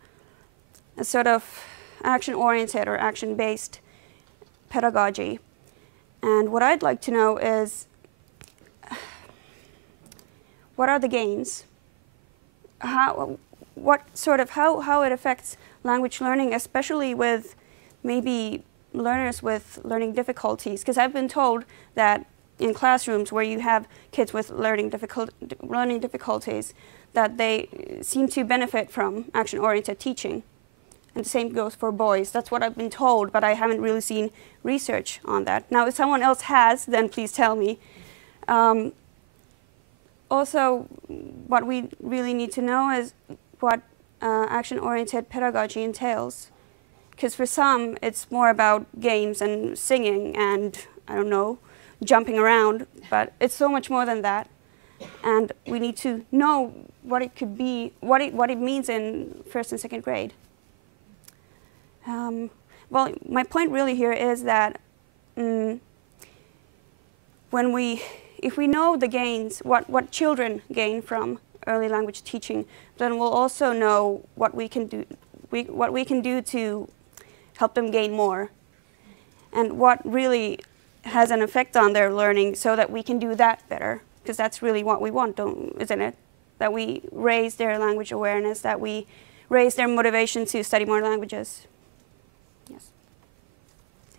a sort of action-oriented or action-based pedagogy. And what I'd like to know is, what are the gains? How it affects language learning, especially with maybe learners with learning difficulties? Because I've been told that in classrooms where you have kids with learning difficulties, that they seem to benefit from action-oriented teaching. And the same goes for boys. That's what I've been told, but I haven't really seen research on that. Now, if someone else has, then please tell me. Also, what we really need to know is what action-oriented pedagogy entails. Because for some, it's more about games and singing and, I don't know, jumping around, but it's so much more than that. And we need to know what it could be, what it means in first and second grade. Well, my point really here is that if we know the gains, what children gain from early language teaching, then we'll also know what we can do to help them gain more, and what really has an effect on their learning, so that we can do that better. Because that's really what we want, isn't it? That we raise their language awareness, that we raise their motivation to study more languages. Yes.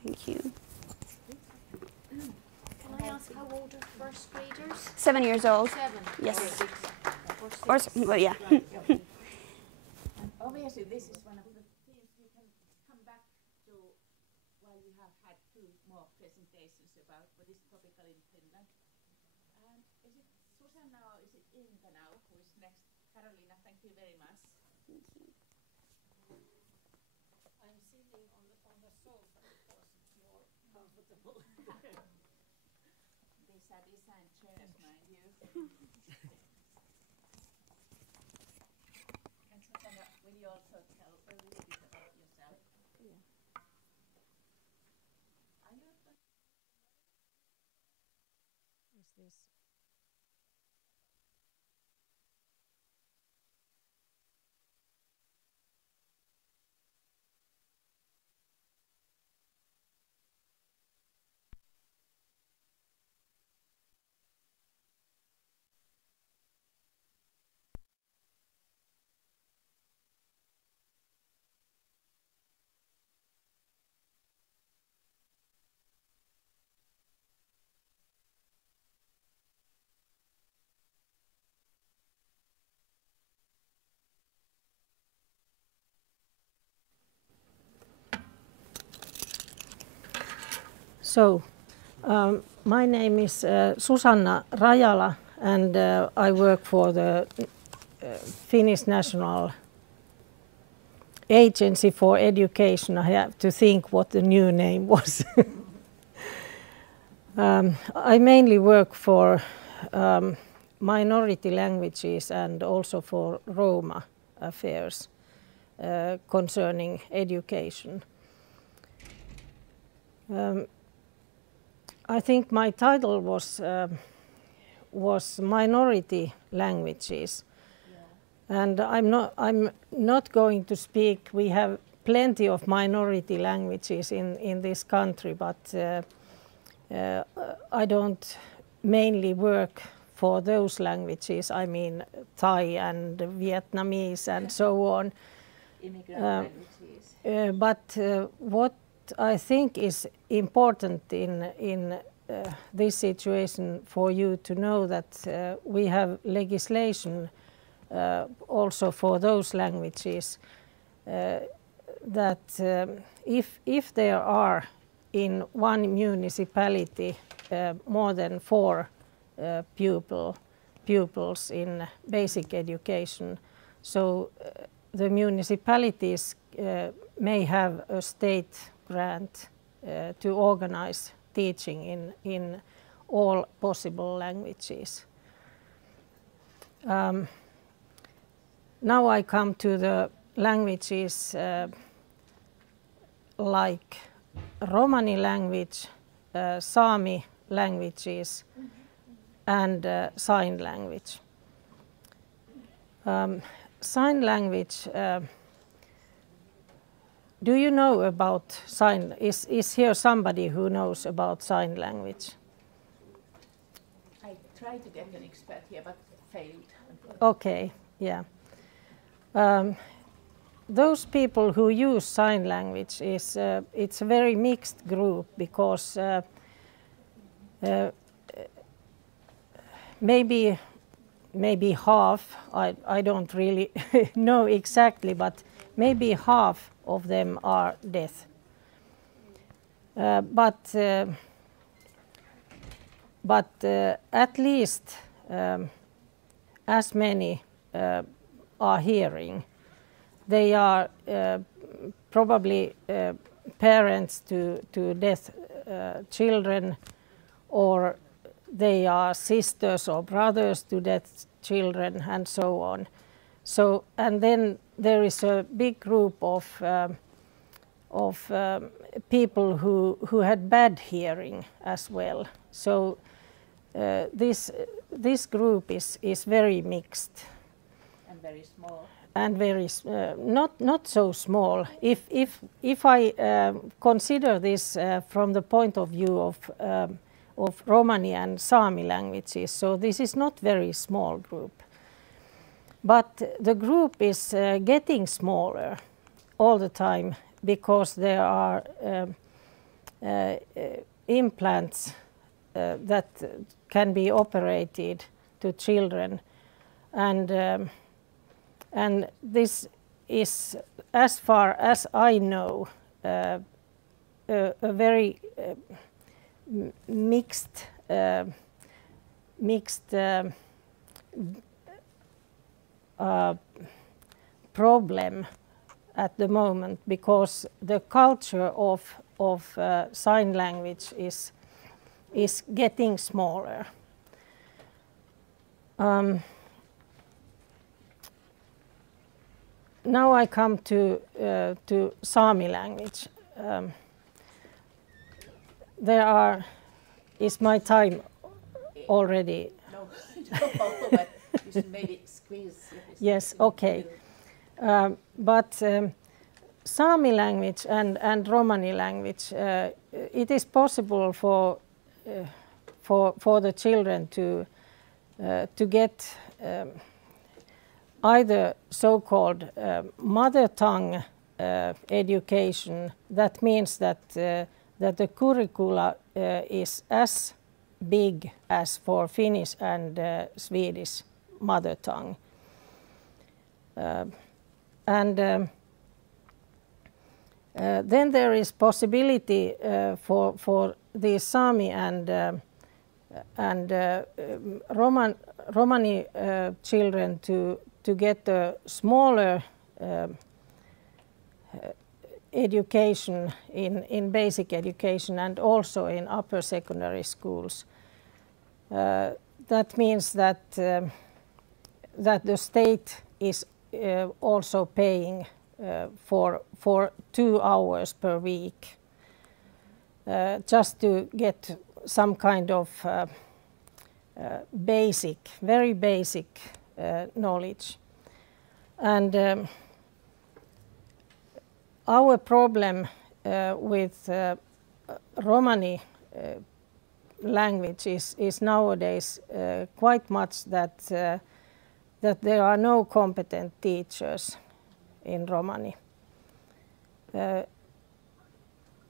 Thank you. Can I ask how old are first graders? 7 years old. 7? Yes. Or 6. Well, yeah. And obviously, this is one of the things we can come back to while we have had 2 more presentations about what is topical in Finland. Is it Susanna or is it Inga now who is next? Carolina, thank you very much. Thank you. I'm sitting on the sofa because it's more comfortable. These are designed chairs, mind you. And Susanna, will you also tell a little bit about yourself? Yeah. Are you Is this? So, my name is Susanna Rajala, and I work for the Finnish National Agency for Education. I have to think what the new name was. I mainly work for minority languages and also for Roma affairs concerning education. I think my title was minority languages, and I'm not going to speak. We have plenty of minority languages in this country, but I don't mainly work for those languages. I mean Thai and Vietnamese and so on. Immigrant languages. But what I think is important in this situation for you to know that we have legislation also for those languages that if there are in one municipality more than 4 pupils in basic education, so the municipalities may have a state grant to organize teaching in all possible languages. Now I come to the languages like Romani language, Sami languages, and sign language. Sign language. Do you know about sign? Is here somebody who knows about sign language? I tried to get an expert here, but failed. Okay, yeah. Those people who use sign language it's a very mixed group because maybe half. I don't really know exactly, but maybe half of them are deaf. But at least as many are hearing. They are probably parents to deaf children, or they are sisters or brothers to deaf children, and so on. So, and then there is a big group of people who had bad hearing as well. So this group is very mixed. And very small. And very not so small. If I consider this from the point of view of Romani and Sami languages, so this is not very small group. But the group is getting smaller all the time because there are implants that can be operated to children, and this is, as far as I know, a very mixed problem at the moment, because the culture of sign language is getting smaller. Now I come to Sami language. Is my time already? No, but you should maybe squeeze. Yes, okay. But Sami language and Romani language, it is possible for the children to get either so-called mother tongue education. That means that the curricula is as big as for Finnish and Swedish mother tongue. Then there is possibility for the Sami and Romani children to get a smaller education in basic education and also in upper secondary schools. That means that that the state is also paying for 2 hours per week just to get some kind of basic, very basic knowledge. And our problem with Romani language is nowadays quite much that there are no competent teachers in Romani.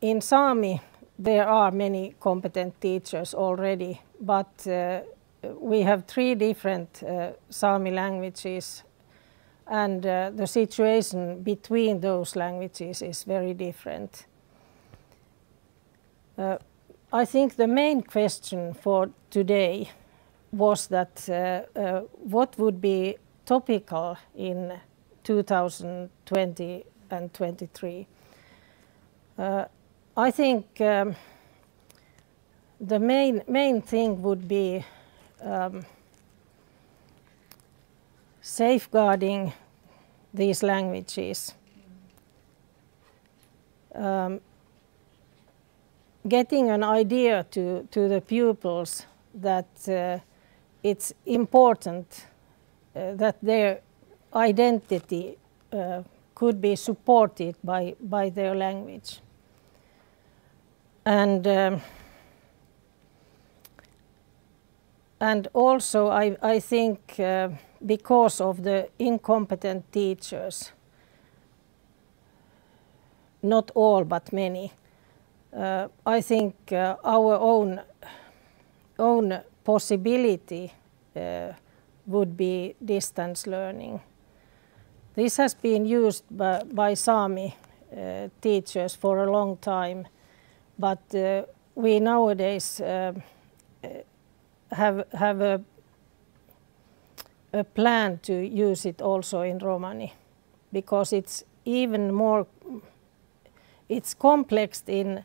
In Sami there are many competent teachers already, but we have 3 different Sami languages, and the situation between those languages is very different. I think the main question for today was that what would be topical in 2020 and 23. I think the main thing would be safeguarding these languages, getting an idea to the pupils that it's important that their identity could be supported by their language. And also I think because of the incompetent teachers, not all but many, I think our own possibility would be distance learning. This has been used by Sami teachers for a long time, but we nowadays have a plan to use it also in Romani, because it's even more, it's complex in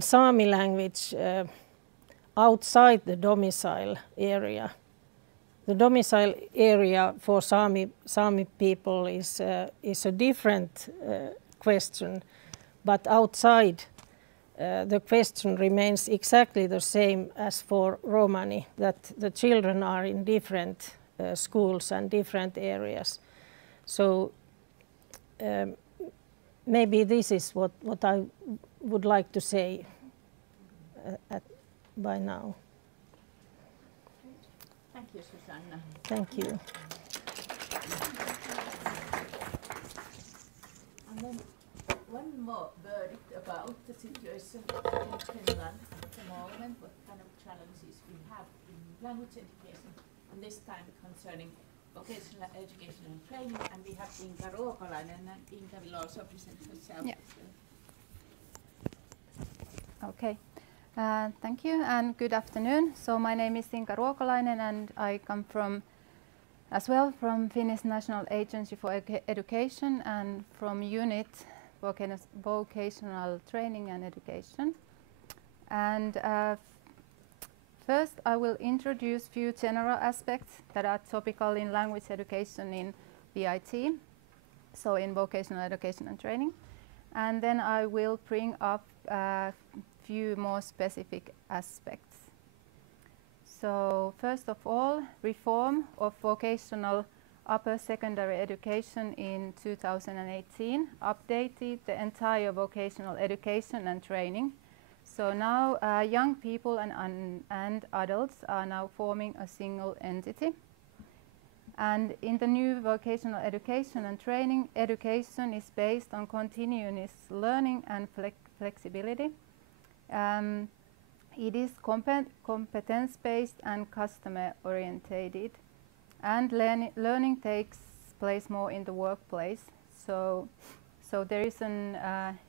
Sami language outside the domicile area. The domicile area for Sami people is a different question, but outside the question remains exactly the same as for Romani, that the children are in different schools and different areas. So maybe this is what I would like to say by now. Thank you, Susanna. Thank you. And then one more word about the situation in Finland at the moment, what kind of challenges we have in language education, and this time concerning vocational education and training, and we have Inka Ruokolainen, and Inka will also present herself. Yeah. Okay. Thank you and good afternoon. So my name is Inka Ruokolainen and I come from Finnish National Agency for Education and from unit Vocational Training and Education. And first I will introduce few general aspects that are topical in language education in VIT, so in Vocational Education and Training. And then I will bring up few more specific aspects. So first of all, reform of vocational upper secondary education in 2018 updated the entire vocational education and training. So now young people and adults are now forming a single entity. And in the new vocational education and training, education is based on continuous learning and flexibility. It is competence-based and customer-orientated, and learning takes place more in the workplace. So there is an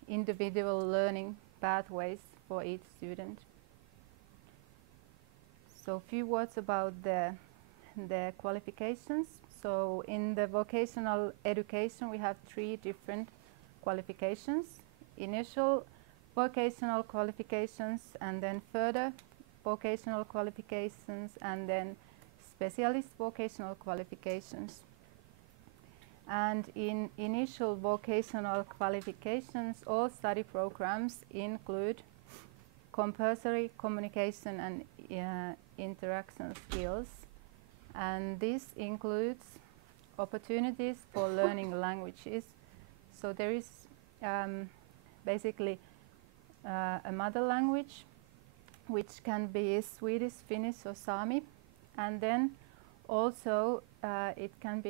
individual learning pathways for each student. So a few words about the qualifications. So in the vocational education, we have 3 different qualifications: initial vocational qualifications, and then further vocational qualifications, and then specialist vocational qualifications. And in initial vocational qualifications, all study programs include compulsory communication and interaction skills. And this includes opportunities for learning languages. So there is basically a mother language, which can be Swedish, Finnish, or Sami, and then also it can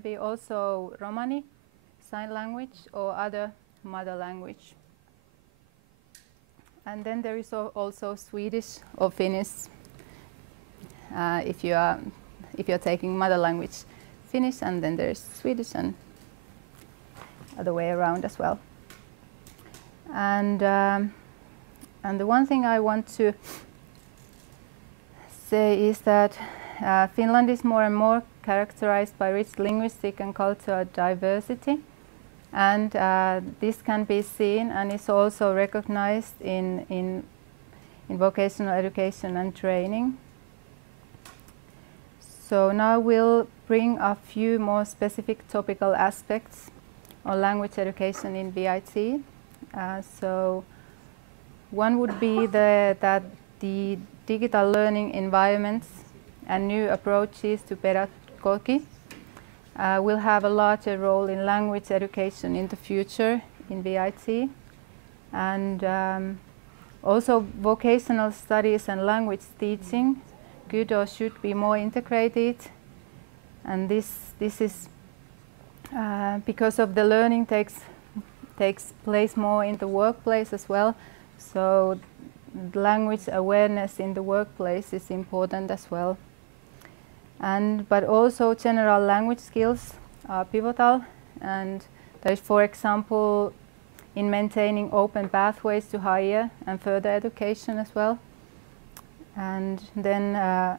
be also Romani, sign language, or other mother language. And then there is also Swedish or Finnish if you're taking mother language Finnish, and then there is Swedish and other way around as well. And the one thing I want to say is that Finland is more and more characterized by rich linguistic and cultural diversity, and this can be seen and is also recognized in vocational education and training. So now we'll bring a few more specific topical aspects on language education in VIT. So one would be that the digital learning environments and new approaches to pedagogy will have a larger role in language education in the future in VIT. And also vocational studies and language teaching could or should be more integrated. And this is because of the learning takes place more in the workplace as well. So language awareness in the workplace is important as well. But also general language skills are pivotal, and there is, for example, in maintaining open pathways to higher and further education as well. And then a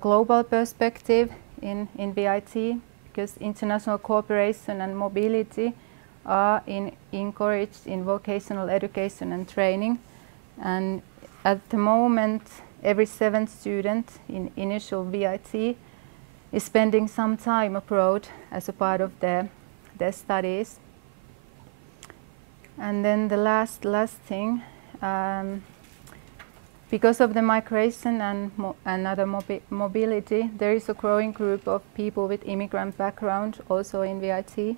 global perspective in VIT, because international cooperation and mobility are encouraged in vocational education and training. And at the moment, every 7th student in initial VIT is spending some time abroad as a part of their studies. And then the last thing, because of the migration and other mobility, there is a growing group of people with immigrant background also in VIT,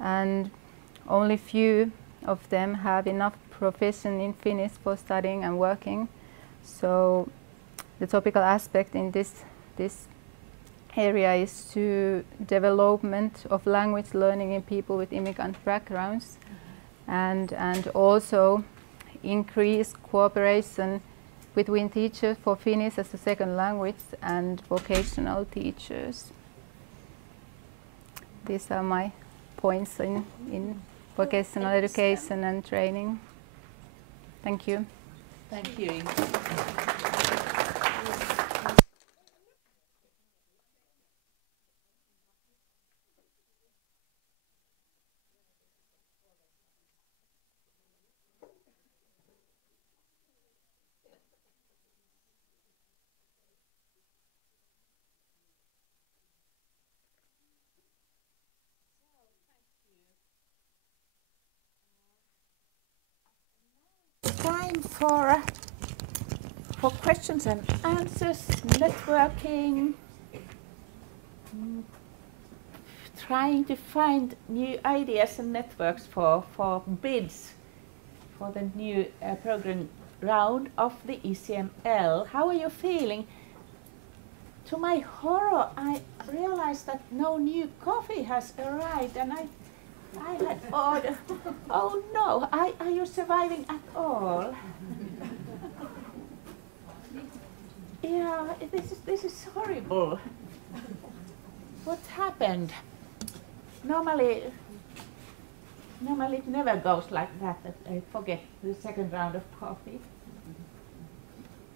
and only few of them have enough profession in Finnish for studying and working. So the topical aspect in this area is to development of language learning in people with immigrant backgrounds, and also increase cooperation between teachers for Finnish as a second language and vocational teachers. These are my points in vocational education and training. Thank you. Thank you. Time for questions and answers, networking, trying to find new ideas and networks for bids for the new program round of the ECML. How are you feeling? To my horror, I realized that no new coffee has arrived, and I had ordered. Oh no, are you surviving at all? Yeah, this is horrible. What happened? Normally it never goes like that I forget the second round of coffee.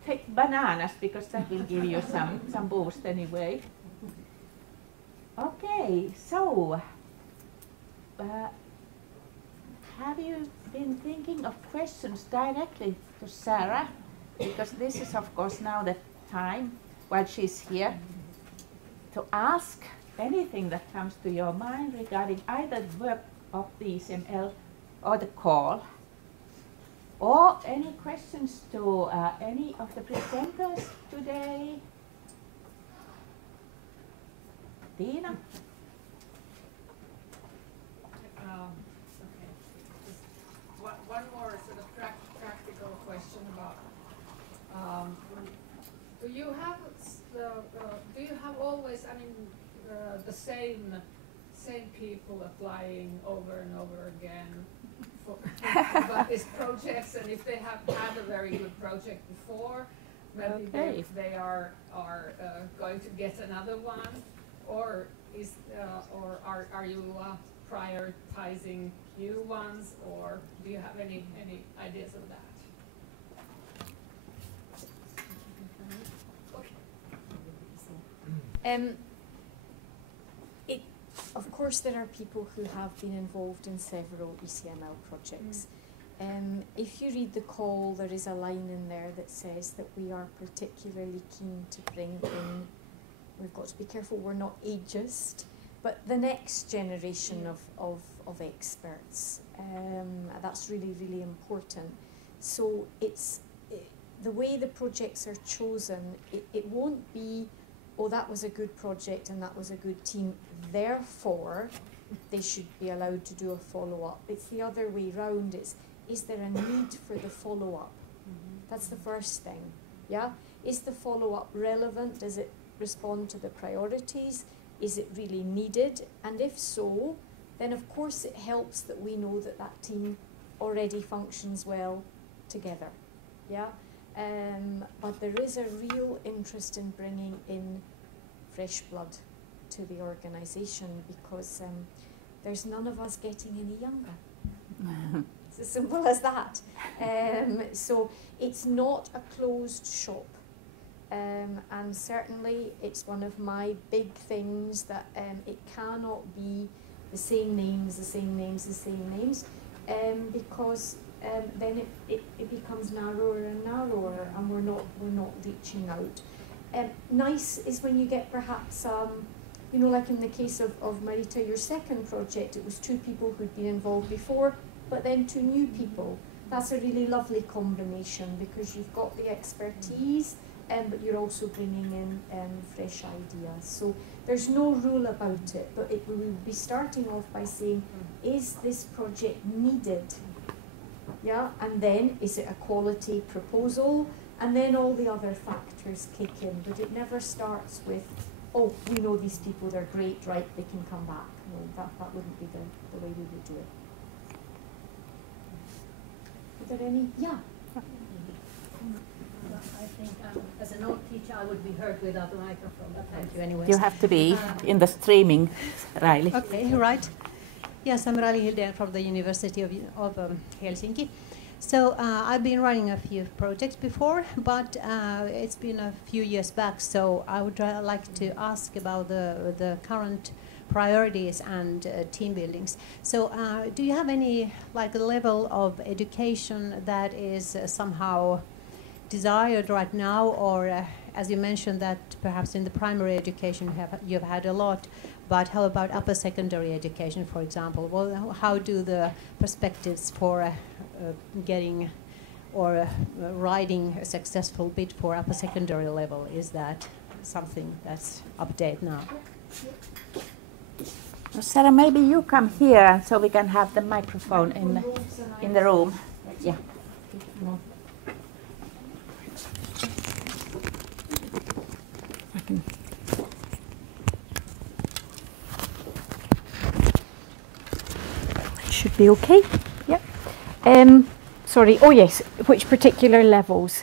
take bananas because that will give you some boost anyway. Okay, so have you been thinking of questions directly to Sarah? Because this is of course now the time while she's here to ask anything that comes to your mind regarding either the work of the ECML or the call, or any questions to any of the presenters today. Tiina? Okay. Just one more sort of practical question about do you have always, I mean, the same people applying over and over again for about these projects, and if they have had a very good project before, maybe they are going to get another one, or are you prioritizing new ones, or do you have any ideas of that? Of course, there are people who have been involved in several ECML projects. If you read the call, there is a line in there that says that we are particularly keen to bring in, we've got to be careful we're not ageist, but the next generation of experts. That's really, really important. So the way the projects are chosen, it won't be, oh, that was a good project and that was a good team, therefore they should be allowed to do a follow-up. It's the other way round. Is there a need for the follow-up? That's the first thing. Yeah? Is the follow-up relevant? Does it respond to the priorities? Is it really needed? And if so, then of course it helps that we know that that team already functions well together. Yeah? But there is a real interest in bringing in fresh blood to the organisation, because there's none of us getting any younger. It's as simple as that. So it's not a closed shop. And certainly it's one of my big things that it cannot be the same names, because then it becomes narrower and narrower, and we're not reaching out. Nice is when you get perhaps you know, like in the case of Marita, your second project, it was 2 people who'd been involved before, but then 2 new people. That's a really lovely combination, because you've got the expertise, but you're also bringing in fresh ideas. So there's no rule about it, but we will be starting off by saying, is this project needed? Yeah, and then is it a quality proposal? And then all the other factors kick in, but it never starts with, oh, we know these people, they're great, right, they can come back. No, that wouldn't be the way we would do it. Is there any? Yeah. I think as an old teacher I would be heard without a microphone, but thank you anyway. You have to be in the streaming, Riley. Okay, right. Yes, I'm Riley Hildén from the University of Helsinki. So I've been running a few projects before, but it's been a few years back, so I would like to ask about the current priorities and team buildings. So do you have any level of education that is somehow desired right now, or as you mentioned that perhaps in the primary education you've had a lot, but how about upper secondary education, for example? Well, how do the perspectives for getting or riding a successful bid for upper secondary level, is that something that's updated now? Sarah, maybe you come here so we can have the microphone in the room. Yeah. Should be okay. Yep. Sorry. Oh yes. Which particular levels?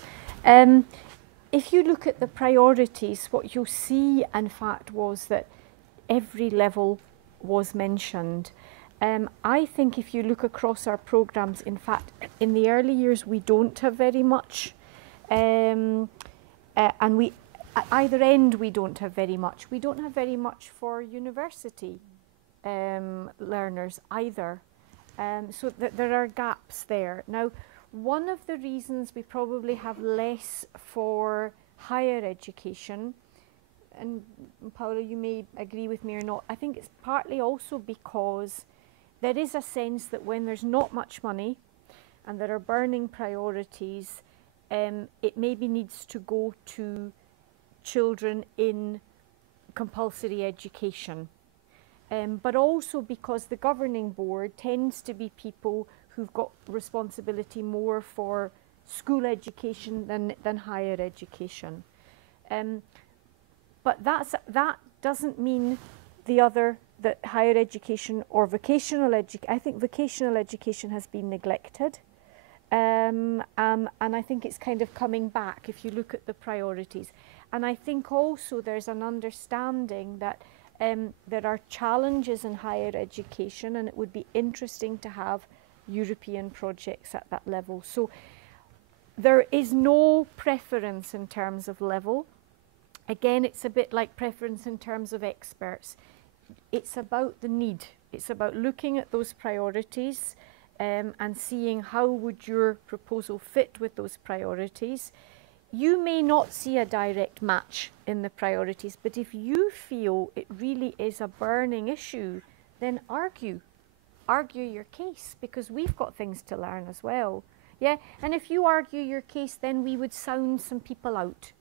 If you look at the priorities, what you'll see, in fact, was that every level was mentioned. I think if you look across our programs, in fact, in the early years we don't have very much And we, at either end, we don't have very much. We don't have very much for university learners either. So there are gaps there. Now, one of the reasons we probably have less for higher education, and Paula, you may agree with me or not, I think it's partly also because there is a sense that when there's not much money and there are burning priorities, it maybe needs to go to children in compulsory education. But also because the governing board tends to be people who've got responsibility more for school education than higher education. But that doesn't mean that higher education or vocational education, I think vocational education has been neglected. And I think it's kind of coming back if you look at the priorities. And I think also there's an understanding that there are challenges in higher education, and it would be interesting to have European projects at that level. So there is no preference in terms of level. Again, it's a bit like preference in terms of experts. It's about the need. It's about looking at those priorities and seeing how would your proposal fit with those priorities. You may not see a direct match in the priorities, but if you feel it really is a burning issue, then argue your case, because we've got things to learn as well. Yeah, and if you argue your case, then we would sound some people out.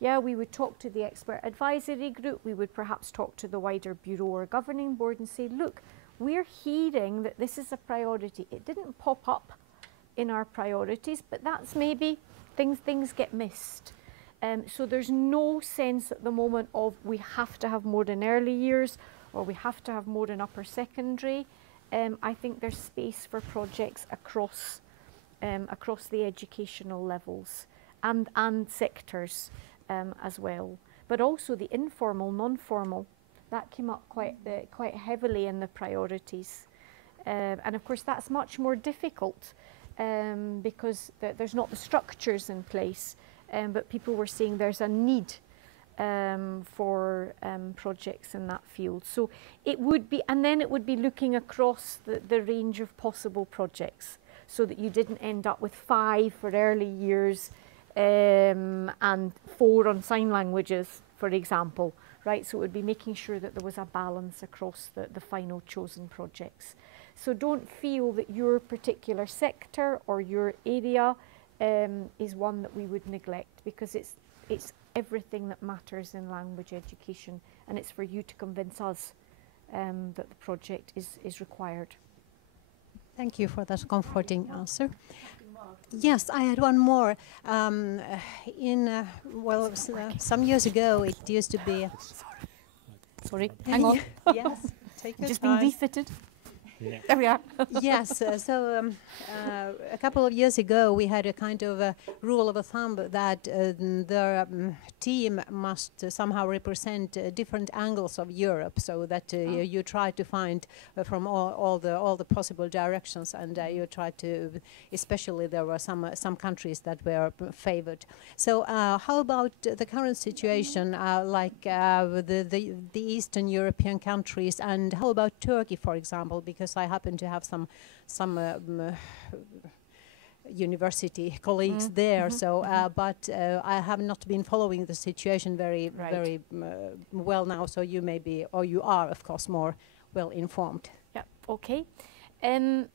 Yeah, we would talk to the expert advisory group, we would perhaps talk to the wider bureau or governing board and say, look, we're hearing that this is a priority. It didn't pop up in our priorities, but that's maybe things get missed. So there's no sense at the moment of we have to have more in early years or we have to have more in upper secondary. I think there's space for projects across the educational levels and sectors as well. But also the informal, non-formal, that came up quite heavily in the priorities. And of course that's much more difficult because there's not the structures in place, but people were saying there's a need for projects in that field. So it would be, and then it would be looking across the range of possible projects so that you didn't end up with 5 for early years and 4 on sign languages, for example, right? So it would be making sure that there was a balance across the final chosen projects. So don't feel that your particular sector or your area is one that we would neglect, because it's everything that matters in language education, and it's for you to convince us that the project is required. Thank you for that comforting answer. Yes, I had one more. Some years ago it used to be... Sorry, hang on. Yes, take your Just time. being refitted. Yeah. There we are. Yes, a couple of years ago we had a kind of a rule of thumb that the team must somehow represent different angles of Europe, so that you try to find from all the possible directions, and you try to, especially there were some countries that were favored. So how about the current situation, like the Eastern European countries, and how about Turkey, for example, because I happen to have some university colleagues there. So, but I have not been following the situation very well now. So you may be, or you are, of course, more well informed. Yeah. Okay. There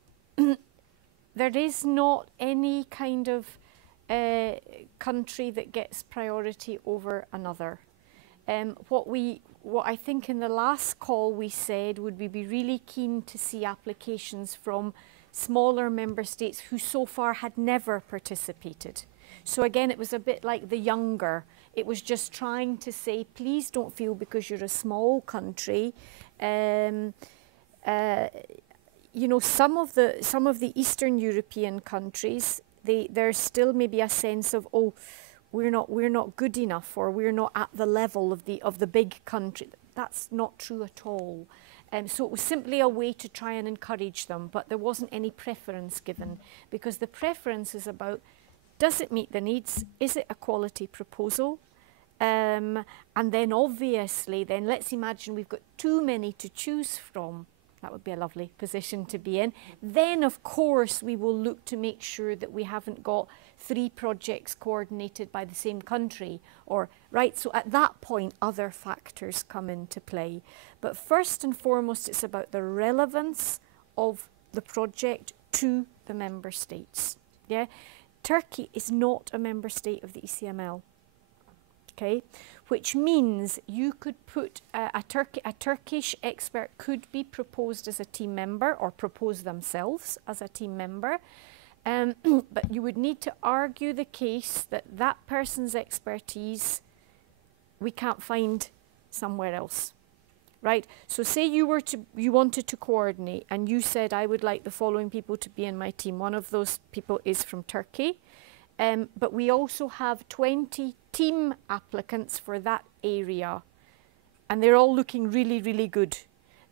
is not any kind of country that gets priority over another. What I think in the last call we said would we be really keen to see applications from smaller member states who so far had never participated. So again, it was a bit like the younger. It was just trying to say, please don't feel because you're a small country. You know, some of the Eastern European countries, there's still maybe a sense of, oh, we're not good enough, or we're not at the level of the big country. That's not true at all. So it was simply a way to try and encourage them, but there wasn't any preference given, because the preference is about Does it meet the needs? Is it a quality proposal? And then obviously, then let's imagine we've got too many to choose from. That would be a lovely position to be in. Then, of course, we will look to make sure that we haven't got 3 projects coordinated by the same country, or, right? So at that point, other factors come into play. But first and foremost, it's about the relevance of the project to the member states. Yeah, Turkey is not a member state of the ECML. Okay, which means you could put a Turkish expert could be proposed as a team member or propose themselves as a team member, but you would need to argue the case that that person's expertise we can't find somewhere else, right? So say you wanted to coordinate and you said, I would like the following people to be in my team. One of those people is from Turkey. But we also have 20 team applicants for that area, and they're all looking really, really good.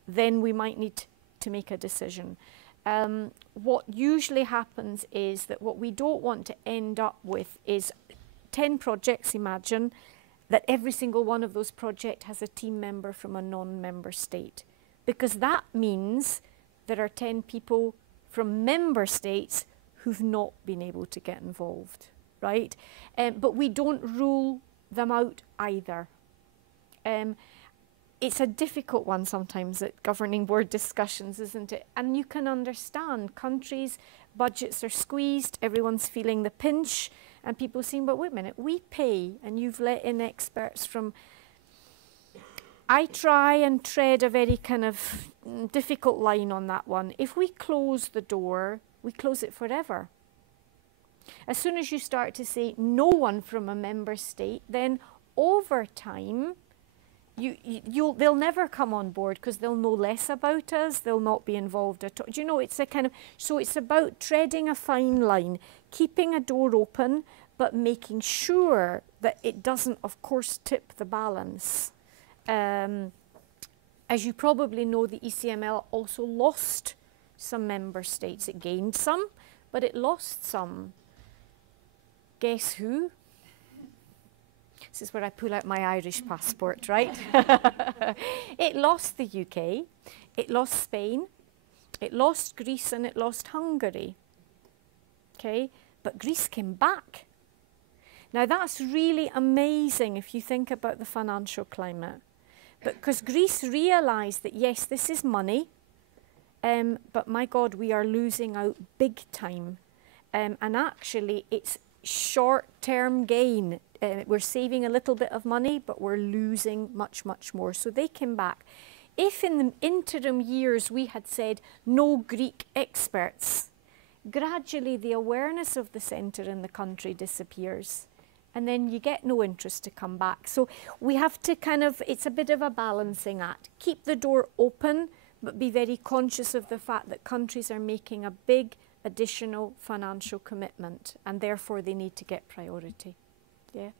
Then we might need to make a decision. What usually happens is that what we don't want to end up with is 10 projects, imagine, that every single one of those projects has a team member from a non-member state. Because that means there are 10 people from member states who've not been able to get involved, right? But we don't rule them out either. It's a difficult one sometimes at governing board discussions, isn't it? And you can understand countries' budgets are squeezed, everyone's feeling the pinch, and people saying, but wait a minute, we pay and you've let in experts from... I try and tread a very kind of difficult line on that one. If we close the door, we close it forever. As soon as you start to say no one from a member state, then over time, they'll never come on board because they'll know less about us, they'll not be involved at all. Do you know, it's a kind of, so it's about treading a fine line, keeping a door open, but making sure that it doesn't, of course, tip the balance. As you probably know, the ECML also lost some member states. It gained some, but it lost some. Guess who? This is where I pull out my Irish passport, right? It lost the UK, it lost Spain, it lost Greece, and it lost Hungary. Okay, but Greece came back. Now that's really amazing if you think about the financial climate. Because Greece realised that yes, this is money, but my God, we are losing out big time. And actually, it's short-term gain. We're saving a little bit of money, but we're losing much, much more. So they came back. If in the interim years we had said no Greek experts, gradually the awareness of the centre in the country disappears. And then you get no interest to come back. So we have to kind of, it's a bit of a balancing act. Keep the door open, but be very conscious of the fact that countries are making a big additional financial commitment, and therefore they need to get priority. Yeah.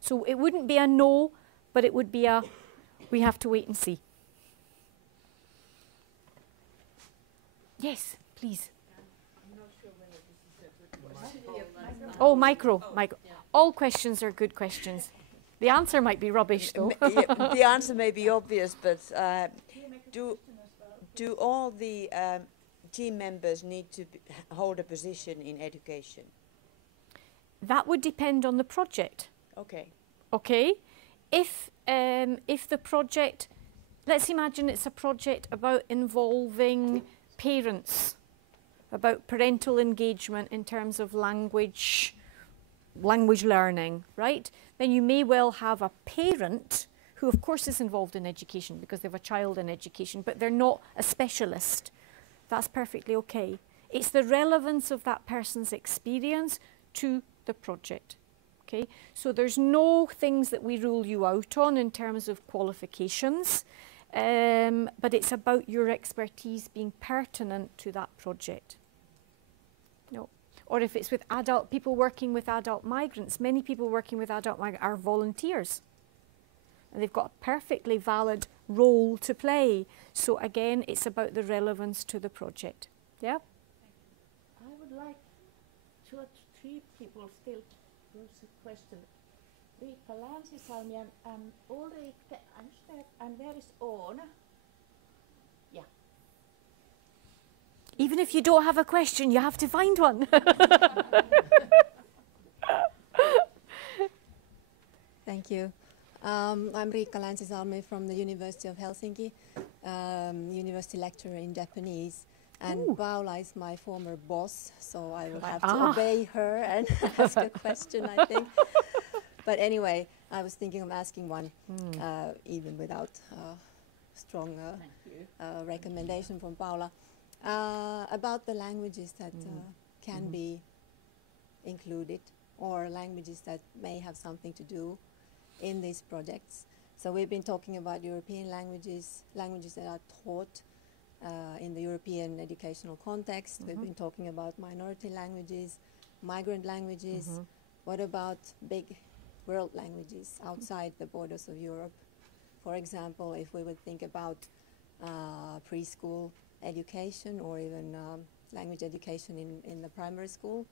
So it wouldn't be a no, but it would be a, we have to wait and see. Yes, please. I'm not sure whether this is a good question. Oh, micro. Yeah. All questions are good questions. The answer might be rubbish, though. The answer may be obvious, but do all the team members need to hold a position in education? That would depend on the project. Okay. Okay. If the project, let's imagine it's a project about involving parents, about parental engagement in terms of language learning, right? Then you may well have a parent who of course is involved in education because they have a child in education, but they're not a specialist. That's perfectly okay. It's the relevance of that person's experience to the project. Okay, so there's no things that we rule you out on in terms of qualifications, but it's about your expertise being pertinent to that project. No. Or if it's with adult people working with adult migrants, many people working with adult migrants are volunteers. And they've got a perfectly valid role to play. So again, it's about the relevance to the project. Yeah? I would like three people still. There's a question. Riikka Länsisalmi and Ulrike Anstedt, and where is Oona? Yeah. Even if you don't have a question, you have to find one. Thank you. I'm Riikka Länsisalmi from the University of Helsinki, university lecturer in Japanese. And Paula is my former boss, so I will have to obey her and ask a question, I think. But anyway, I was thinking of asking one, even without strong recommendation from Paula, about the languages that can be included, or languages that may have something to do in these projects. So we've been talking about European languages, languages that are taught in the European educational context. We've been talking about minority languages, migrant languages. What about big world languages outside the borders of Europe? For example, if we would think about preschool education or even language education in the primary school,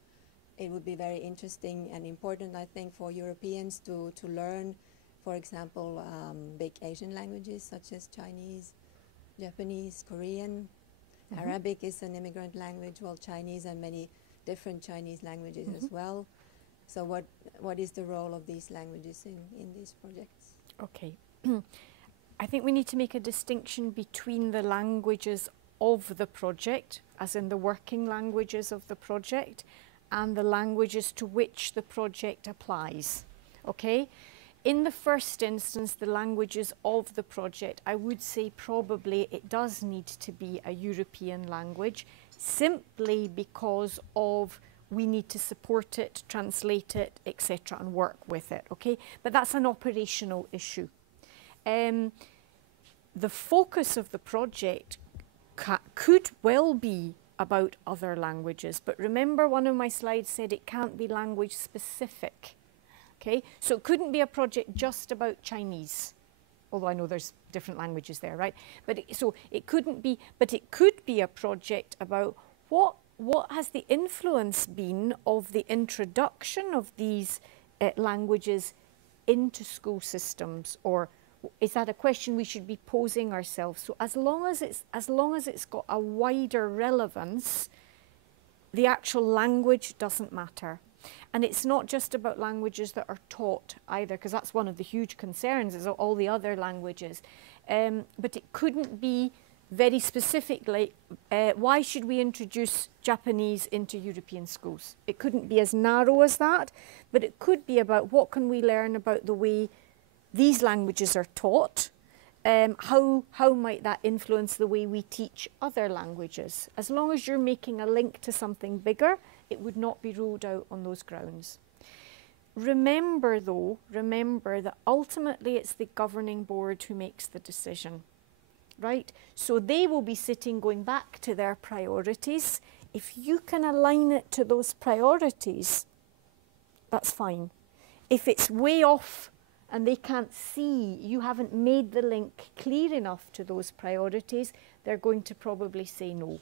it would be very interesting and important, I think, for Europeans to learn, for example, big Asian languages such as Chinese, Japanese, Korean. Arabic is an immigrant language, well, Chinese and many different Chinese languages as well. So what is the role of these languages in these projects? Okay. I think we need to make a distinction between the languages of the project, as in the working languages of the project, and the languages to which the project applies. Okay? In the first instance, the languages of the project, I would say probably it does need to be a European language, simply because of we need to support it, translate it, etc., and work with it, okay? But that's an operational issue. The focus of the project could well be about other languages, but remember one of my slides said it can't be language specific, okay? So it couldn't be a project just about Chinese, although I know there's different languages there, right? But so it couldn't be, but it could be a project about what has the influence been of the introduction of these languages into school systems, or is that a question we should be posing ourselves? So as long as it's got a wider relevance, the actual language doesn't matter. And it's not just about languages that are taught either, because that's one of the huge concerns, is all the other languages. But it couldn't be very specifically, why should we introduce Japanese into European schools? It couldn't be as narrow as that, but it could be about what can we learn about the way these languages are taught, how might that influence the way we teach other languages? As long as you're making a link to something bigger, it would not be ruled out on those grounds. Remember that ultimately it's the governing board who makes the decision, right? So they will be sitting going back to their priorities. If you can align it to those priorities, that's fine. If it's way off and they can't see, you haven't made the link clear enough to those priorities, they're going to probably say no.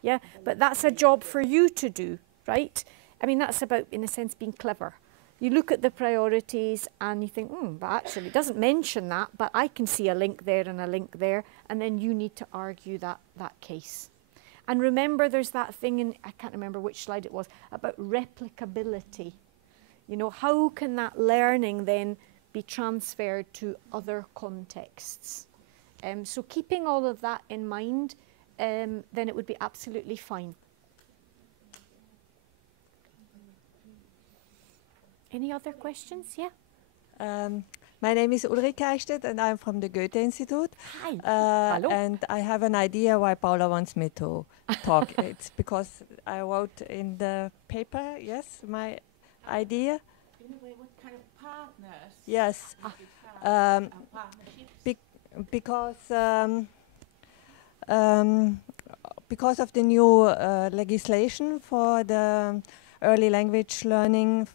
Yeah, but that's a job for you to do, right? I mean, that's about, in a sense, being clever. You look at the priorities and you think, but actually it doesn't mention that, but I can see a link there and a link there, and then you need to argue that case. And remember, there's that thing in, I can't remember which slide it was, about replicability. You know, how can that learning then be transferred to other contexts? So keeping all of that in mind, then it would be absolutely fine. Any other questions? Yeah. My name is Ulrike Eichstädt and I'm from the Goethe Institute. Hi. Hello. And I have an idea why Paula wants me to talk. It's because I wrote in the paper, yes, my idea. In a way, what kind of partners? Yes. Because of the new legislation for the early language learning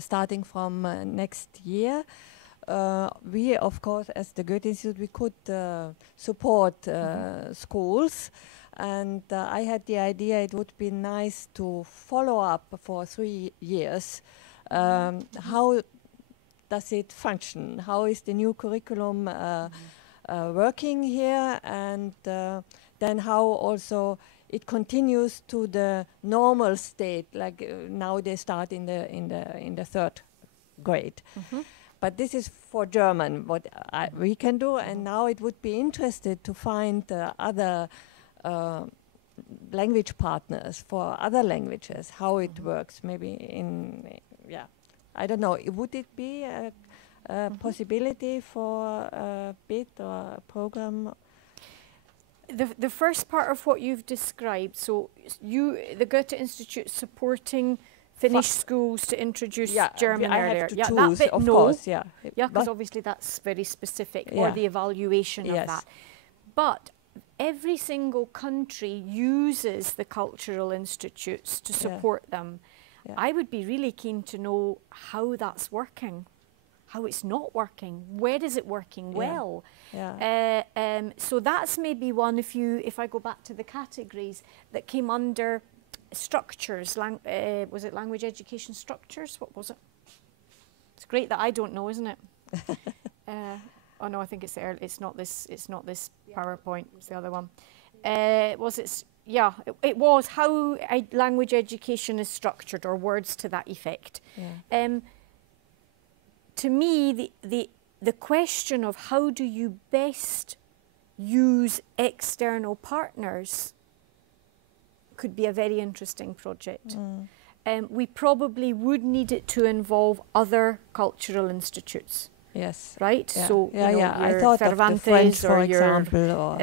starting from next year, we, of course, as the Goethe Institute, we could support schools And I had the idea it would be nice to follow up for 3 years. How does it function? How is the new curriculum working here? And then how also it continues to the normal state, like now they start in the 3rd grade. But this is for German, what we can do, and now it would be interested to find other language partners for other languages, how it works, maybe in, I don't know, would it be a possibility for a bit or a program? The first part of what you've described, so the Goethe Institute supporting Finnish schools to introduce German earlier. That bit, of course, yeah. Because obviously that's very specific, or the evaluation of that. But every single country uses the cultural institutes to support them. I would be really keen to know how that's working, how it's not working, where is it working well. So that's maybe one, if I go back to the categories that came under structures, was it language education structures? What was it? It's great that I don't know, isn't it? Oh no, I think it's there. It's not this PowerPoint. It's the other one. Was it? Yeah, it was how language education is structured, or words to that effect. To me, the question of how do you best use external partners could be a very interesting project. We probably would need it to involve other cultural institutes. Yes. Right? Yeah. So, I thought Cervantes, of the French, for or example, or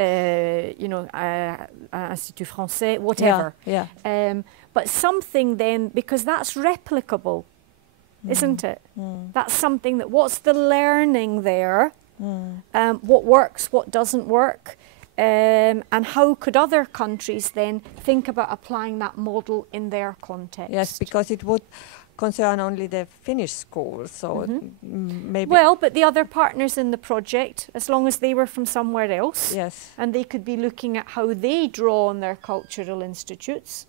Institut Français, whatever. But something then, because that's replicable, isn't it? That's something that, what's the learning there? What works, what doesn't work? And how could other countries then think about applying that model in their context? Yes, because it would concern only the Finnish schools, so maybe... Well, but the other partners in the project, as long as they were from somewhere else, and they could be looking at how they draw on their cultural institutes,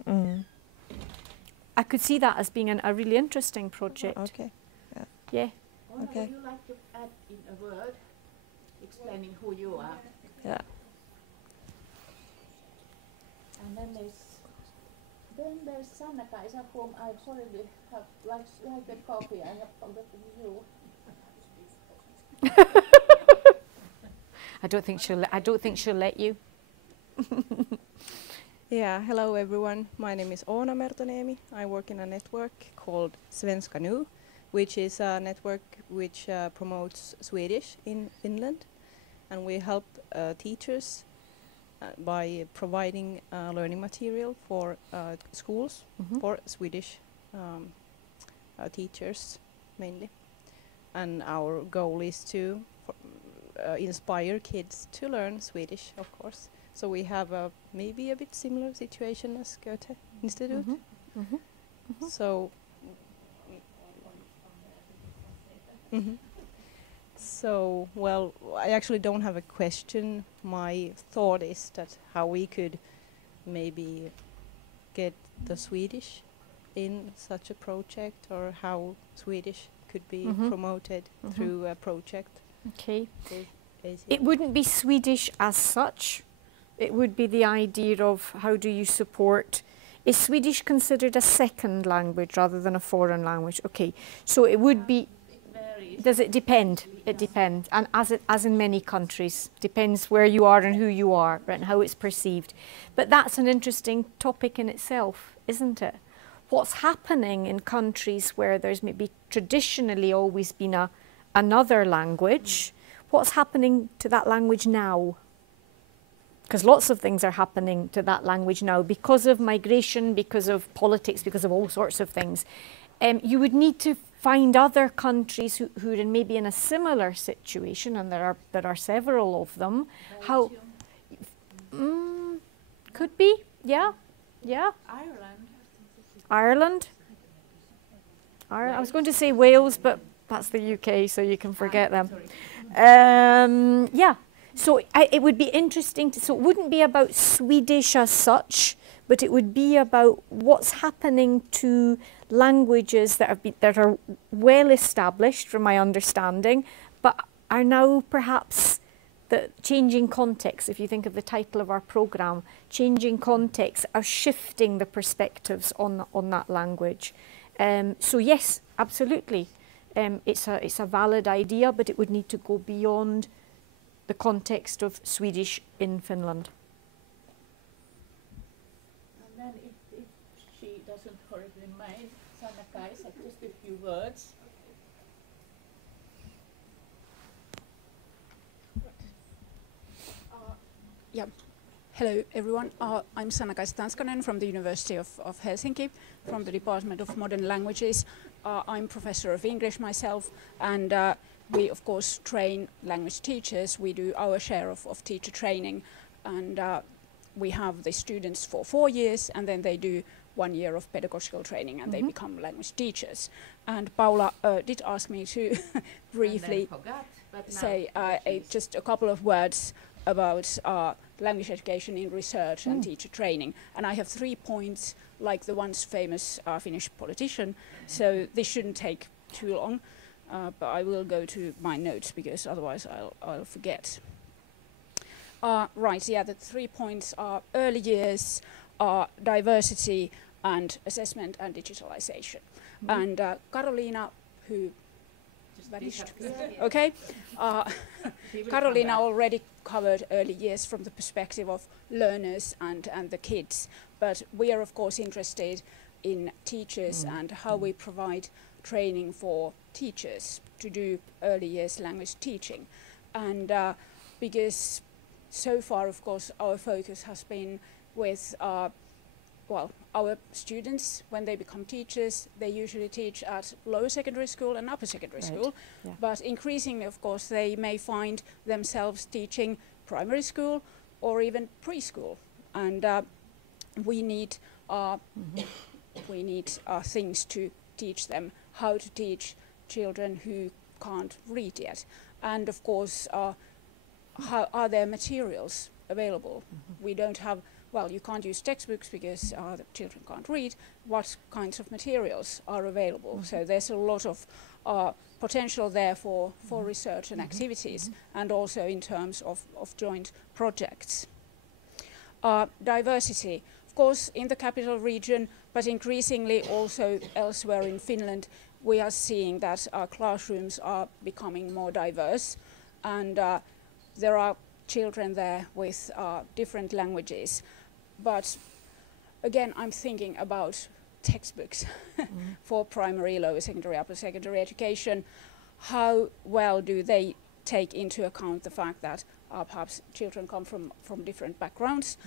I could see that as being a really interesting project. Okay. Yeah. Would you like to add in a word, explaining who you are? Yeah. And then there's Sanna-Kaisa, whom I already have like a copy. I have forgotten you. I don't think she'll let you. Yeah, hello everyone. My name is Oona Mertoniemi. I work in a network called Svenska Nu, which is a network which promotes Swedish in Finland, and we help teachers by providing learning material for schools for Swedish teachers mainly. And our goal is to inspire kids to learn Swedish, of course. So we have maybe a bit similar situation as Goethe Institute. So, so, well, I actually don't have a question. My thought is that how we could maybe get the Swedish in such a project, or how Swedish could be promoted through a project. Okay. It wouldn't be Swedish as such. It would be the idea of how do you support. Is Swedish considered a second language rather than a foreign language? Okay, so it would be. Does it depend? It depends, and as in many countries, depends where you are and who you are, right, and how it's perceived. But that's an interesting topic in itself, isn't it? What's happening in countries where there's maybe traditionally always been another language? What's happening to that language now? Because lots of things are happening to that language now because of migration, because of politics, because of all sorts of things. You would need to find other countries who are maybe in a similar situation, and there are several of them. How? Could be, yeah. Ireland. I was going to say Wales, but that's the UK, so you can forget them. Yeah. So it would be interesting to, so it wouldn't be about Swedish as such, but it would be about what's happening to languages that are well established, from my understanding, but are now perhaps the changing context. If you think of the title of our program, changing contexts are shifting the perspectives on that language. So yes, absolutely, it's a valid idea, but it would need to go beyond the context of Swedish in Finland. And then if she doesn't horribly mind, Sanna-Kai said just a few words. Yeah. Hello, everyone. I'm Sanna-Kai Stanskanen from the University of Helsinki, from the Department of Modern Languages. I'm professor of English myself, and we, of course, train language teachers. We do our share of teacher training, and we have the students for 4 years, and then they do 1 year of pedagogical training, and they become language teachers. And Paula did ask me to briefly say just a couple of words about language education in research and teacher training. And I have 3 points, like the once famous Finnish politician, so this shouldn't take too long, but I will go to my notes because otherwise I'll forget. Right, yeah, the 3 points are early years, diversity, and assessment and digitalization. And Karoliina, who vanished. Okay. Karoliina already covered early years from the perspective of learners and the kids, but we are of course interested in teachers and how we provide training for teachers to do early years language teaching. And because so far, of course, our focus has been with well, our students, when they become teachers, they usually teach at lower secondary school and upper secondary school. Yeah. But increasingly, of course, they may find themselves teaching primary school or even preschool. And we need things to teach them, how to teach children who can't read yet. And of course, how are there materials available? We don't have, well, you can't use textbooks because the children can't read. What kinds of materials are available? So there's a lot of potential there for research and activities, and also in terms of joint projects. Diversity, of course, in the capital region, but increasingly also elsewhere in Finland, we are seeing that our classrooms are becoming more diverse, and there are children there with different languages. But again, I'm thinking about textbooks for primary, lower secondary, upper secondary education. How well do they take into account the fact that perhaps children come from different backgrounds?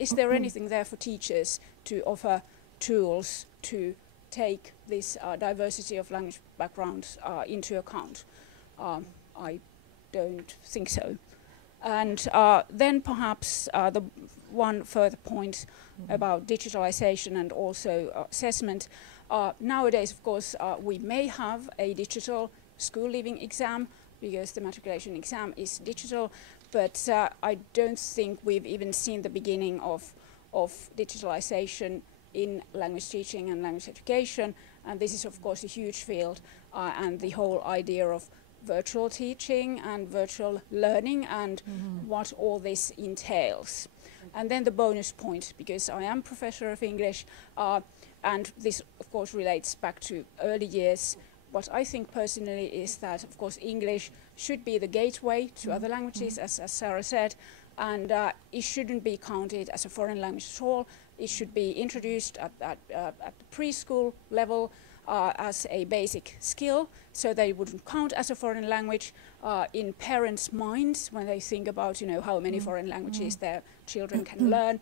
Is there anything there for teachers to offer tools to take this diversity of language backgrounds into account? I don't think so. And then perhaps the one further point about digitalization and also assessment. Nowadays, of course, we may have a digital school leaving exam because the matriculation exam is digital, but I don't think we've even seen the beginning of digitalization in language teaching and language education. And this is, of course, a huge field, and the whole idea of virtual teaching and virtual learning and what all this entails. And then the bonus point, because I am professor of English, and this of course relates back to early years. What I think personally is that of course English should be the gateway to other languages, as Sarah said, and it shouldn't be counted as a foreign language at all. It should be introduced at the preschool level as a basic skill, so they wouldn't count as a foreign language in parents' minds when they think about, you know, how many foreign languages their children can learn.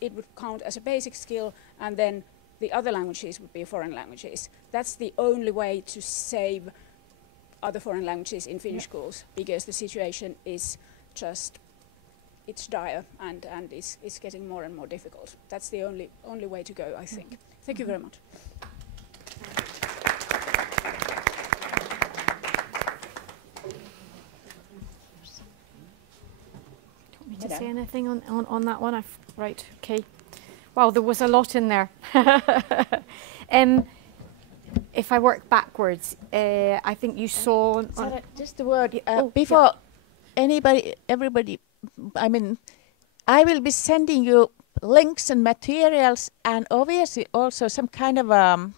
It would count as a basic skill, and then the other languages would be foreign languages. That's the only way to save other foreign languages in Finnish schools, because the situation is just, it's dire and it's getting more and more difficult. That's the only way to go, I think. Thank you very much. Did I say anything on that one? Right, okay. Wow, there was a lot in there. If I work backwards, I think you saw... Sarah, just a word. Before everybody, I mean, I will be sending you links and materials and obviously also some kind of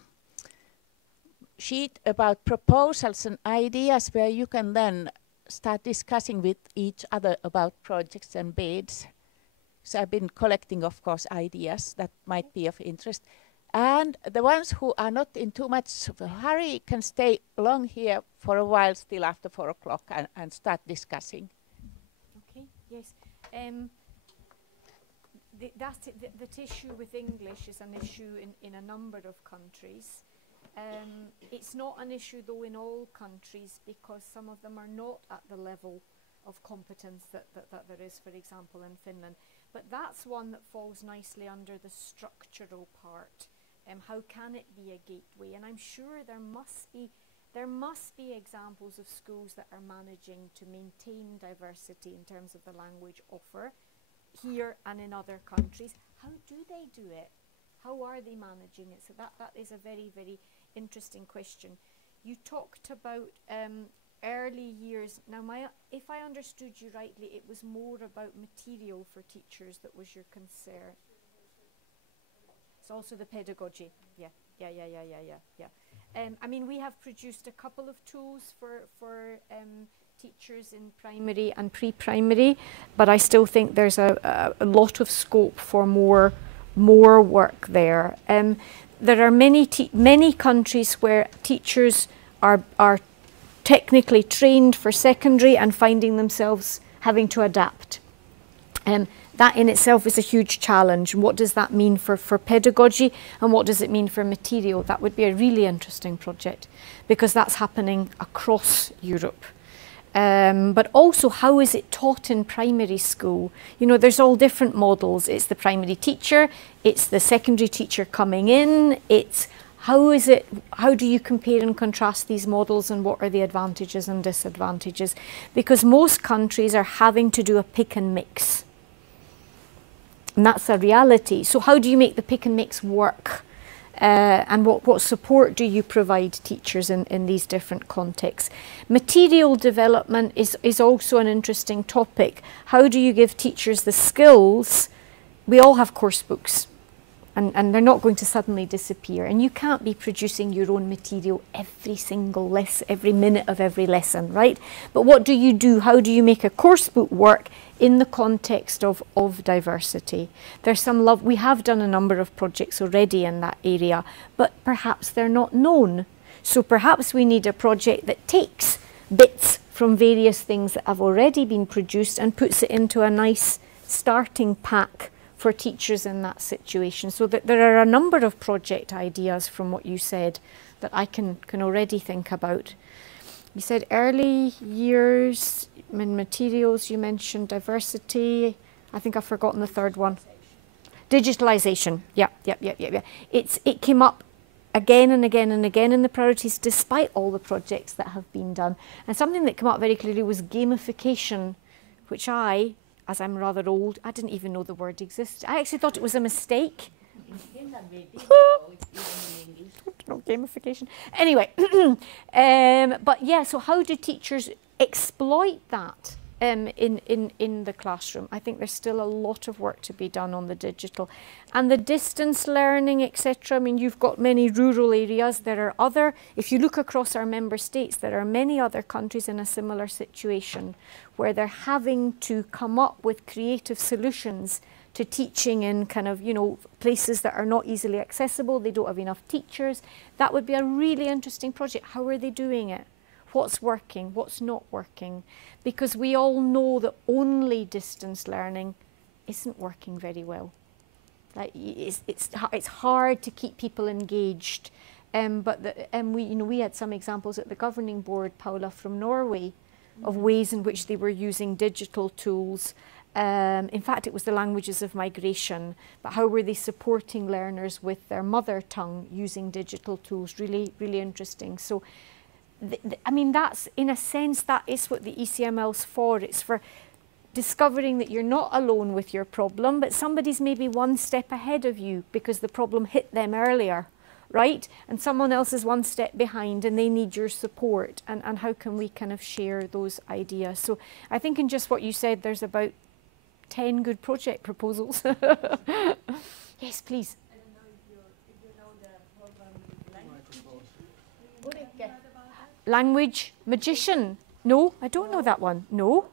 sheet about proposals and ideas where you can then start discussing with each other about projects and bids. So I've been collecting, of course, ideas that might be of interest. And the ones who are not in too much of a hurry can stay long here for a while, still after 4 o'clock, and start discussing. Okay, yes. The issue with English is an issue in a number of countries. It's not an issue, though, in all countries, because some of them are not at the level of competence that there is, for example, in Finland. But that's one that falls nicely under the structural part. How can it be a gateway? And I'm sure there must be examples of schools that are managing to maintain diversity in terms of the language offer here and in other countries. How do they do it? How are they managing it? So that is a very, very interesting question. You talked about early years. Now, if I understood you rightly, it was more about material for teachers that was your concern. It's also the pedagogy. Yeah. I mean, we have produced a couple of tools for teachers in primary and pre-primary, but I still think there's a lot of scope for more work there. There are many countries where teachers are technically trained for secondary and finding themselves having to adapt. That in itself is a huge challenge. What does that mean for pedagogy, and what does it mean for material? That would be a really interesting project, because that's happening across Europe. But also, how is it taught in primary school? You know, there's all different models. It's the primary teacher, it's the secondary teacher coming in, it's how do you compare and contrast these models, and what are the advantages and disadvantages? Because most countries are having to do a pick and mix. And that's a reality. So how do you make the pick and mix work? And what support do you provide teachers in these different contexts? Material development is also an interesting topic. How do you give teachers the skills? We all have course books, and they're not going to suddenly disappear. And you can't be producing your own material every minute of every lesson, right? But what do you do? How do you make a course book work in the context of diversity? There's we have done a number of projects already in that area, but perhaps they're not known. So perhaps we need a project that takes bits from various things that have already been produced and puts it into a nice starting pack for teachers in that situation. So that there are a number of project ideas from what you said that I can already think about. You said early years, in materials, you mentioned diversity. I think I've forgotten the third one. Digitalization. Yeah. It came up again and again and again in the priorities, despite all the projects that have been done. And something that came up very clearly was gamification, which as I'm rather old, I didn't even know the word existed. I actually thought it was a mistake. No gamification. Anyway, but yeah, so how do teachers exploit that in the classroom? I think there's still a lot of work to be done on the digital. And the distance learning, etc. I mean, you've got many rural areas. There are if you look across our member states, there are many other countries in a similar situation where they're having to come up with creative solutions to teaching in kind of, places that are not easily accessible. They don't have enough teachers. That would be a really interesting project. How are they doing it? What's working? What's not working? Because we all know that only distance learning isn't working very well. Like it's hard to keep people engaged. We had some examples at the governing board, Paula, from Norway, of ways in which they were using digital tools. In fact, it was the languages of migration, but how were they supporting learners with their mother tongue using digital tools? Really, really interesting. So, I mean, that's, in a sense, that is what the ECML's for. It's for discovering that you're not alone with your problem, but somebody's maybe one step ahead of you because the problem hit them earlier, right? And someone else is one step behind and they need your support. And how can we kind of share those ideas? So I think in just what you said, there's about 10 good project proposals. Yes, please. I don't know if you know the program Language. Language Magician. No, I don't know that one. No.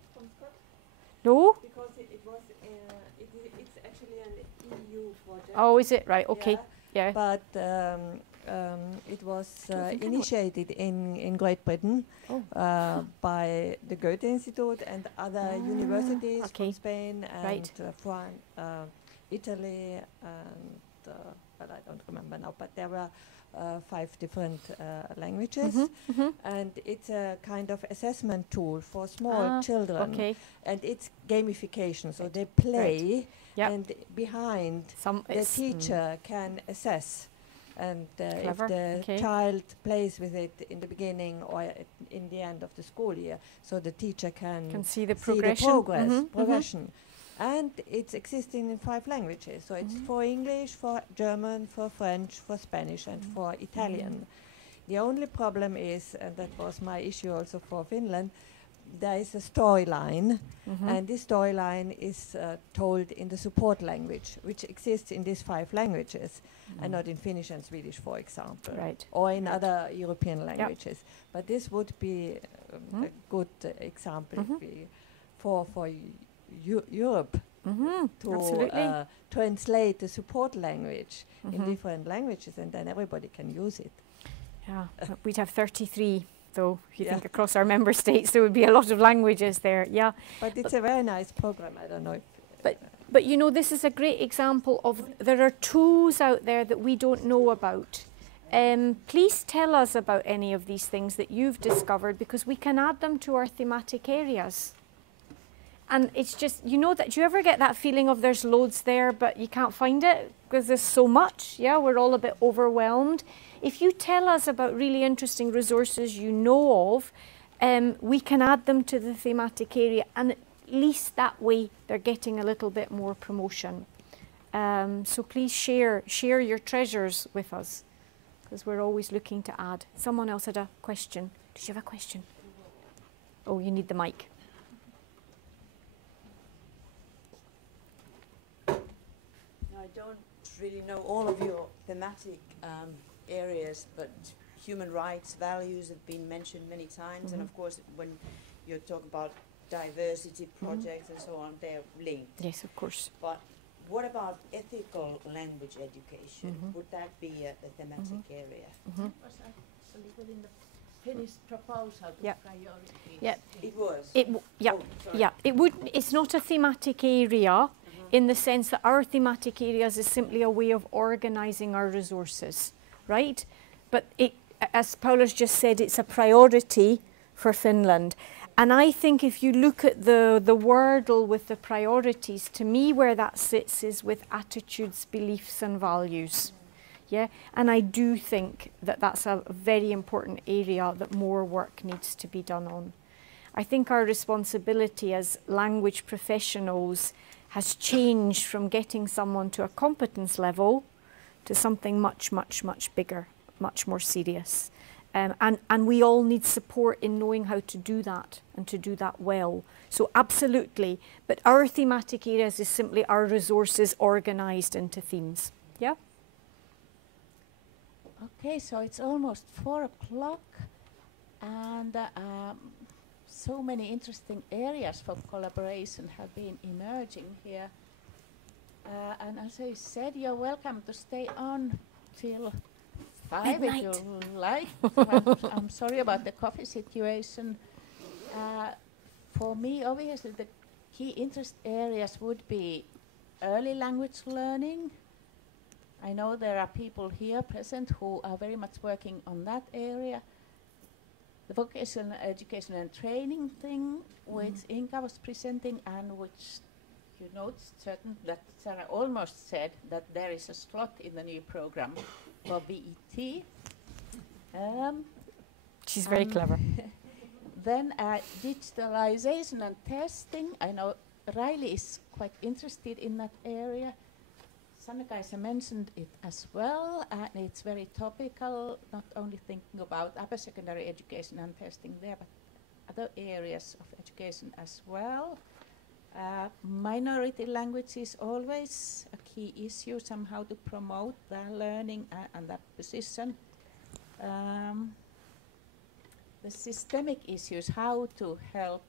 No? Because it's actually an EU project. Oh, is it? Right, okay. Yeah. Yeah. But it was initiated in Great Britain by the Goethe Institute and other universities from Spain and France, Italy, and but I don't remember now. But there were 5 different languages, and it's a kind of assessment tool for small children. Okay. And it's gamification, so they play, and behind the teacher can assess. And if the child plays with it in the beginning or in the end of the school year, so the teacher can see the progression. progression. And it's existing in 5 languages. So it's for English, for German, for French, for Spanish, and for Italian. The only problem is, and that was my issue also for Finland, there is a storyline, and this storyline is told in the support language, which exists in these 5 languages, and not in Finnish and Swedish, for example, or in other European languages. But this would be a good example for Europe to translate the support language in different languages, and then everybody can use it. Yeah, we'd have 33. Though, if you think across our member states, there would be a lot of languages there. Yeah, but it's a very nice program. I don't know if. But you know, this is a great example of there are tools out there that we don't know about. Please tell us about any of these things that you've discovered, because we can add them to our thematic areas. And it's just, you know, that do you ever get that feeling of there's loads there, but you can't find it because there's so much? Yeah, we're all a bit overwhelmed. If you tell us about really interesting resources you know of, we can add them to the thematic area, and at least that way they're getting a little bit more promotion. So please share your treasures with us, because we're always looking to add. Someone else had a question. Did you have a question? Oh, you need the mic. I don't really know all of your thematic areas, but human rights, values have been mentioned many times, and of course when you talk about diversity projects and so on, they're linked. Yes, of course. But what about ethical language education? Would that be a thematic area? Was actually within the Finnish proposal to priority. Yeah, it was. It would. It's not a thematic area in the sense that our thematic areas is simply a way of organising our resources, right? But it, as Paula's just said, it's a priority for Finland. And I think if you look at the wordle with the priorities, to me where that sits is with attitudes, beliefs and values. Yeah, and I do think that that's a very important area that more work needs to be done on. I think our responsibility as language professionals has changed from getting someone to a competence level to something much, much, much bigger, much more serious. And we all need support in knowing how to do that and to do that well. So absolutely, but our thematic areas is simply our resources organised into themes. Yeah? Okay, so it's almost 4 o'clock, and so many interesting areas for collaboration have been emerging here. And as I said, you're welcome to stay on till 5 if you like. I'm sorry about the coffee situation. For me, obviously, the key interest areas would be early language learning. I know there are people here present who are very much working on that area. The vocational education and training thing, which Inka was presenting, and which you noticed that Sarah almost said that there is a slot in the new program for BET. She's very clever. Then digitalization and testing. I know Riley is quite interested in that area. Sanna-Kaisa mentioned it as well, and it's very topical, not only thinking about upper secondary education and testing there, but other areas of education as well. Minority language is always a key issue, somehow to promote the learning and that position. The systemic issues, how to help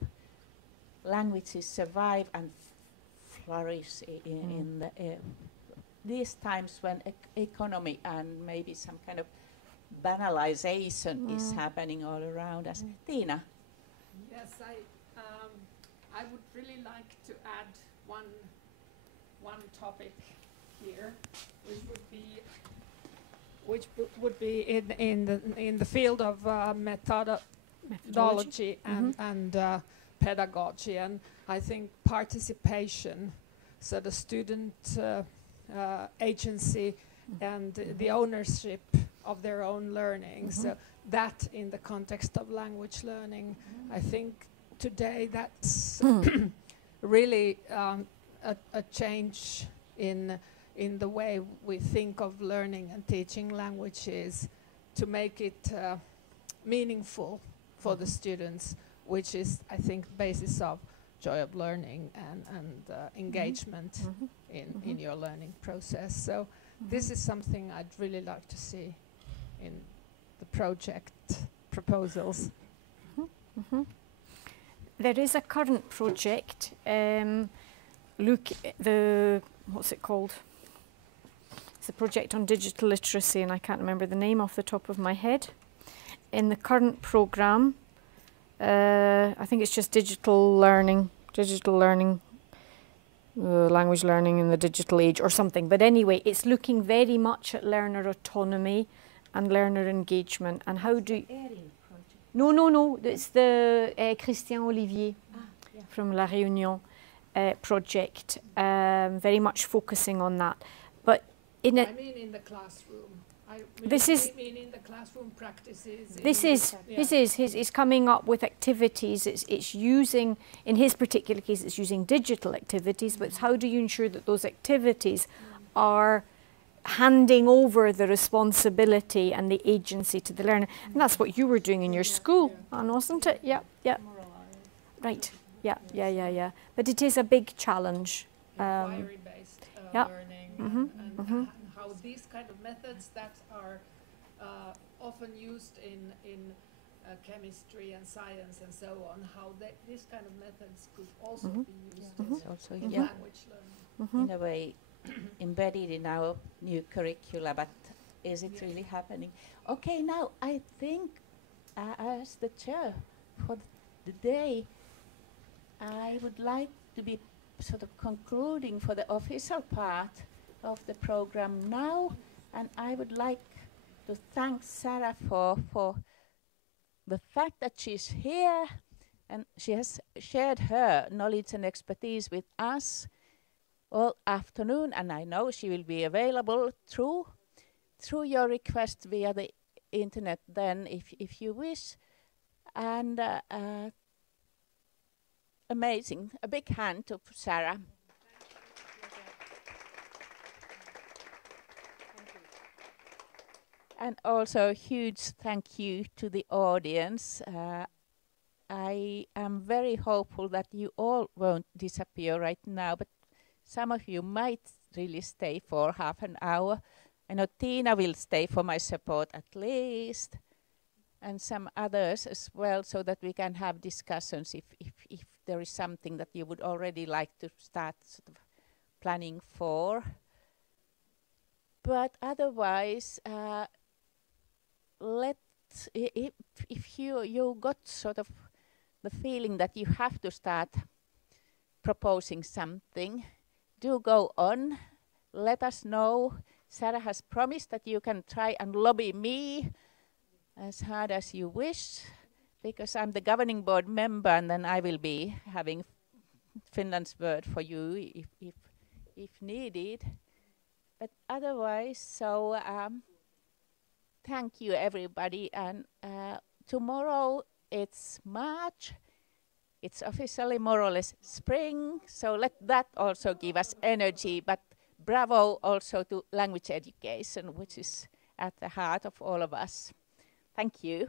languages survive and flourish in the, these times when economy and maybe some kind of banalization is happening all around us. Tiina? Yes, I would really like to add one topic here, which would be in the field of methodology and pedagogy, and I think participation, so the student agency and the ownership of their own learning. So that in the context of language learning, I think today that's really a change in the way we think of learning and teaching languages, to make it meaningful for the students, which is, I think, the basis of joy of learning and engagement in your learning process. So this is something I'd really like to see in the project proposals. There is a current project, what's it called? It's a project on digital literacy, and I can't remember the name off the top of my head. In the current programme, I think it's just digital learning, language learning in the digital age or something. But anyway, it's looking very much at learner autonomy and learner engagement, and how do... No, it's the Christian Olivier from La Réunion project, very much focusing on that. But I mean in the classroom. In the classroom practices. He's coming up with activities. It's using, in his particular case, it's using digital activities, but it's how do you ensure that those activities are handing over the responsibility and the agency to the learner. And that's what you were doing in your school, wasn't it? Yeah. Right. Yeah. But it is a big challenge. Inquiry-based learning and how these kind of methods that are often used in chemistry and science and so on, how these kind of methods could also be used in language learning. In a way, embedded in our new curricula, but is it really happening? Okay, now I think as the chair for the day, I would like to be sort of concluding for the official part of the program now, and I would like to thank Sarah for the fact that she's here and she has shared her knowledge and expertise with us all afternoon, and I know she will be available through your request via the internet then if you wish. And amazing. A big hand to Sarah. And also a huge thank you to the audience. I am very hopeful that you all won't disappear right now, but some of you might really stay for half an hour. I know Tiina will stay for my support at least, and some others as well, so that we can have discussions if there is something that you would already like to start sort of planning for. But otherwise, if you got sort of the feeling that you have to start proposing something, do go on, let us know. Sarah has promised that you can try and lobby me as hard as you wish, because I'm the governing board member, and then I will be having Finland's word for you if needed. But otherwise, so thank you everybody, and tomorrow it's March. it's officially more or less spring, so let that also give us energy, but bravo also to language education, which is at the heart of all of us. Thank you.